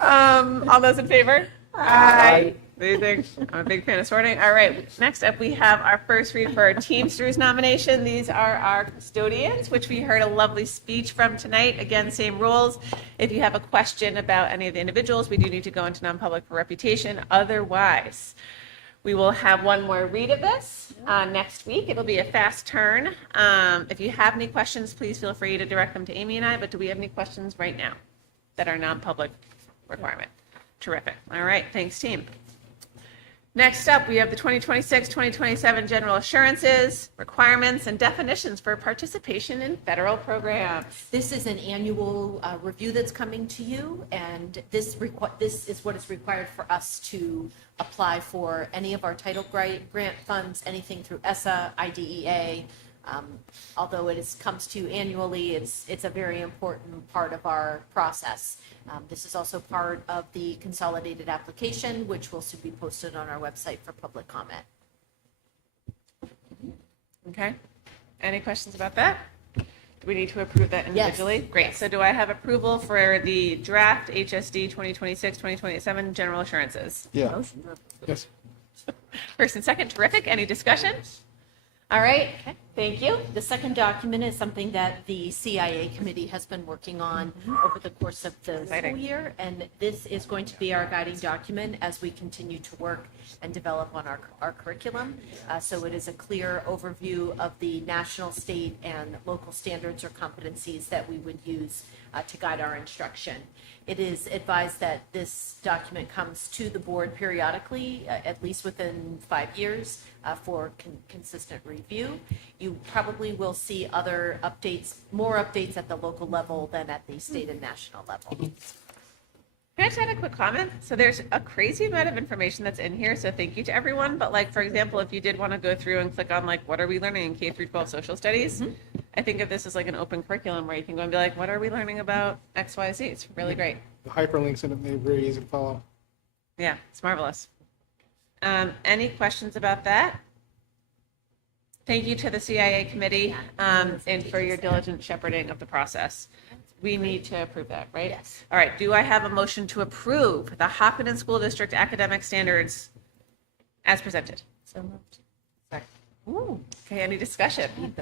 All those in favor? Aye. Amazing. I'm a big fan of sorting. All right. Next up, we have our first read for our Teamsters nomination. These are our custodians, which we heard a lovely speech from tonight. Again, same rules. If you have a question about any of the individuals, we do need to go into non-public for reputation. Otherwise, we will have one more read of this next week. It'll be a fast turn. If you have any questions, please feel free to direct them to Amy and I. But do we have any questions right now that are non-public requirement? Terrific. All right. Thanks, team. Next up, we have the 2026-2027 general assurances, requirements, and definitions for participation in federal programs. This is an annual review that's coming to you, and this is what is required for us to apply for any of our title grant funds, anything through ESSA, IDEA. Although comes to you annually, it's a very important part of our process. This is also part of the consolidated application, which will soon be posted on our website for public comment. Okay. Any questions about that? Do we need to approve that individually? Yes. Great. So do I have approval for the draft HSD 2026-2027 general assurances? Yeah. Yes. First and second, terrific. Any discussion? All right, thank you. The second document is something that the CIA committee has been working on over the course of the school year, and this is going to be our guiding document as we continue to work and develop on our curriculum. So it is a clear overview of the national, state, and local standards or competencies that we would use to guide our instruction. It is advised that this document comes to the board periodically, at least within 5 years, for consistent review. You probably will see other updates, more updates at the local level than at the state and national level. Can I just add a quick comment? So there's a crazy amount of information that's in here, so thank you to everyone. But like, for example, if you did want to go through and click on like, what are we learning in K through 12 social studies? I think of this as like an open curriculum where you can go and be like, what are we learning about X, Y, Z? It's really great. The hyperlinks in it, they're very easy to follow. Yeah, it's marvelous. Any questions about that? Thank you to the CIA committee and for your diligent shepherding of the process. We need to approve that, right? Yes. All right, do I have a motion to approve the Hopkinton School District academic standards as presented? So moved. Ooh, okay, any discussion?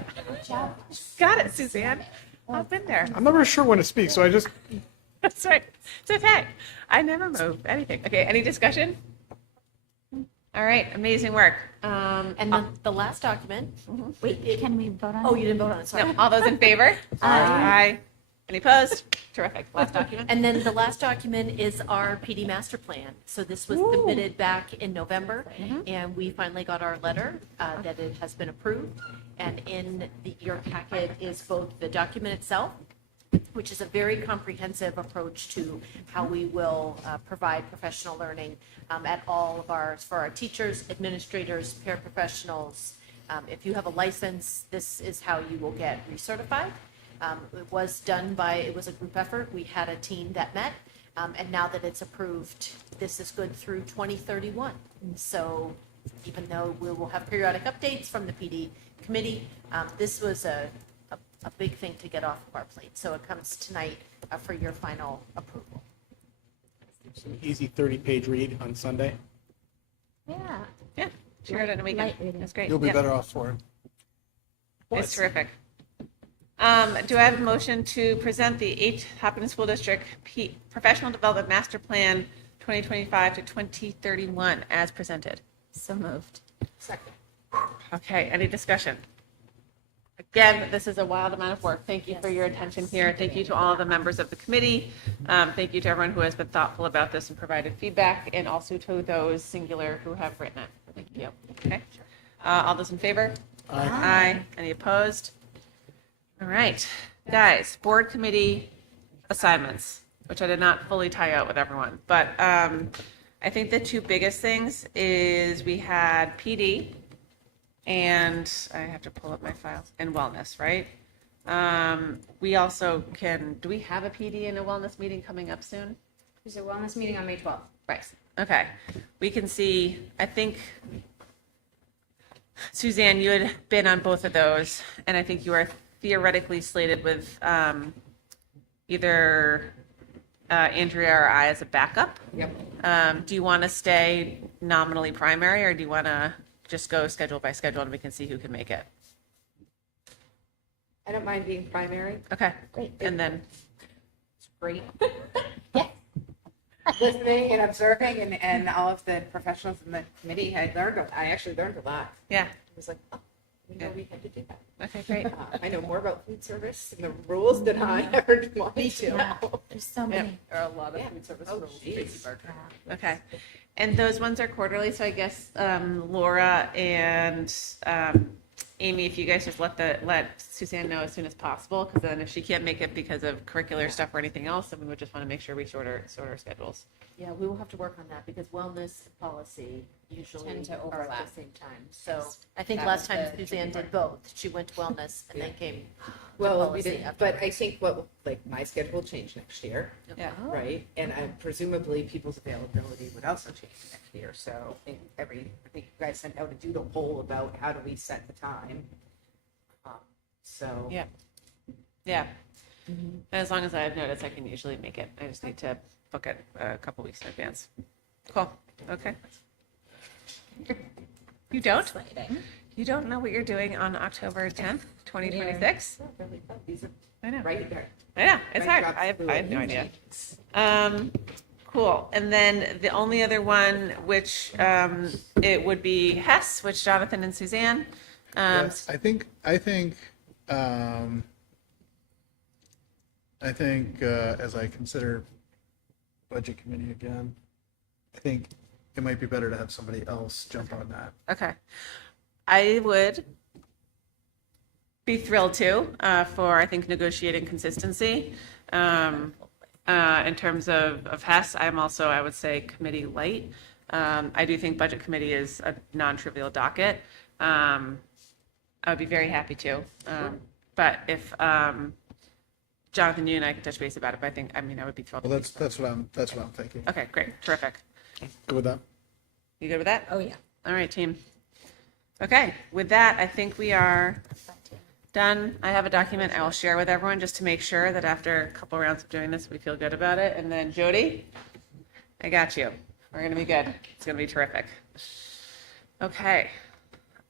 Got it, Suzanne. I've been there. I'm never sure when to speak, so I just, That's right. It's okay. I never move anything. Okay, any discussion? All right, amazing work. And then the last document, Wait, can we vote on it? oh, you didn't vote on it, sorry. No, all those in favor? Aye. Any opposed? Terrific. Last document. And then the last document is our PD master plan. So this was submitted back in November, and we finally got our letter that it has been approved. And in your packet is both the document itself, which is a very comprehensive approach to how we will provide professional learning at all of for our teachers, administrators, paraprofessionals. If you have a license, this is how you will get recertified. It was it was a group effort. We had a team that met, and now that it's approved, this is good through 2031. So even though we will have periodic updates from the PD committee, this was a big thing to get off of our plate. So it comes tonight for your final approval. it's an easy 30-page read on Sunday. Yeah. Yeah, sure, it in a weekend. Light reading. That's great. You'll be Yep. better off for it. It's terrific. Do I have a motion to present the 8th Hopkinton School District Professional Development Master Plan 2025 to 2031 as presented? So moved. Second. Okay, any discussion? Again, this is a wild amount of work. Thank you for your attention here. Thank you to all of the members of the committee. Thank you to everyone who has been thoughtful about this and provided feedback, and also to those singular who have written it. Thank you. Okay. All those in favor? Aye. Aye. Any opposed? All right, guys, board committee assignments, which I did not fully tie out with everyone, but I think the two biggest things is we had PD, and I have to pull up my file, and wellness, right? We also do we have a PD and a wellness meeting coming up soon? There's a wellness meeting on May 12th. Right, okay. We can see, I think, Suzanne, you had been on both of those, and I think you are theoretically slated with either Andrea or I as a backup. Yep. Do you want to stay nominally primary, or do you want to just go schedule by schedule and we can see who can make it? I don't mind being primary. Okay, great. And then, Great. Listening and observing and all of the professionals in the committee, I actually learned a lot. yeah, I was like, oh, we know we had to do that. okay, great. I know more about food service and the rules than I ever wanted to. Yeah, there's so many. There are a lot of Yeah. food service Oh, rules. geez. Tracy Barker. Okay. And those ones are quarterly, so I guess Laura and Amy, if you guys just let Suzanne know as soon as possible, because then if she can't make it because of curricular stuff or anything else, then we would just want to make sure we sort our schedules. Yeah, we will have to work on that because wellness and policy usually Tend to are at overlap. the same time. So I think That last was time the Suzanne tricky did both. She went to wellness and then came to Well, we policy didn't, after. but I think my schedule will change next year, Yeah. right? And presumably people's availability would also change next year. So I think you guys sent out a doodle poll about how do we set the time. So. Yeah. Yeah. And as long as I have notice, I can usually make it. I just need to book it a couple weeks in advance. Cool. Okay. You don't? Exciting. You don't know what you're doing on October 10th, 2026? I know. Right there. Yeah, it's Right, hard. drops I have no fluid. idea. Cool. And then the only other one, which it would be Hess, which Jonathan and Suzanne. Yes, I think, as I consider budget committee again, I think it might be better to have somebody else jump on that. Okay. I would be thrilled to for, I think, negotiating consistency. In terms of Hess, I'm also, I would say, committee light. I do think budget committee is a non-trivial docket. I would be very happy to. But if Jonathan, you and I can touch base about it, but I would be thrilled. Well, that's what I'm thinking. Okay, great, terrific. Good with that? You good with that? Oh, yeah. All right, team. Okay, with that, I think we are done. I have a document I will share with everyone just to make sure that after a couple rounds of doing this, we feel good about it. And then Jody, I got you. We're gonna be good. It's gonna be terrific. Okay.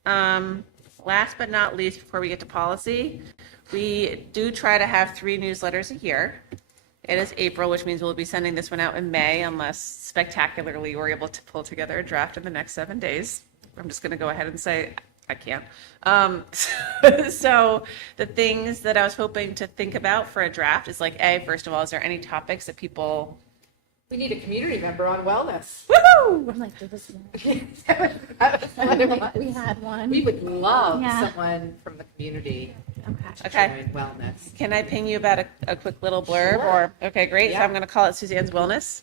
Last but not least, before we get to policy, we do try to have 3 newsletters a year. It is April, which means we'll be sending this one out in May unless spectacularly we're able to pull together a draft in the next 7 days. I'm just going to go ahead and say I can't. So the things that I was hoping to think about for a draft is like, first of all, is there any topics that people... We need a community member on wellness. Woohoo! I'm like, there was one. That was one of us. We had one. We would love Yeah. someone from the community to Okay. join wellness. Can I ping you about a quick little blurb? Sure. Or okay, great. So Yeah. I'm going to call it Suzanne's Wellness.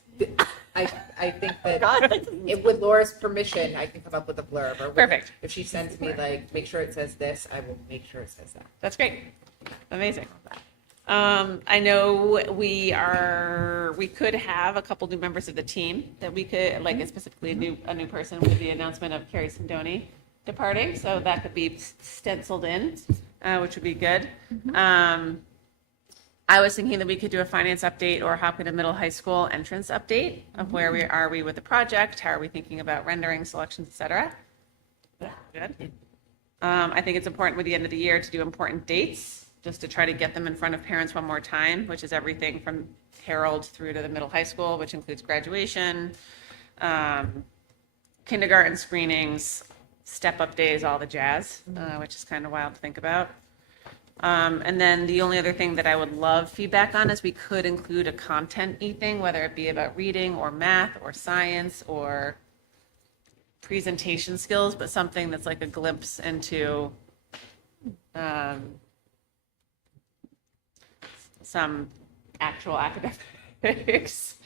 I think that with Laura's permission, I can come up with a blurb. Or Perfect. If she sends me make sure it says this, I will make sure it says that. That's great. Amazing. I know we could have a couple new members of the team that we could, like specifically a new person with the announcement of Carrie Sindoni departing. So that could be stenciled in, which would be good. I was thinking that we could do a finance update or Hopkinton Middle High School entrance update of where we are with the project, how are we thinking about rendering selections, et cetera. Good. I think it's important with the end of the year to do important dates, just to try to get them in front of parents one more time, which is everything from Herald through to the middle high school, which includes graduation, kindergarten screenings, step-up days, all the jazz, which is kind of wild to think about. And then the only other thing that I would love feedback on is we could include a content-y thing, whether it be about reading or math or science or presentation skills, but something that's like a glimpse into some actual academics,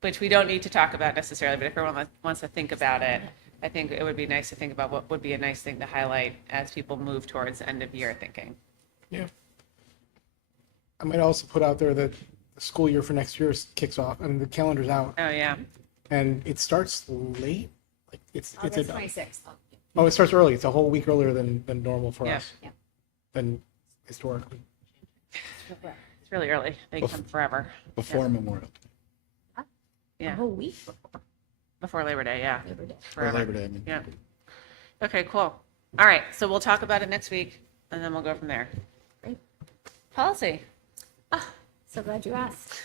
which we don't need to talk about necessarily, but if everyone wants to think about it, I think it would be nice to think about what would be a nice thing to highlight as people move towards end of year thinking. Yeah. I might also put out there that the school year for next year kicks off. I mean, the calendar's out. Oh, yeah. And it starts late. Like it's August 26th. Oh, it starts early. It's a whole week earlier than normal for Yeah. us. Yeah. Than historically. It's really early. They come forever. Before Memorial Day. Yeah. A whole week Before Labor Day, yeah. Labor Day. Or Labor Day, I mean. Yeah. Okay, cool. All right, so we'll talk about it next week, and then we'll go from there. Great. Policy. So glad you asked.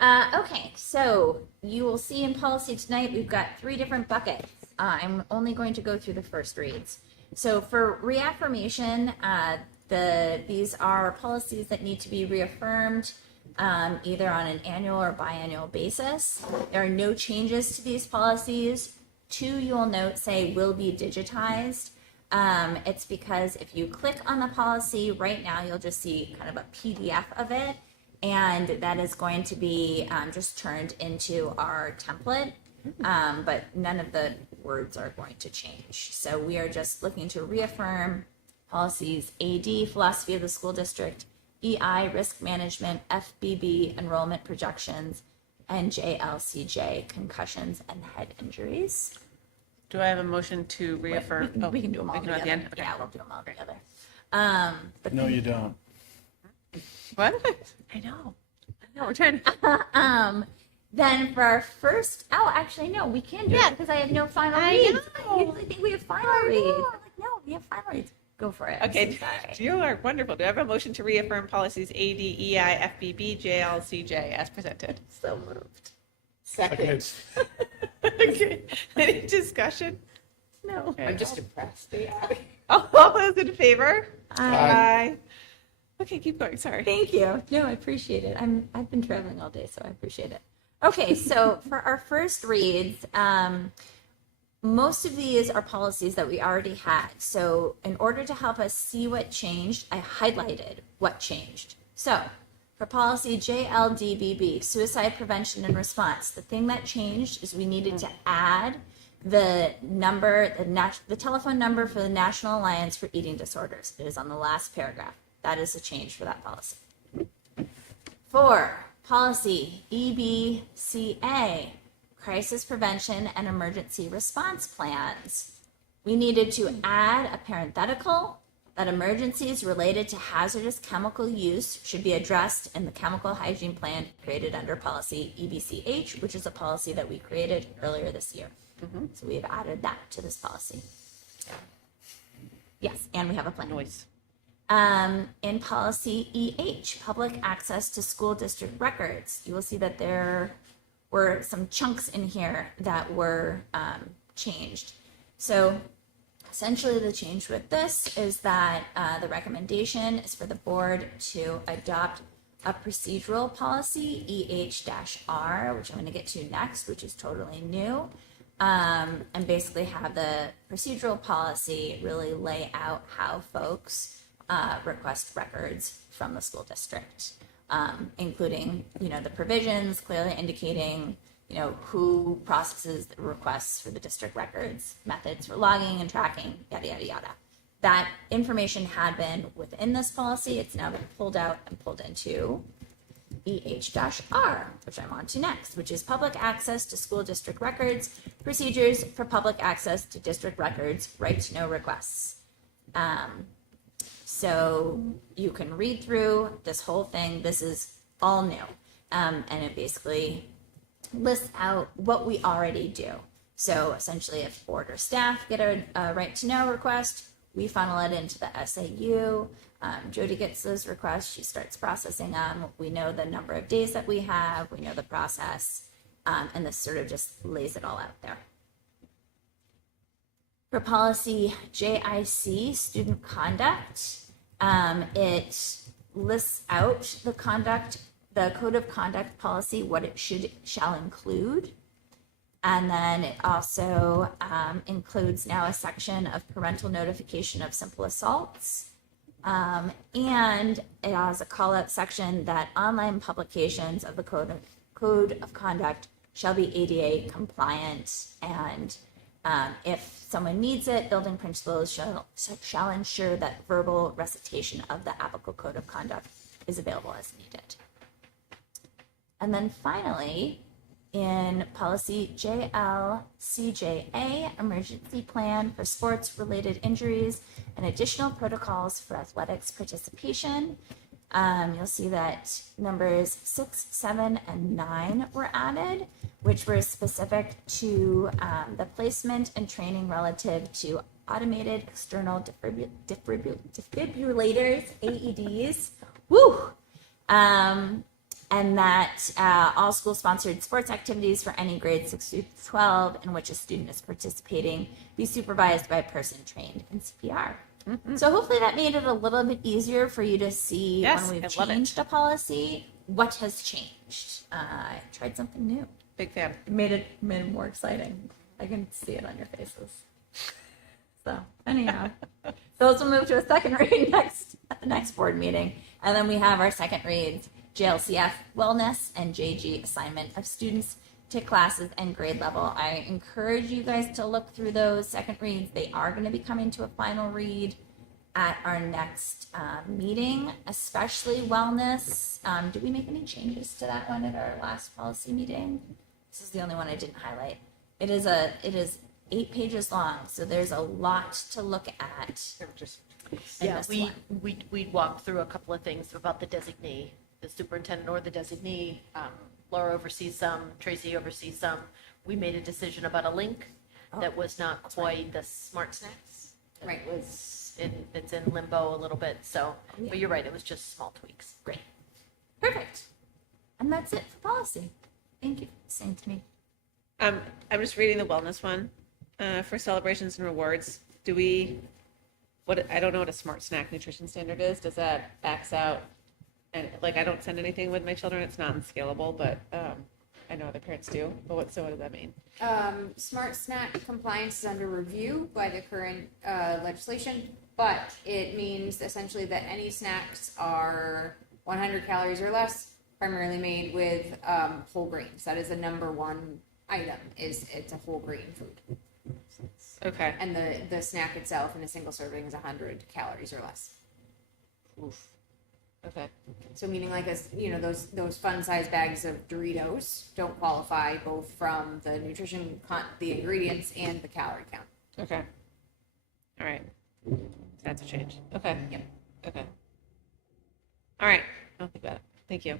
Okay, so you will see in policy tonight, we've got 3 different buckets. I'm only going to go through the first reads. So for reaffirmation, these are policies that need to be reaffirmed either on an annual or biannual basis. There are no changes to these policies. 2, you'll note, say will be digitized. It's because if you click on the policy right now, you'll just see kind of a PDF of it, and that is going to be just turned into our template, but none of the words are going to change. So we are just looking to reaffirm policies AD, philosophy of the school district, EI, risk management, FBB, enrollment projections, and JLCJ, concussions and head injuries. Do I have a motion to reaffirm? We can do them all we can do it at together. the end? Okay, Yeah, cool. we'll do them all Great. together. But No, you don't. What? I know, we're trying to. Then for our first, actually, no, we can do it because I have no final reads. I usually think we have final reads. I'm like, no, we have final reads. Go for it. I'm Okay, so sorry. you are wonderful. Do I have a motion to reaffirm policies AD, EI, FBB, JLCJ as presented? So moved. Second. Okay, any discussion? No. I'm just impressed. All those in favor? Aye. Okay, keep going, sorry. Thank you. No, I appreciate it. I've been traveling all day, so I appreciate it. Okay, so for our first reads, most of these are policies that we already had. So in order to help us see what changed, I highlighted what changed. So for policy JLDBB, suicide prevention and response, the thing that changed is we needed to add the number, the telephone number for the National Alliance for Eating Disorders. It is on the last paragraph. That is a change for that policy. For policy EBCA, crisis prevention and emergency response plans, we needed to add a parenthetical that emergencies related to hazardous chemical use should be addressed in the chemical hygiene plan created under policy EBCH, which is a policy that we created earlier this year. So we have added that to this policy. Yes, and we have a plan. Noise. In policy EH, public access to school district records, you will see that there were some chunks in here that were changed. So essentially the change with this is that the recommendation is for the board to adopt a procedural policy, EH-R, which I'm going to get to next, which is totally new, and basically have the procedural policy really lay out how folks request records from the school district, including, the provisions clearly indicating, who processes the requests for the district records, methods for logging and tracking, yada, yada, yada. That information had been within this policy. It's now been pulled out and pulled into EH-R, which I'm on to next, which is public access to school district records, procedures for public access to district records, right to know requests. So you can read through this whole thing. This is all new. And it basically lists out what we already do. So essentially, if board or staff get a right to know request, we funnel it into the SAU. Jody gets those requests. She starts processing them. We know the number of days that we have. We know the process. And this sort of just lays it all out there. For policy JIC, student conduct, it lists out the code of conduct policy, what it shall include. And then it also includes now a section of parental notification of simple assaults. And it has a call out section that online publications of the code of conduct shall be ADA compliant, and if someone needs it, building principals shall ensure that verbal recitation of the applicable code of conduct is available as needed. And then finally, in policy JLCJA, emergency plan for sports-related injuries and additional protocols for athletics participation, you'll see that numbers 6, 7, and 9 were added, which were specific to the placement and training relative to automated external defibrillators, AEDs. Woo! And that all school-sponsored sports activities for any grade 6 through 12 in which a student is participating be supervised by a person trained in CPR. Mm-hmm. So hopefully that made it a little bit easier for you to see when we've changed a policy, what has changed. I tried something new. Big fan. It made it more exciting. I can see it on your faces. So anyhow, those will move to a second read at the next board meeting. And then we have our second reads, JLCF wellness and JG assignment of students to classes and grade level. I encourage you guys to look through those second reads. They are going to be coming to a final read at our next meeting, especially wellness. Did we make any changes to that one at our last policy meeting? This is the only one I didn't highlight. It is 8 pages long, so there's a lot to look at. Yeah, we walked through a couple of things about the designee, the superintendent or the designee. Laura oversees some, Tracy oversees some. We made a decision about a link that was not quite the smart snacks. Right. It's in limbo a little bit. So, but you're right. It was just small tweaks. Great. Perfect. And that's it for policy. Thank you for listening to me. I'm just reading the wellness one for celebrations and rewards. I don't know what a smart snack nutrition standard is. Does that X out? And like, I don't send anything with my children. It's not unscalable, but I know other parents do. But what does that mean? Smart snack compliance is under review by the current legislation, but it means essentially that any snacks are 100 calories or less, primarily made with whole grains. That is the number one item. It's a whole grain food. Okay. And the snack itself in a single serving is 100 calories or less. Oof. Okay. So meaning like those fun size bags of Doritos don't qualify both from the the ingredients and the calorie count. Okay. All right. That's a change. Okay. Yep. Okay. All right. I'll think about it. Thank you.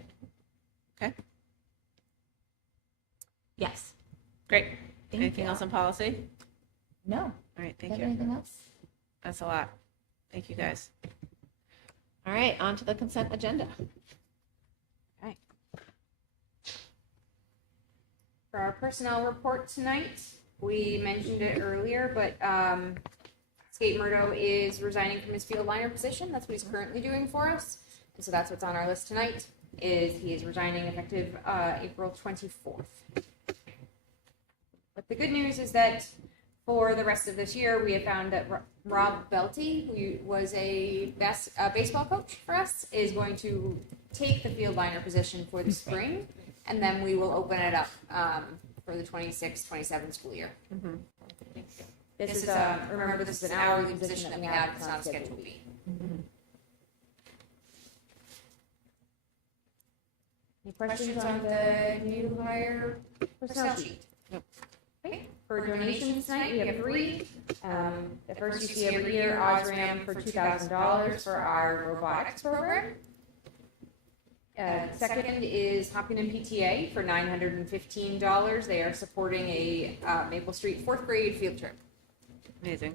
Okay. Yes. Great. Thank Anything you. else on policy? No. All right. Thank you. Anything else? That's a lot. Thank you, guys. All right, on to the consent agenda. All right. For our personnel report tonight, we mentioned it earlier, but Skate Murdo is resigning from his field liner position. That's what he's currently doing for us. And so that's what's on our list tonight, he is resigning effective April 24th. But the good news is that for the rest of this year, we have found that Rob Belty, who was a baseball coach for us, is going to take the field liner position for the spring, and then we will open it up for the 26-27 school year. Mm-hmm. This is remember, this is an hourly position that we have. It's not a scheduled fee. Mm-hmm. Any questions on the new hire personnel sheet? Nope. Okay. For donations tonight, we have 3. The first you see every year, Osram for $2,000 for our robotics program. Second is Hopkinton PTA for $915. They are supporting a Maple Street 4th grade field trip. Amazing.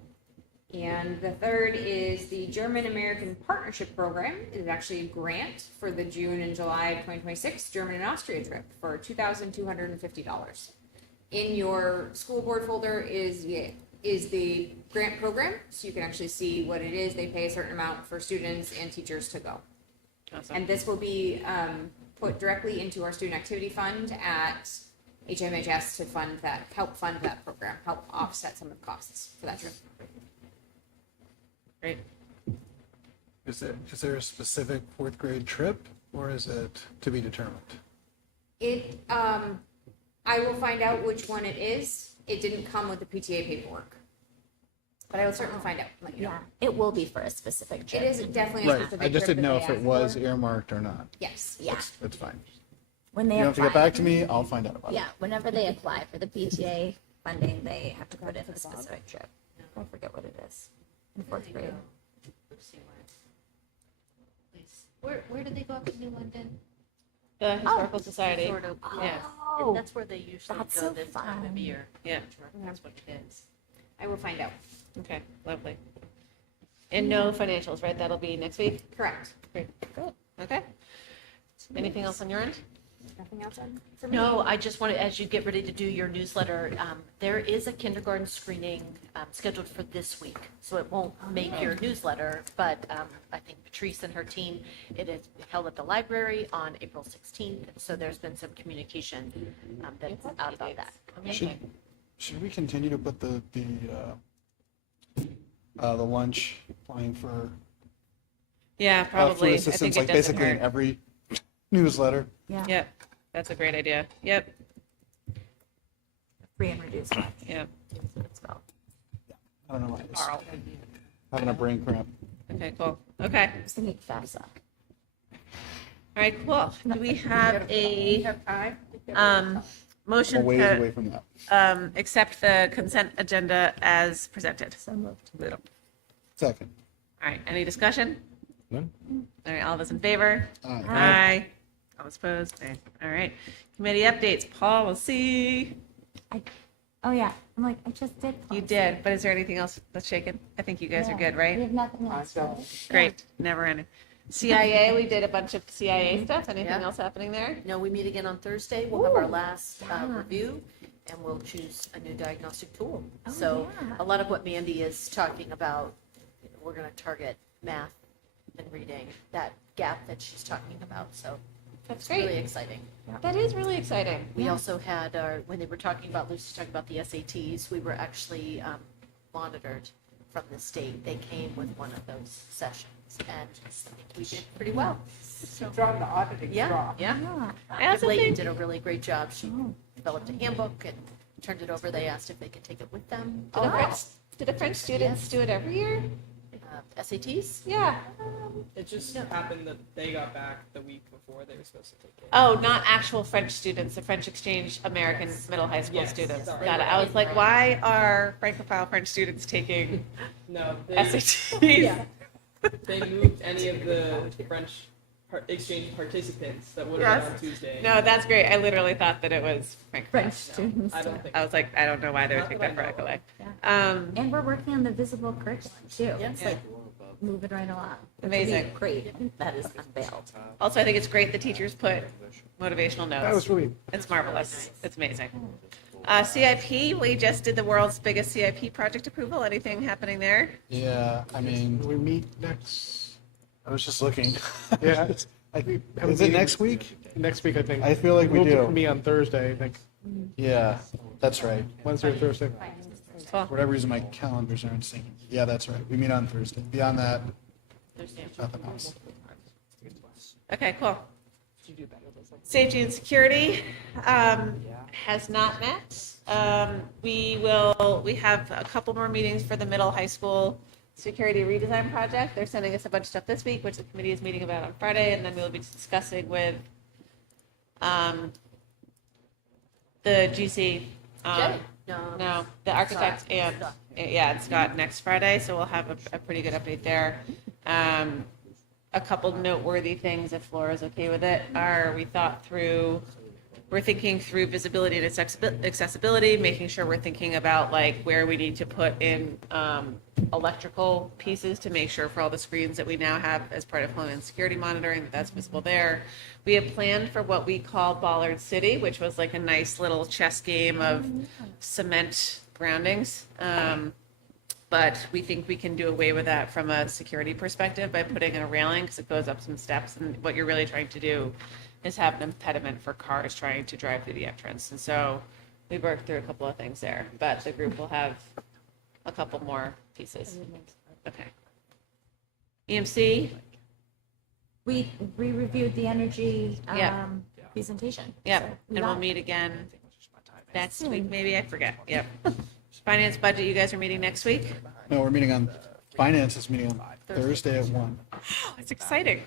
And the third is the German-American Partnership Program. It is actually a grant for the June and July 2026 German and Austria trip for $2,250. In your school board folder is is the grant program, so you can actually see what it is. They pay a certain amount for students and teachers to go. Awesome. And this will be put directly into our student activity fund at HMHS to help fund that program, help offset some of the costs for that trip. Great. Is there a specific fourth grade trip, or is it to be determined? It, I will find out which one it is. It didn't come with the PTA paperwork, but I will certainly find out. And let you know. Yeah, it will be for a specific trip. It is definitely a Right, specific I just trip didn't that know they if it asked was for. earmarked or not. Yes. Yeah. That's fine. When they You don't have to apply. get back to me, I'll find out about it. Yeah, whenever they apply for the PTA funding, they have to put in a specific trip. I forget what it is in fourth grade. Where did they go up to New London? The Historical Society. Sort of, yeah. Oh, That's where they usually that's go so this time of fun. year. Yeah. That's what it is. I will find out. Okay, lovely. And no financials, right? That'll be next week? Correct. Great. Cool. Okay. Anything else on your end? Nothing else on for me? No, I just wanted, as you get ready to do your newsletter, there is a kindergarten screening scheduled for this week. So it won't make your newsletter, but I think Patrice and her team, it is held at the library on April 16th. So there's been some communication that's out about that. Should we continue to put the lunch line for Yeah, probably. food assistance, like doesn't basically in hurt. every newsletter? Yeah. Yep, that's a great idea. Yep. Free and reduced lunch. Yep. That's what it's spelled. I don't know why. I was having a brain cramp. Okay, cool. Okay. I was thinking FAFSA. All right, cool. Do we have a motion I'm ways to away from that. accept the consent agenda as presented? So moved. Second. All right, any discussion? None. All right, all those in favor? Aye. Aye. All opposed? Nay. All right. Committee updates. Paul, we'll see. Oh, yeah. I'm like, I just did. You did, but is there anything else that's shaken? I think you guys are good, We right? have nothing else. Right? Great, never ending. CIA, we did a bunch of CIA stuff. Anything Yeah. else happening there? No, we meet again on Thursday. We'll have our last review, and we'll choose a new diagnostic tool. Oh, So yeah. a lot of what Mandy is talking about, we're going to target math and reading, that gap that she's talking about. So That's it's great. really exciting. That is really exciting. We also had, when they were talking about, Lucy talking about the SATs, we were actually monitored from the state. They came with one of those sessions, and I think we did pretty well. So, Drawn the auditing yeah, straw. yeah. I also Layton think, did a really great job. She developed a handbook and turned it over. They asked if they could take it with them. do the French students do it every year? SATs? Yeah. It just happened that they got back the week before they were supposed to take it. Oh, not actual French students, the French exchange American middle high school Yes, students. sorry. Got it. I was like, why are Francophile French students taking No, SATs? they moved any of the French exchange participants that would have been on Tuesday. No, that's great. I literally thought that it was French students. I don't think I was like, I don't know why they would Not take that that I know for of. Accolade. And we're working on the visible curriculum too. Yeah. It's like moving right along. Amazing. Great. That is unveiled. Also, I think it's great the teachers put motivational notes. That was really, It's marvelous. It's amazing. CIP, we just did the world's biggest CIP project approval. Anything happening there? Yeah, I mean, we meet next, I was just looking. yeah, Is it next week? next week, I think. I feel like we We'll do. Me on Thursday, I think, Yeah, that's right. Wednesday or Thursday. Cool. For whatever reason, my calendars aren't syncing. Yeah, that's right. We meet on Thursday. Beyond that, nothing else. Okay, cool. Safety and security has not met. We have a couple more meetings for the middle high school security redesign project. They're sending us a bunch of stuff this week, which the committee is meeting about on Friday, and then we'll be discussing with the GC. Jenny? No, the architect and Scott next Friday, so we'll have a pretty good update there. A couple noteworthy things, if Laura's okay with it, are we're thinking through visibility and accessibility, making sure we're thinking about like where we need to put in electrical pieces to make sure for all the screens that we now have as part of Homeland Security monitoring, that's visible there. We have planned for what we call Bollard City, which was like a nice little chess game of cement groundings. But we think we can do away with that from a security perspective by putting in a railing because it goes up some steps. And what you're really trying to do is have an impediment for cars trying to drive through the entrance. And so we worked through a couple of things there, but the group will have a couple more pieces. Okay. EMC? We reviewed the energy Yeah. presentation. Yep, so we and got we'll it. meet again next Soon. week, maybe, I forget, yep. Finance budget, you guys are meeting next week? No, we're meeting on, finance is meeting on Thursday at 1. That's exciting,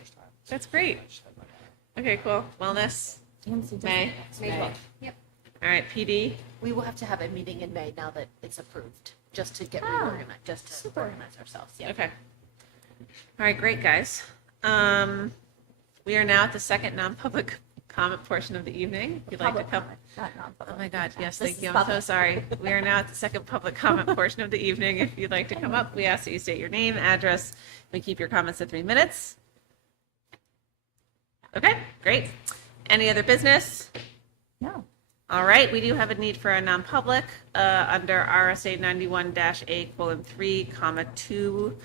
that's great. Okay, cool, wellness, May? May 12th. Yep. All right, PD? We will have to have a meeting in May now that it's approved, just to get Oh, reorganized, just to super. organize ourselves, yeah. Okay. All right, great, guys. We are now at the second non-public comment portion of the evening. If you'd like to Public come. comment, not non-public. Oh my God, yes, This thank is you. I'm so public. sorry. We are now at the second public comment portion of the evening. If you'd like to come up, we ask that you state your name, address. We keep your comments at 3 minutes. Okay, great. Any other business? No. All right, we do have a need for a non-public under RSA 91-A:3, comma 2,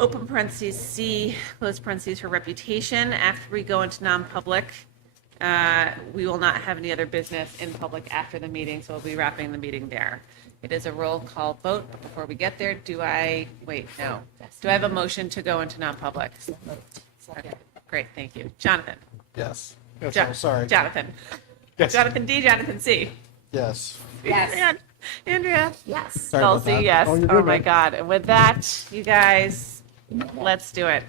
open parentheses C, close parentheses for reputation. After we go into non-public, we will not have any other business in public after the meeting, so we'll be wrapping the meeting there. It is a roll call vote, but before we get there, do I have a motion to go into non-public? Okay, great, thank you. Jonathan? Yes. Sorry. Jonathan? Yes. Jonathan D, Jonathan C? Yes. Yes. Andrea? Yes. Sorry about Dulcie, that. yes. Oh, you're Oh good, my man. God. And with that, you guys, let's do it.